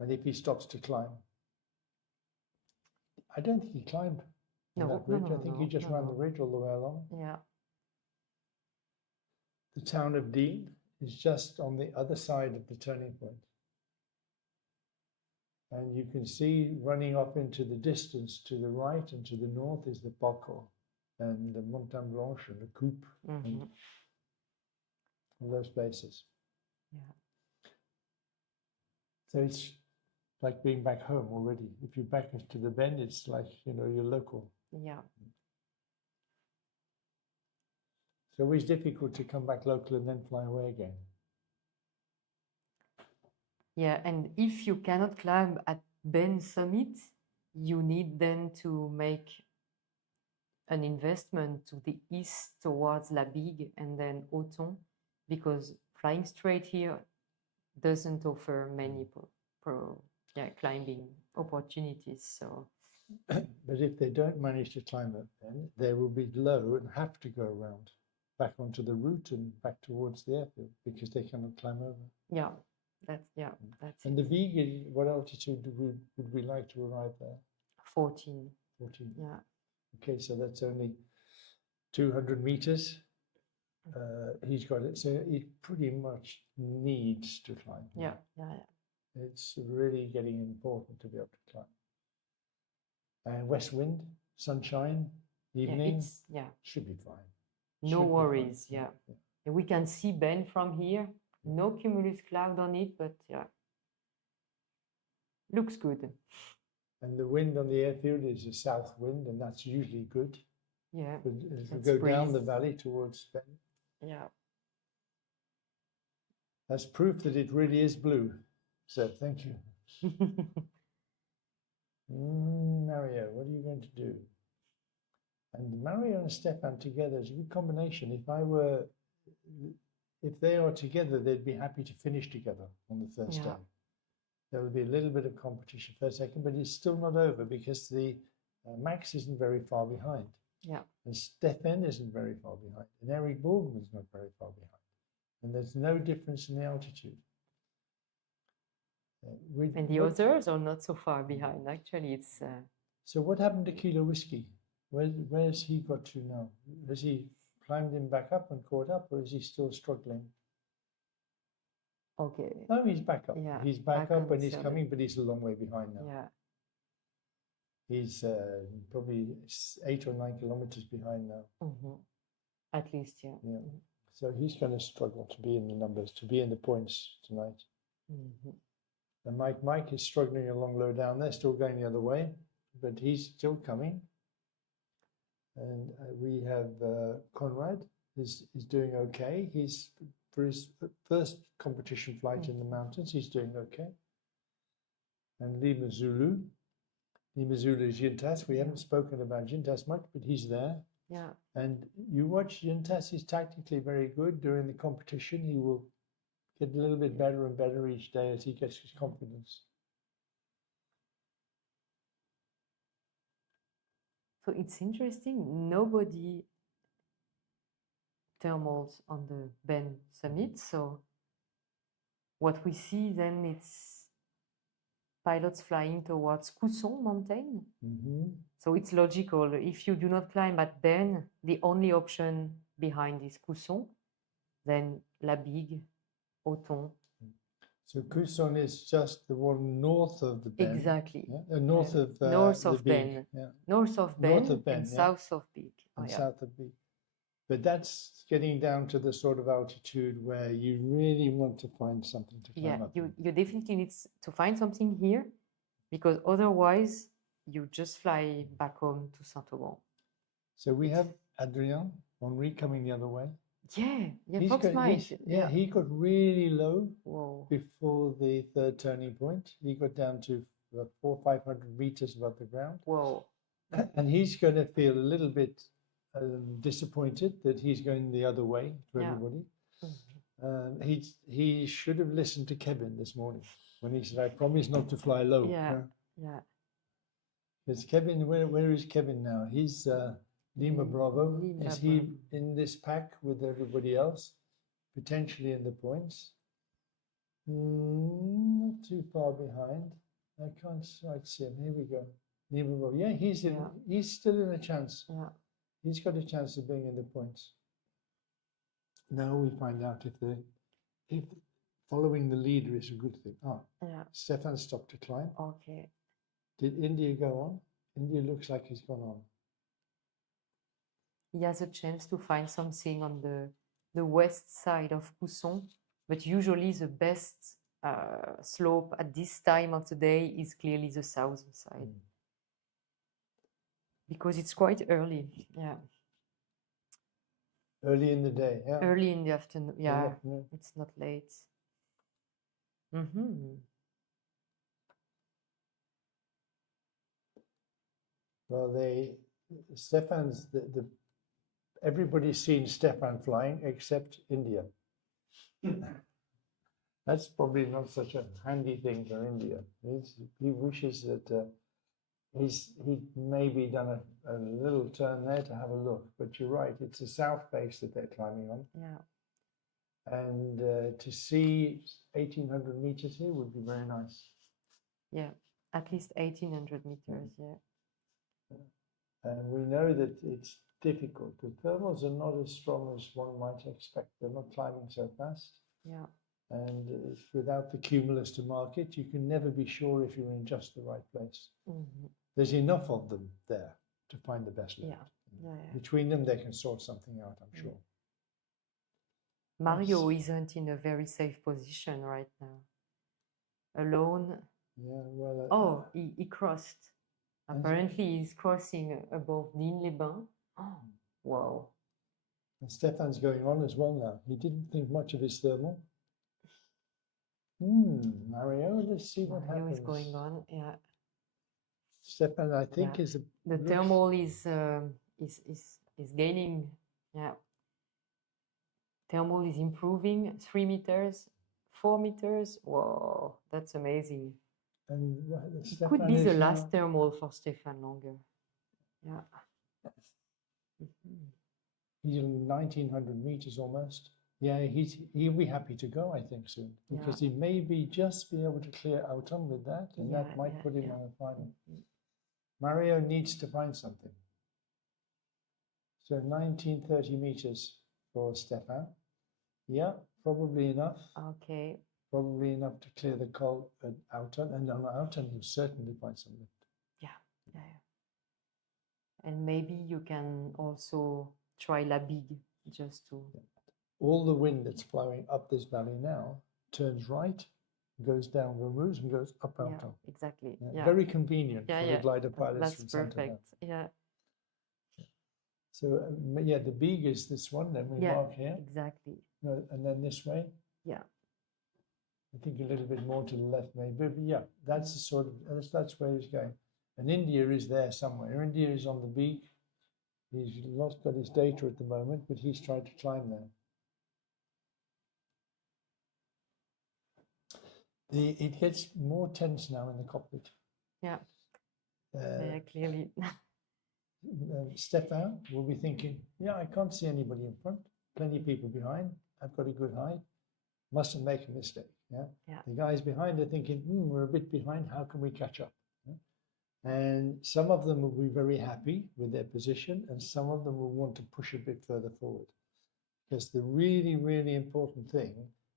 And if he stops to climb. I don't think he climbed on No, that ridge. no, I think he no, just no, ran no. the ridge all the way along. Yeah. The town of Dean is just on the other side of the turning point. And you can see running off into the distance to the right and to the north is the Bocco and the Montagne Blanche and the Coupe and Mhm. all those places. Yeah. So it's like being back home already. If you're back to the bend, it's like, you're local. Yeah. It's always difficult to come back local and then fly away again. Yeah, and if you cannot climb at Ben summit, you need then to make an investment to the east towards La Bigue and then Auton, because flying straight here doesn't offer many climbing opportunities. So, But if they don't manage to climb up, then they will be low and have to go around back onto the route and back towards the airfield because they cannot climb over. yeah, that's And the Vigue, what altitude would we like to arrive there? 14. 14. Yeah. Okay, so that's only 200 meters. He's got it, so he pretty much needs to climb. Yeah. Yeah. Yeah. It's really getting important to be able to climb. And west wind, sunshine, evening, should be fine. No Should be fine. worries. Yeah. And we can see Ben from here. No cumulus cloud on it, but yeah, looks good. And the wind on the airfield is a south wind, and that's usually good. Yeah. But as we That's go down breeze. the valley towards Ben, Yeah. that's proof that it really is blue. So thank you. Mario, what are you going to do? And Mario and Stefan together is a good combination. If they are together, they'd be happy to finish together on the first day. There will be a little bit of competition first, second, but it's still not over because the Max isn't very far behind. Yeah. And Stefan isn't very far behind. And Eric Borgman's not very far behind. And there's no difference in the altitude. And the others are not so far behind. Actually, it's. So what happened to Kilo Whiskey? Where's he got to now? Has he climbed him back up and caught up, or is he still struggling? Okay. No, he's back up. Yeah, He's back up and he's 7. coming, but he's a long way behind now. Yeah. He's probably 8 or 9 kilometers behind now. At least, yeah. Yeah. So he's going to struggle to be in the numbers, to be in the points tonight. And Mike is struggling along low down there, still going the other way, but he's still coming. And we have Conrad is doing okay. He's for his first competition flight in the mountains. He's doing okay. And Lima Zulu is Jintas. We haven't spoken about Jintas much, but he's there. Yeah. And you watch Jintas. He's tactically very good during the competition. He will get a little bit better and better each day as he gets his confidence. So it's interesting. Nobody thermals on the Ben summit. So what we see then, it's pilots flying towards Cousson mountain. So it's logical. If you do not climb at Ben, the only option behind is Cousson, then La Bigue, Auton. So Cousson is just the one north of the Ben. Exactly. Yeah? North of north of the Ben. Yeah. North of Ben, North of Ben, and yeah. south of Bigue. And south of Bigue. But that's getting down to the sort of altitude where you really want to find something to climb up. You definitely need to find something here, because otherwise you just fly back home to Saint-Auban. So we have Adrien Henry coming the other way. Yeah, Fox might. He got really low Whoa. before the third turning point. He got down to 400 or 500 meters above the ground. Whoa. And he's going to feel a little bit disappointed that he's going the other way to everybody. He should have listened to Kevin this morning when he said, "I promise not to fly low." Yeah. Because Kevin, where is Kevin now? He's Lima Bravo. Is he in this pack with everybody else? Potentially in the points. Not too far behind. I can't quite see him. Here we go. Lima Bravo. Yeah, he's still in a chance. Yeah. He's got a chance of being in the points. Now we find out if following the leader is a good thing. Stefan stopped to climb. Okay. Did India go on? India looks like he's gone on. He has a chance to find something on the west side of Cousson, but usually the best slope at this time of the day is clearly the southern side. Because it's quite early, Early in the day, yeah. Early in the afternoon, it's not late. Well, Stefan's everybody's seen Stefan flying except India. That's probably not such a handy thing for India. He wishes that he'd maybe done a little turn there to have a look. But you're right, it's a south base that they're climbing on. Yeah. And to see 1,800 meters here would be very nice. Yeah. At least 1800 meters, yeah. And we know that it's difficult. The thermals are not as strong as one might expect. They're not climbing so fast. Yeah. And without the cumulus to mark it, you can never be sure if you're in just the right place. There's enough of them there to find the best lift. Yeah. Between them, they can sort something out, I'm sure. Mario isn't in a very safe position right now. Alone. Yeah, well. Oh, he crossed. Apparently, he's crossing above Digne-les-Bains. Oh, wow. And Stefan's going on as well now. He didn't think much of his thermal. Mario, let's see what happens. Mario is going on, yeah. Stefan, I think, is the thermal is gaining. Yeah. Thermal is improving. 3 meters, 4 meters. Whoa, that's amazing. And it could be the last thermal for Stefan Longer. Yeah. He's 1900 meters almost. Yeah, he'll be happy to go, I think, soon, because he may just be able to clear Autumn with that, and that might put him on a final. Mario needs to find something. So 1930 meters for Stefan. Yeah, probably enough. Okay. Probably enough to clear the col at Autumn, and on Autumn he'll certainly find something. Yeah. And maybe you can also try La Bigue, just to... All the wind that's flowing up this valley now turns right, goes down Vermouse and goes up Autumn. Yeah, exactly. Very convenient for the glider pilots. That's from perfect. Saint-Auban. So the Bigue is this one, then we mark here. Exactly. No, and then this way. Yeah. I think a little bit more to the left maybe, but yeah, that's the sort of, that's where he's going. And India is there somewhere. India is on the Bigue. He's not got his data at the moment, but he's trying to climb there. It gets more tense now in the cockpit. Yeah. Clearly. Stefan will be thinking, yeah, I can't see anybody in front. Plenty of people behind. I've got a good height. Mustn't make a mistake. Yeah. The guys behind are thinking, we're a bit behind. How can we catch up? And some of them will be very happy with their position, and some of them will want to push a bit further forward. Because the really, really important thing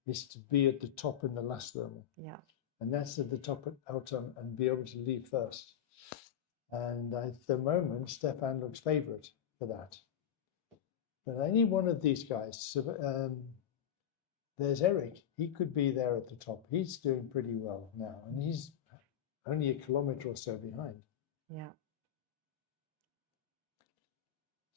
is to be at the top in the last thermal. Yeah. And that's at the top at Autumn and be able to leave first. And at the moment, Stefan looks favourite for that. But any one of these guys, there's Eric. He could be there at the top. He's doing pretty well now, and he's only a kilometre or so behind. Yeah.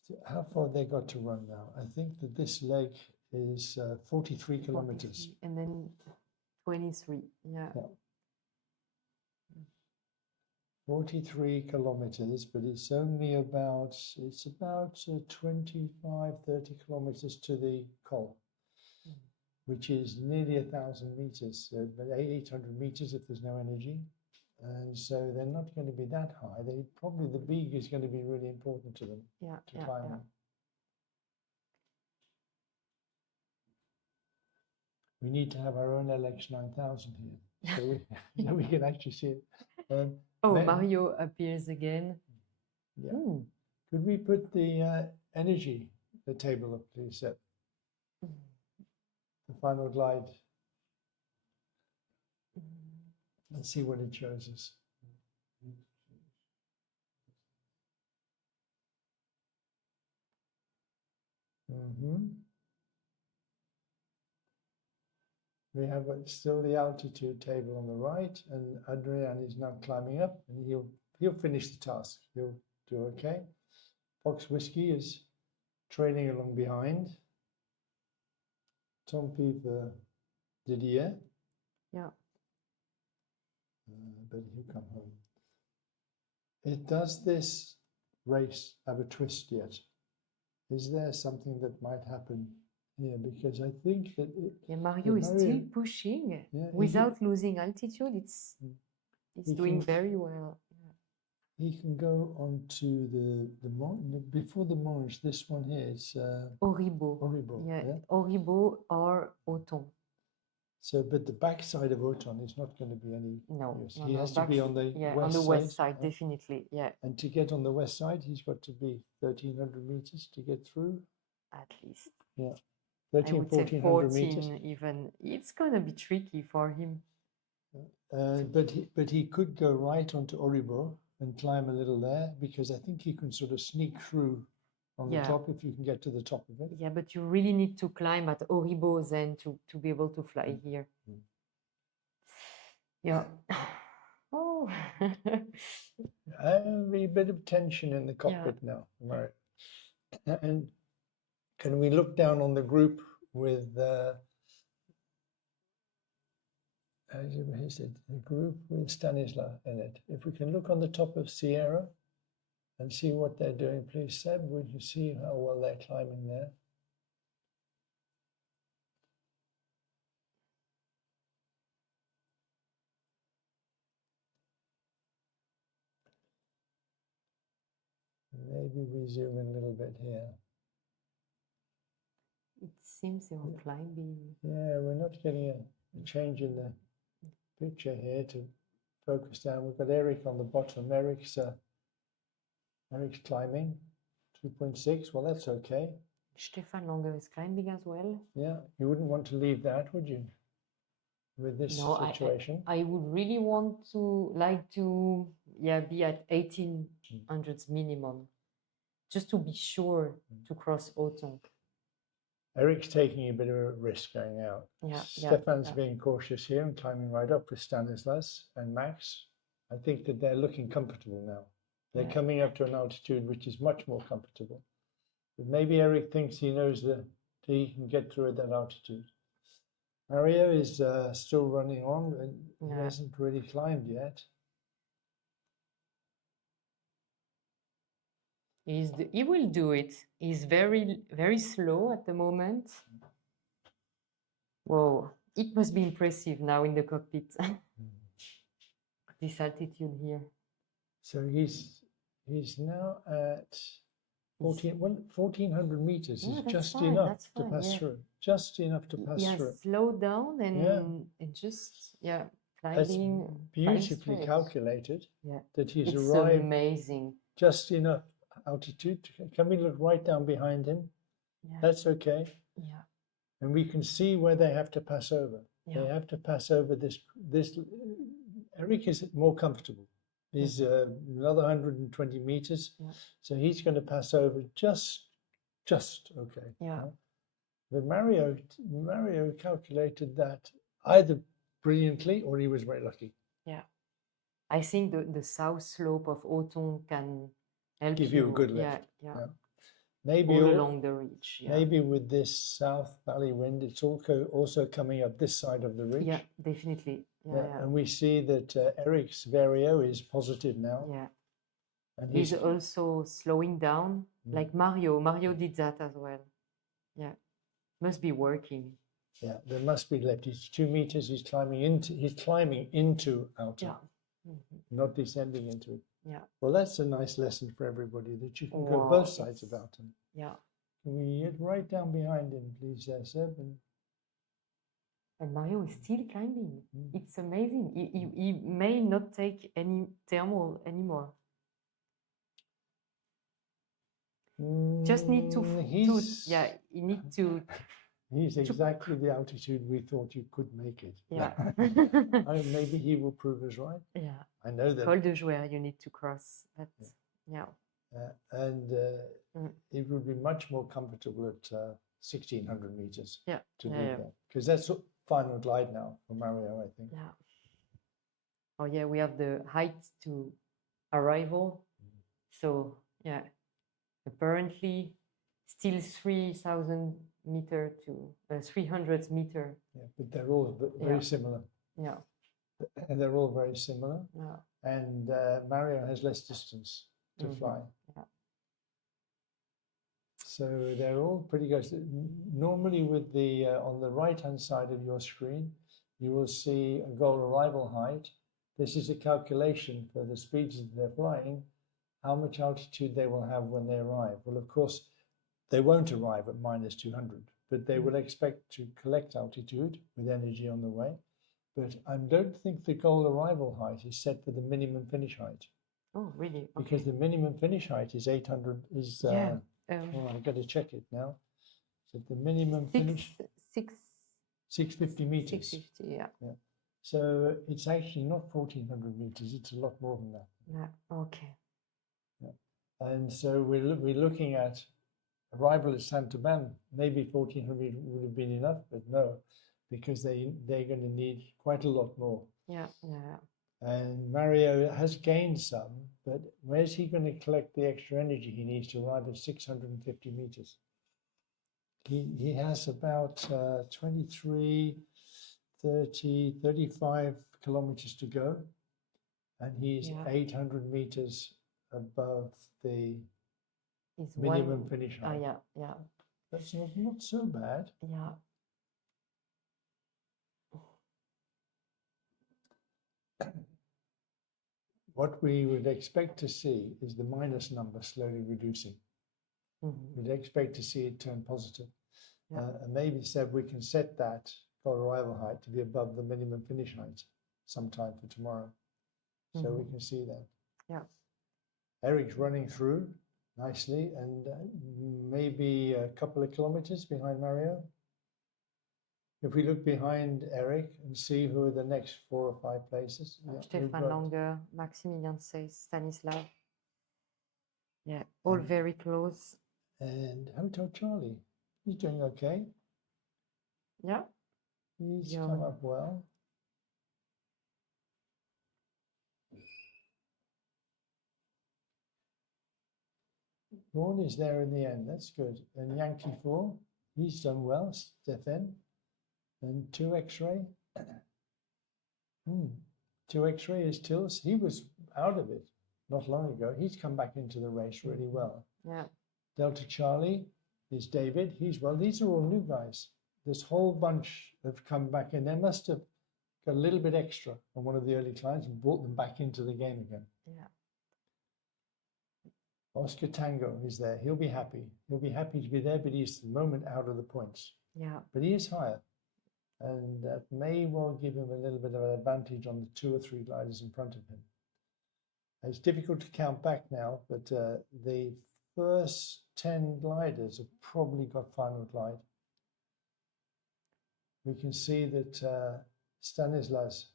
So how far they got to run now? I think that this leg is 43 kilometres. And then 23. Yeah. 43 kilometres, but it's only about 25, 30 kilometres to the col, which is nearly 1,000 meters, but 800 meters if there's no energy. And so they're not going to be that high. Probably the Bigue is going to be really important to them to climb on. We need to have our own LX9000 here, so we can actually see it. Mario appears again. Yeah. Could we put the energy, the table up, please, Seb? The final glide. Let's see what it shows us. We have still the altitude table on the right, and Adrian is now climbing up, and he'll finish the task. He'll do okay. Fox Whiskey is trailing along behind. Tant pis for Didier. Yeah. But he'll come home. Does this race have a twist yet? Is there something that might happen here? Because I think that Mario is still pushing without losing altitude. It's doing very well. He can go on to before the Manche. This one here is Auribeau. Auribeau. Yeah, Auribeau or Auton. So, but the backside of Auton is not going to be any No, use. no, He no, has to be on the yeah, west on the west side. side, definitely. Yeah, And to get on the west side, he's got to be 1,300 meters to get through. at least. Yeah, I 13, would say 1,400 meters. 14 even. It's gonna be tricky for him. But he could go right onto Oribo and climb a little there, because I think he can sort of sneak through on the Yeah. top if you can get to the top of it. Yeah, but you really need to climb at Oribo then to be able to fly here. Mm. Yeah. Oh. A bit of tension in the cockpit now, right? And can we look down on the group with he said the group with Stanislav in it? If we can look on the top of Sierra and see what they're doing, please, Seb. Would you see how well they're climbing there? Maybe we zoom in a little bit here. It seems they are climbing. Yeah, we're not getting a change in the picture here to focus down. We've got Eric on the bottom. Eric's climbing 2.6. Well, that's okay. Stefan Langer is climbing as well. Yeah, you wouldn't want to leave that, would you? With this No, situation. I would really want to be at 1800s minimum, just to be sure to cross Auton. Eric's taking a bit of a risk going out. Yeah, Stefan's being cautious here and climbing right up with Stanislas and Max. I think that they're looking comfortable now. They're coming up to an altitude which is much more comfortable. But maybe Eric thinks he knows that he can get through at that altitude. Mario is still running on, and he hasn't really climbed yet. He will do it. He's very, very slow at the moment. Whoa, it must be impressive now in the cockpit. This altitude here. So he's now at 1,400 meters is just enough to pass through. Just enough to pass through. Slow down and just climbing. That's beautifully calculated. Yeah, that he's it's arrived amazing. just enough altitude. Can we look right down behind him? Yeah. That's okay. Yeah. And we can see where they have to pass over. Yeah. They have to pass over this. Eric is more comfortable. He's another 120 meters, so he's going to pass over just okay. Yeah. But Mario calculated that either brilliantly or he was very lucky. Yeah, I think the south slope of Auton can help Give you a good lift. Yeah. Maybe all along the ridge. Yeah. Maybe with this south valley wind, it's also coming up this side of the ridge. Yeah, definitely. Yeah. And we see that Eric's Vario is positive now. Yeah. And he's also slowing down, like Mario. Mario did that as well. Yeah, must be working. Yeah, there must be left. He's 2 meters. He's climbing into Auton, not descending into it. Yeah. Well, that's a nice lesson for everybody, that you can go both sides of Auton. Yeah. Can we get right down behind him, please, Seb? And Mario is still climbing. It's amazing. He may not take any thermal anymore. Just need to he need to. He's exactly the altitude we thought you could make it. Yeah. Maybe he will prove us right. Yeah. I know that. Col de Jouer you need to cross. But it would be much more comfortable at 1,600 meters. Yeah. To do that, because that's final glide now for Mario, I think. Yeah. Oh yeah, we have the height to arrival. So yeah, apparently still 3,000 meter to 300 meter. Yeah, but they're all very similar. Yeah. And they're all very similar. Yeah. And Mario has less distance to fly. Yeah. So they're all pretty good. Normally with the on the right-hand side of your screen, you will see a goal arrival height. This is a calculation for the speeds that they're flying, how much altitude they will have when they arrive. Well, of course, they won't arrive at -200. but they will expect to collect altitude with energy on the way. But I don't think the goal arrival height is set for the minimum finish height. Oh, really? Because the minimum finish height is 800, Yeah. oh, I've got to check it now. So the minimum finish, 650 meters. 650, yeah. So it's actually not 1400 meters, it's a lot more than that. Yeah, okay. And so we're looking at arrival at Saint-Auban. Maybe 1400 would have been enough, but no, because they're going to need quite a lot more. Yeah. And Mario has gained some, but where's he going to collect the extra energy he needs to arrive at 650 meters? He has about 23, 30, 35 kilometers to go, and he's 800 meters above the minimum finish height. Yeah. That's not so bad. Yeah. What we would expect to see is the minus number slowly reducing. We'd expect to see it turn positive. And maybe said we can set that goal arrival height to be above the minimum finish height sometime for tomorrow. So we can see that. Yeah. Eric's running through nicely and maybe a couple of kilometers behind Mario. If we look behind Eric and see who are the next 4 or 5 places. Stefan Langer, Maximilian Seis, Stanislav. Yeah, all very close. And Hotel Charlie, he's doing okay. Yeah. He's come up well. Vaughan is there in the end, that's good. And Yankee 4, he's done well, Stefan. And 2 X-ray. 2 X-ray is Tills. He was out of it not long ago. He's come back into the race really well. Yeah. Delta Charlie is David. He's well. These are all new guys. This whole bunch have come back in. They must have got a little bit extra on one of the early clients and brought them back into the game again. Yeah. Oscar Tango is there. He'll be happy. He'll be happy to be there, but he's at the moment out of the points. Yeah. But he is higher. And that may well give him a little bit of an advantage on the 2 or 3 gliders in front of him. It's difficult to count back now, but the first 10 gliders have probably got final glide. We can see that Stanislas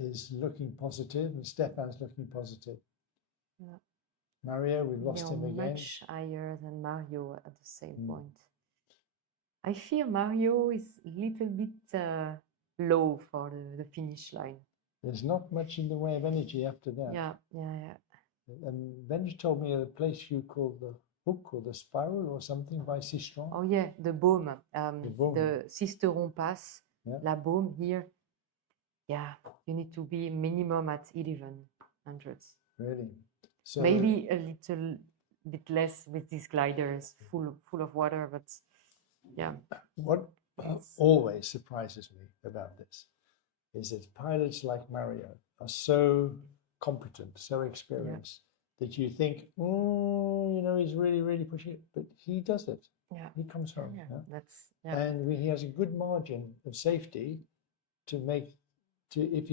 is looking positive and Stefan's looking positive. Yeah. Mario, we've lost him again. Much higher than Mario at the same point. I fear Mario is a little bit low for the finish line. There's not much in the way of energy after that. Yeah. And then you told me a place you called the Hook or the Spiral or something by Sistron. Oh yeah, the Baume. The Sisteron Pass, La Baume here. Yeah, you need to be minimum at 1100. Really? So maybe a little bit less with these gliders, full of water, but yeah. What always surprises me about this is that pilots like Mario are so competent, so experienced, that you think, he's really pushing it, but he does it. Yeah. He comes home. Yeah. And he has a good margin of safety to make. If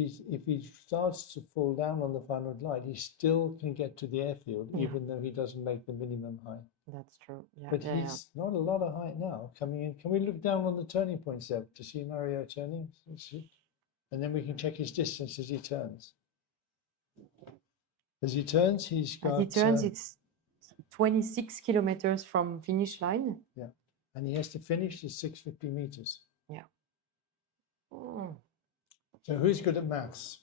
he starts to fall down on the final glide, he still can get to the airfield, even though he doesn't make the minimum height. That's true. Yeah. But he's not a lot of height now coming in. Can we look down on the turning points there to see Mario turning? And then we can check his distance as he turns. As he turns, he's got... As he turns, it's 26 kilometers from finish line. Yeah. And he has to finish at 650 meters. Yeah. So who's good at maths?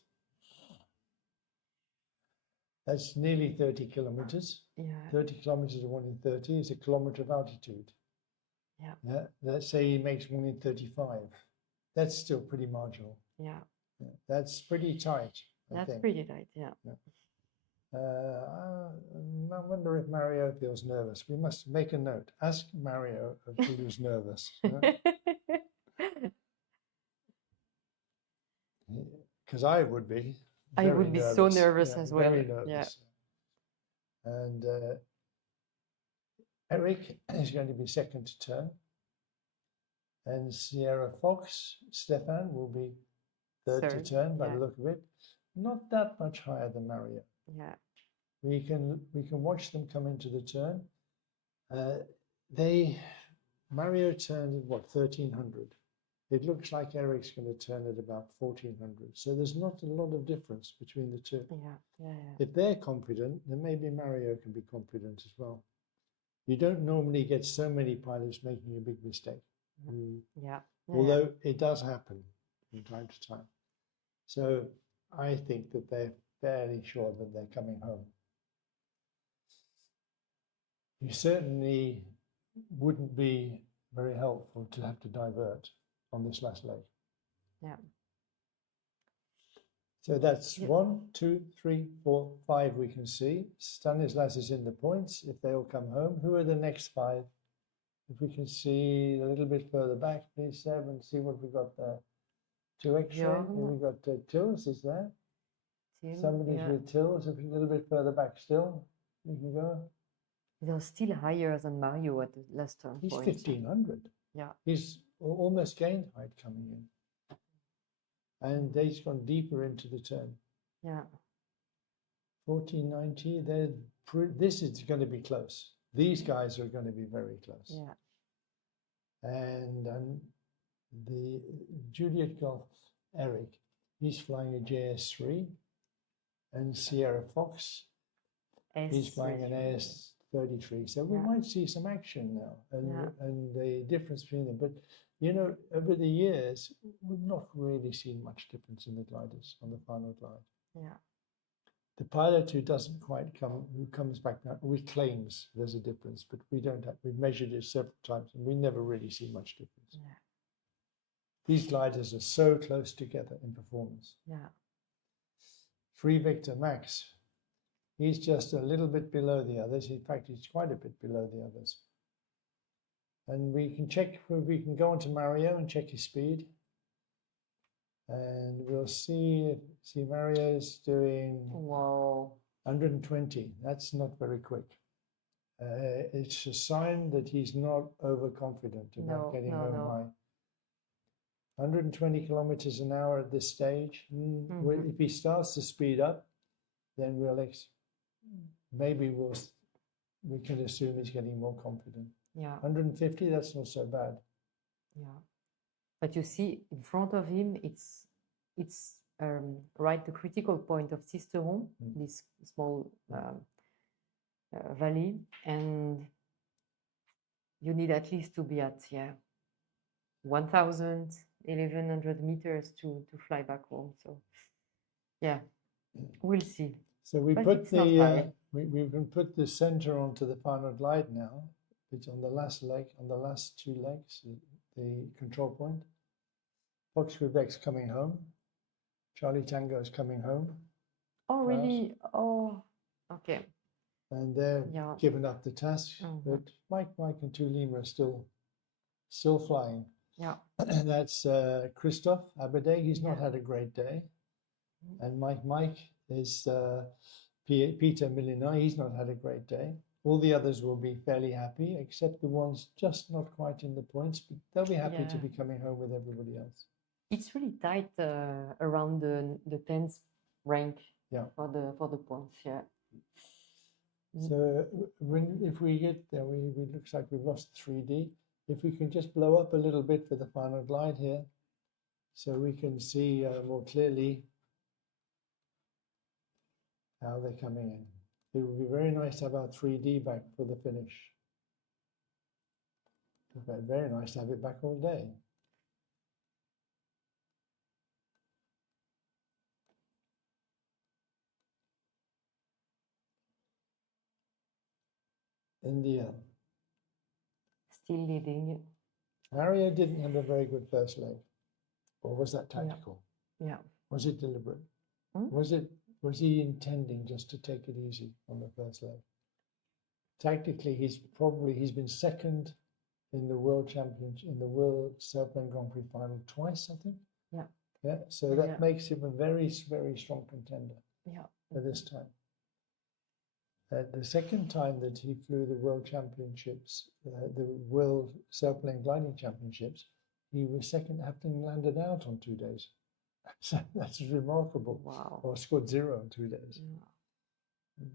That's nearly 30 kilometers. Yeah. 30 kilometers of 1 in 30 is a kilometer of altitude. Yeah. Let's say he makes 1 in 35. That's still pretty marginal. Yeah. That's pretty tight. That's pretty tight, yeah. I wonder if Mario feels nervous. We must make a note. Ask Mario if he was nervous. Because I would be. I would be so nervous as well. Very nervous. Yeah. And Eric is going to be second to turn. And Sierra Fox, Stefan will be third to turn by the look of it. Not that much higher than Mario. Yeah. We can watch them come into the turn. Mario turned at what, 1300. It looks like Eric's going to turn at about 1400. So there's not a lot of difference between the two. Yeah. If they're confident, then maybe Mario can be confident as well. You don't normally get so many pilots making a big mistake. Although it does happen from time to time. So I think that they're fairly sure that they're coming home. You certainly wouldn't be very helpful to have to divert on this last leg. Yeah. So that's 1, 2, 3, 4, 5 we can see. Stanislas is in the points if they all come home. Who are the next 5? If we can see a little bit further back, please, Seb, and see what we got there. 2 extra. We got Tills is there. Somebody's with Tills. A little bit further back still. We can go. They're still higher than Mario at the last turn. He's 1500. Yeah. He's almost gained height coming in. And they've gone deeper into the turn. Yeah. 1490. This is going to be close. These guys are going to be very close. Yeah. And the Juliet Golf Eric, he's flying a JS3, and Sierra Fox, he's flying an AS33. So we might see some action now, and the difference between them. But you know, over the years, we've not really seen much difference in the gliders on the final glide. Yeah. The pilot who doesn't quite come, who comes back now, we claims there's a difference, but we don't have. We've measured it several times, and we never really see much difference. Yeah. These gliders are so close together in performance. Yeah. Free Victor Max, he's just a little bit below the others. In fact, he's quite a bit below the others. And we can check, we can go on to Mario and check his speed. And we'll see Mario's doing 120. That's not very quick. It's a sign that he's not overconfident about getting home high. 120 kilometers an hour at this stage. If he starts to speed up, then we can assume he's getting more confident. Yeah. 150, that's not so bad. Yeah. But you see, in front of him, it's right the critical point of Sisteron, this small valley, and you need at least to be at 1,000, 1,100 meters to fly back home. So yeah, we'll see. So we put the we can put the center onto the final glide now. It's on the last leg, on the last 2 legs, the control point. Fox Quebec's coming home. Charlie Tango is coming home. Oh, really? Oh, okay. And they're giving up the task. But Mike, and 2 Lima are still flying. Yeah. That's Christophe Abadet. He's not had a great day. And Mike is Peter Millinay. He's not had a great day. All the others will be fairly happy, except the ones just not quite in the points, but they'll be happy to be coming home with everybody else. It's really tight around the 10th rank for the points. Yeah. So if we get there, it looks like we've lost 3D. If we can just blow up a little bit for the final glide here, so we can see more clearly how they're coming in. It would be very nice to have our 3D back for the finish. Very nice to have it back all day. India. Still leading. Mario didn't have a very good first leg. Or was that tactical? Yeah. Was it deliberate? Was he intending just to take it easy on the first leg? Tactically, he's been second in the World Championship, in the World Sailplane Grand Prix final twice, I think. Yeah. Yeah. So that makes him a very, very strong contender. Yeah. For this time. The second time that he flew the World Championships, the World Sailplane Gliding Championships, he was second having landed out on 2 days. So that's remarkable. Wow. Or scored 0 in 2 days. Yeah.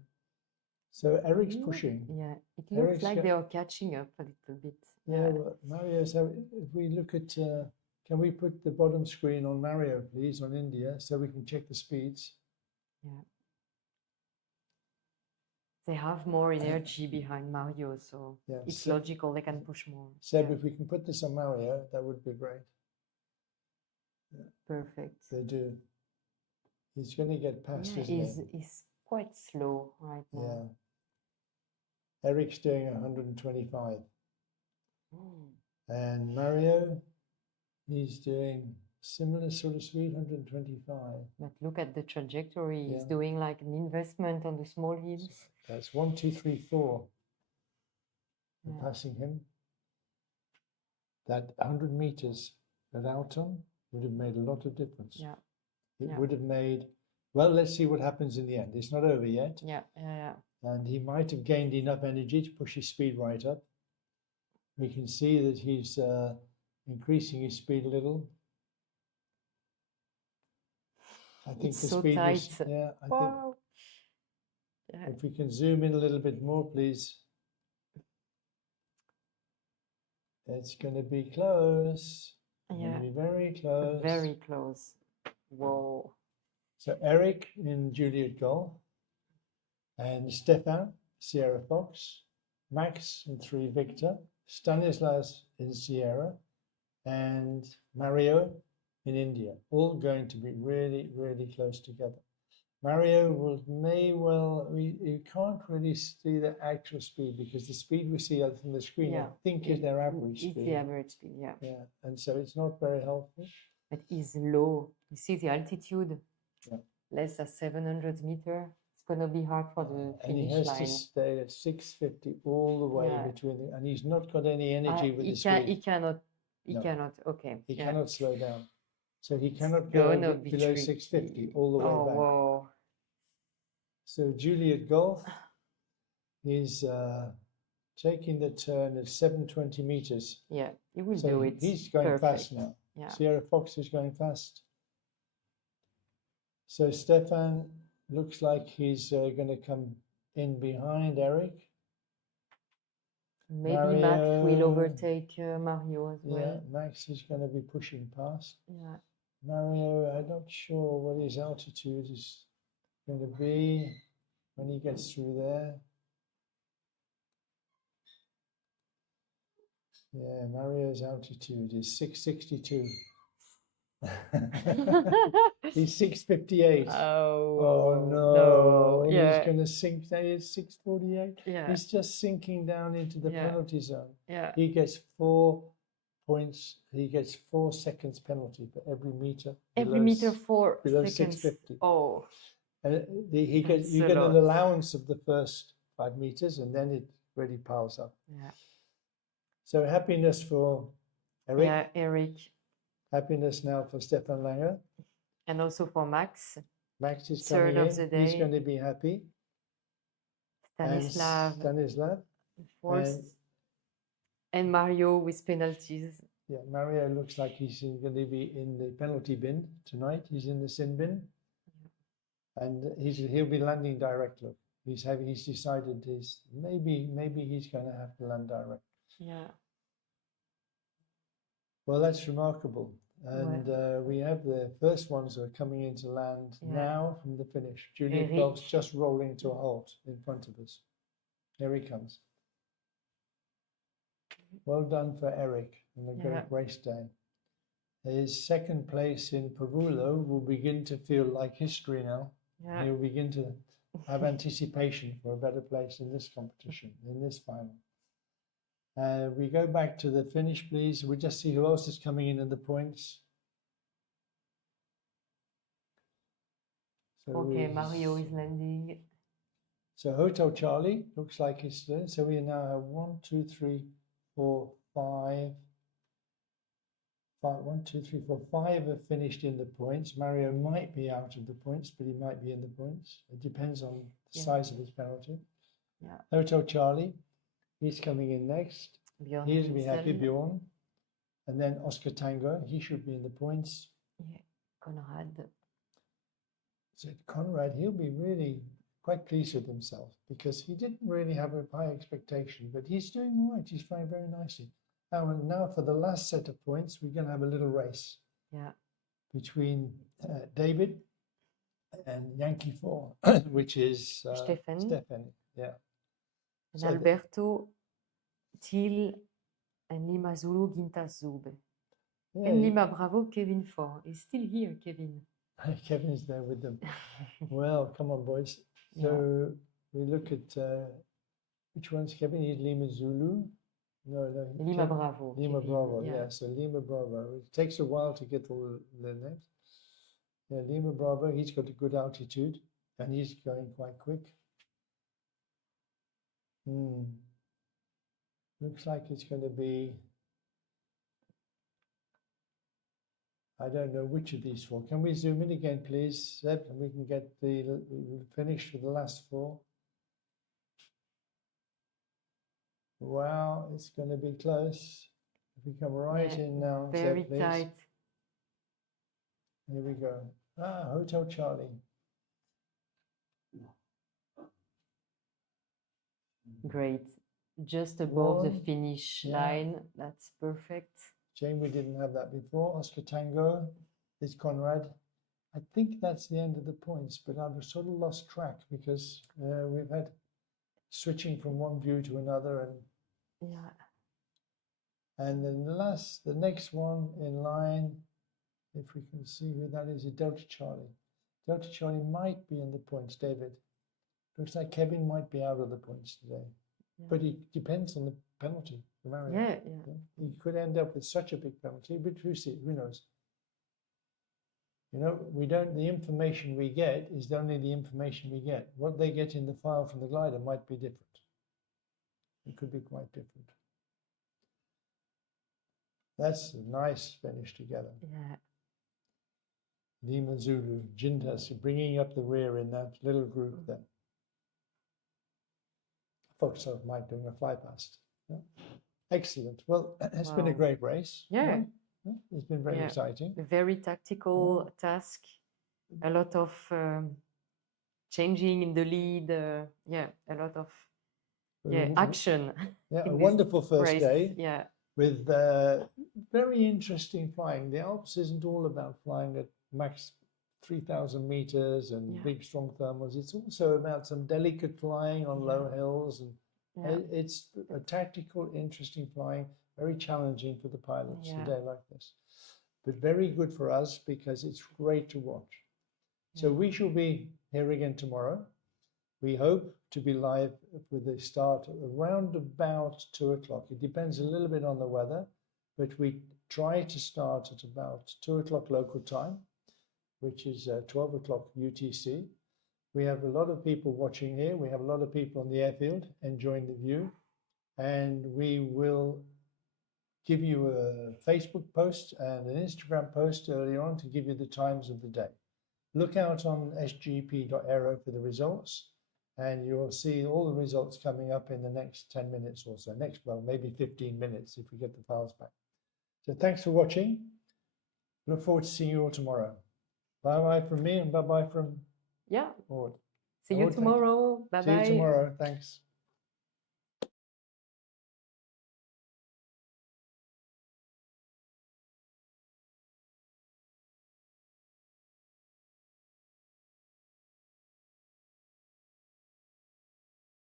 So Eric's pushing. Yeah, it looks Eric's like they are catching up a little bit. Yeah, well, Mario, so if we look at, can we put the bottom screen on Mario, please, on India, so we can check the speeds? Yeah. They have more energy behind Mario, so Yeah, it's so- logical they can push more. Seb, Yeah, if we can put this on Mario, that would be great. perfect. They do. He's going to get past, Yeah, isn't he? he's quite slow right now. Yeah. Eric's doing 125. Mm. And Mario, he's doing similar sort of speed, 125. But look at the trajectory. He's Yeah. doing like an investment on the small hills. That's 1, 2, 3, 4. I'm Yeah. passing him. That 100 meters at Alton would have made a lot of difference. Yeah, It yeah. would have made, well, let's see what happens in the end. It's not over yet. Yeah, yeah, And he might have gained enough energy to push his speed right up. We can see that he's increasing his speed a little. I think It's the so speed was, tight. yeah, I think Wow. Yeah. if we can zoom in a little bit more, please. It's going to be close. Going Yeah, to be very close. very close. Whoa. So Eric in Juliet Golf, and Stefan, Sierra Fox, Max in 3 Victor, Stanislas in Sierra, and Mario in India, all going to be really, really close together. Mario you can't really see the actual speed because the speed we see from the screen, Yeah. I think is their average It's speed. the average speed, yeah. Yeah, and so it's not very helpful. But it's low. You see the altitude, Yeah. less than 700 meters. It's going to be hard for the And he finish has to line. stay at 650 all the way Yeah. between, and he's not got any energy with he the speed. He cannot. He No. cannot. Okay. He yeah. cannot slow down. So he cannot It's go gonna be below tricky. 650 all the way Oh, back. whoa. So Juliet Golf is taking the turn at 720 meters. Yeah, he will So do it. he's going Perfect. fast now. Yeah. Sierra Fox is going fast. So Stefan looks like he's going to come in behind Eric. Maybe Max will Mario- overtake Mario as well. Yeah, Max is going to be pushing past. Yeah. Mario, I'm not sure what his altitude is going to be when he gets through there. Yeah, Mario's altitude is 662. He's 658. Oh no, Yeah. he's going to sink down. It's 648. Yeah. He's just sinking down into the Yeah. penalty zone. Yeah. He gets 4 points. He gets 4 seconds penalty for every meter. Every below meter s- 4 below seconds. 650. Oh, And That's you a get an lot. allowance of the first 5 meters, and then it really piles up. yeah. So happiness for Eric. Yeah, Eric. Happiness now for Stefan Langer. And also for Max, Max is Third coming of in. the He's day. going to be happy. And Stanislav, Stanislav. fourth, and- and Mario with penalties. Yeah, Mario looks like he's going to be in the penalty bin tonight. He's in the sin bin, and he'll be landing direct. Look, he's decided maybe he's going to have to land direct. Yeah. Well, that's remarkable, and we have the first ones are coming into land Yeah. now from the finish. Juliet Eric. Golf's just rolling to a halt in front of us. Here he comes. Well done for Eric on a great Yeah. race day. His second place in Pavulo will begin to feel like history now. Yeah. He'll begin to have anticipation for a better place in this competition, in this final. We go back to the finish, please. We just see who else is coming in the points. So Okay, we- Mario is landing. So Hotel Charlie looks like it's there. So we now have 1, 2, 3, 4, 5. 1, 2, 3, 4, 5 have finished in the points. Mario might be out of the points, but he might be in the points. It depends on the Yeah. size of his penalty. Yeah. Hotel Charlie, he's coming in next. Björn He's be happy, Kinsel. Bjorn. And then Oscar Tango, he should be in the points. Yeah, Conrad. So Conrad, he'll be really quite pleased with himself because he didn't really have a high expectation, but he's doing all right. He's flying very nicely. Now for the last set of points, we're going to have a little race. Yeah. Between David and Yankee 4, which is Stefan. Yeah. And So Alberto, Thiel, and Lima Zulu, Gintas Zube. yeah, And Lima Bravo, Kevin 4. He's still here, Kevin. Kevin's there with them. Well, come on, boys. Yeah. So we look at which one's Kevin? He's Lima Zulu. No, Lima Bravo. Lima Kevin, Bravo, yeah. yeah. So Lima Bravo. It takes a while to get all the names. Yeah, Lima Bravo, he's got a good altitude and he's going quite quick. Looks like it's going to be, I don't know which of these four. Can we zoom in again, please, Seb? And we can get the finish for the last four. Wow, it's going to be close. If we come right Yeah, in now, very Seb, please. tight. Here we go. Hotel Charlie. Great. Just above the One, finish yeah. line. That's perfect. Shame we didn't have that before. Oscar Tango is Conrad. I think that's the end of the points, but I've sort of lost track because we've had switching from one view to another, and then the next one in line, if we can see who that is Delta Charlie. Delta Charlie might be in the points, David. Looks like Kevin might be out of the points today, but it depends on the penalty. Yeah. He could end up with such a big penalty, but who knows? You know, the information we get is only the information we get. What they get in the file from the glider might be different. It could be quite different. That's a nice finish together. Yeah. Lima Zulu, Jintas bringing up the rear in that little group there. Folks of Mike doing a fly past. Yeah. Excellent. Well, it's been a great race. Yeah. It's been very exciting. A very tactical task. A lot of changing in the lead. A lot of action. Yeah, a wonderful first day. Yeah. With very interesting flying. The Alps isn't all about flying at max 3,000 meters and big strong thermals. It's also about some delicate flying on low hills, and it's a tactical, interesting flying, very challenging for the pilots a day like this, but very good for us because it's great to watch. So we shall be here again tomorrow. We hope to be live with the start around about 2 o'clock. It depends a little bit on the weather, but we try to start at about 2 o'clock local time, which is 12 o'clock UTC. We have a lot of people watching here. We have a lot of people on the airfield enjoying the view. And we will give you a Facebook post and an Instagram post earlier on to give you the times of the day. Look out on sgp.aero for the results, and you'll see all the results coming up in the next 10 minutes or so. Well, maybe 15 minutes if we get the files back. So thanks for watching. Look forward to seeing you all tomorrow. Bye-bye from me and bye-bye from Maud. See you tomorrow. Bye-bye. See you tomorrow. Thanks.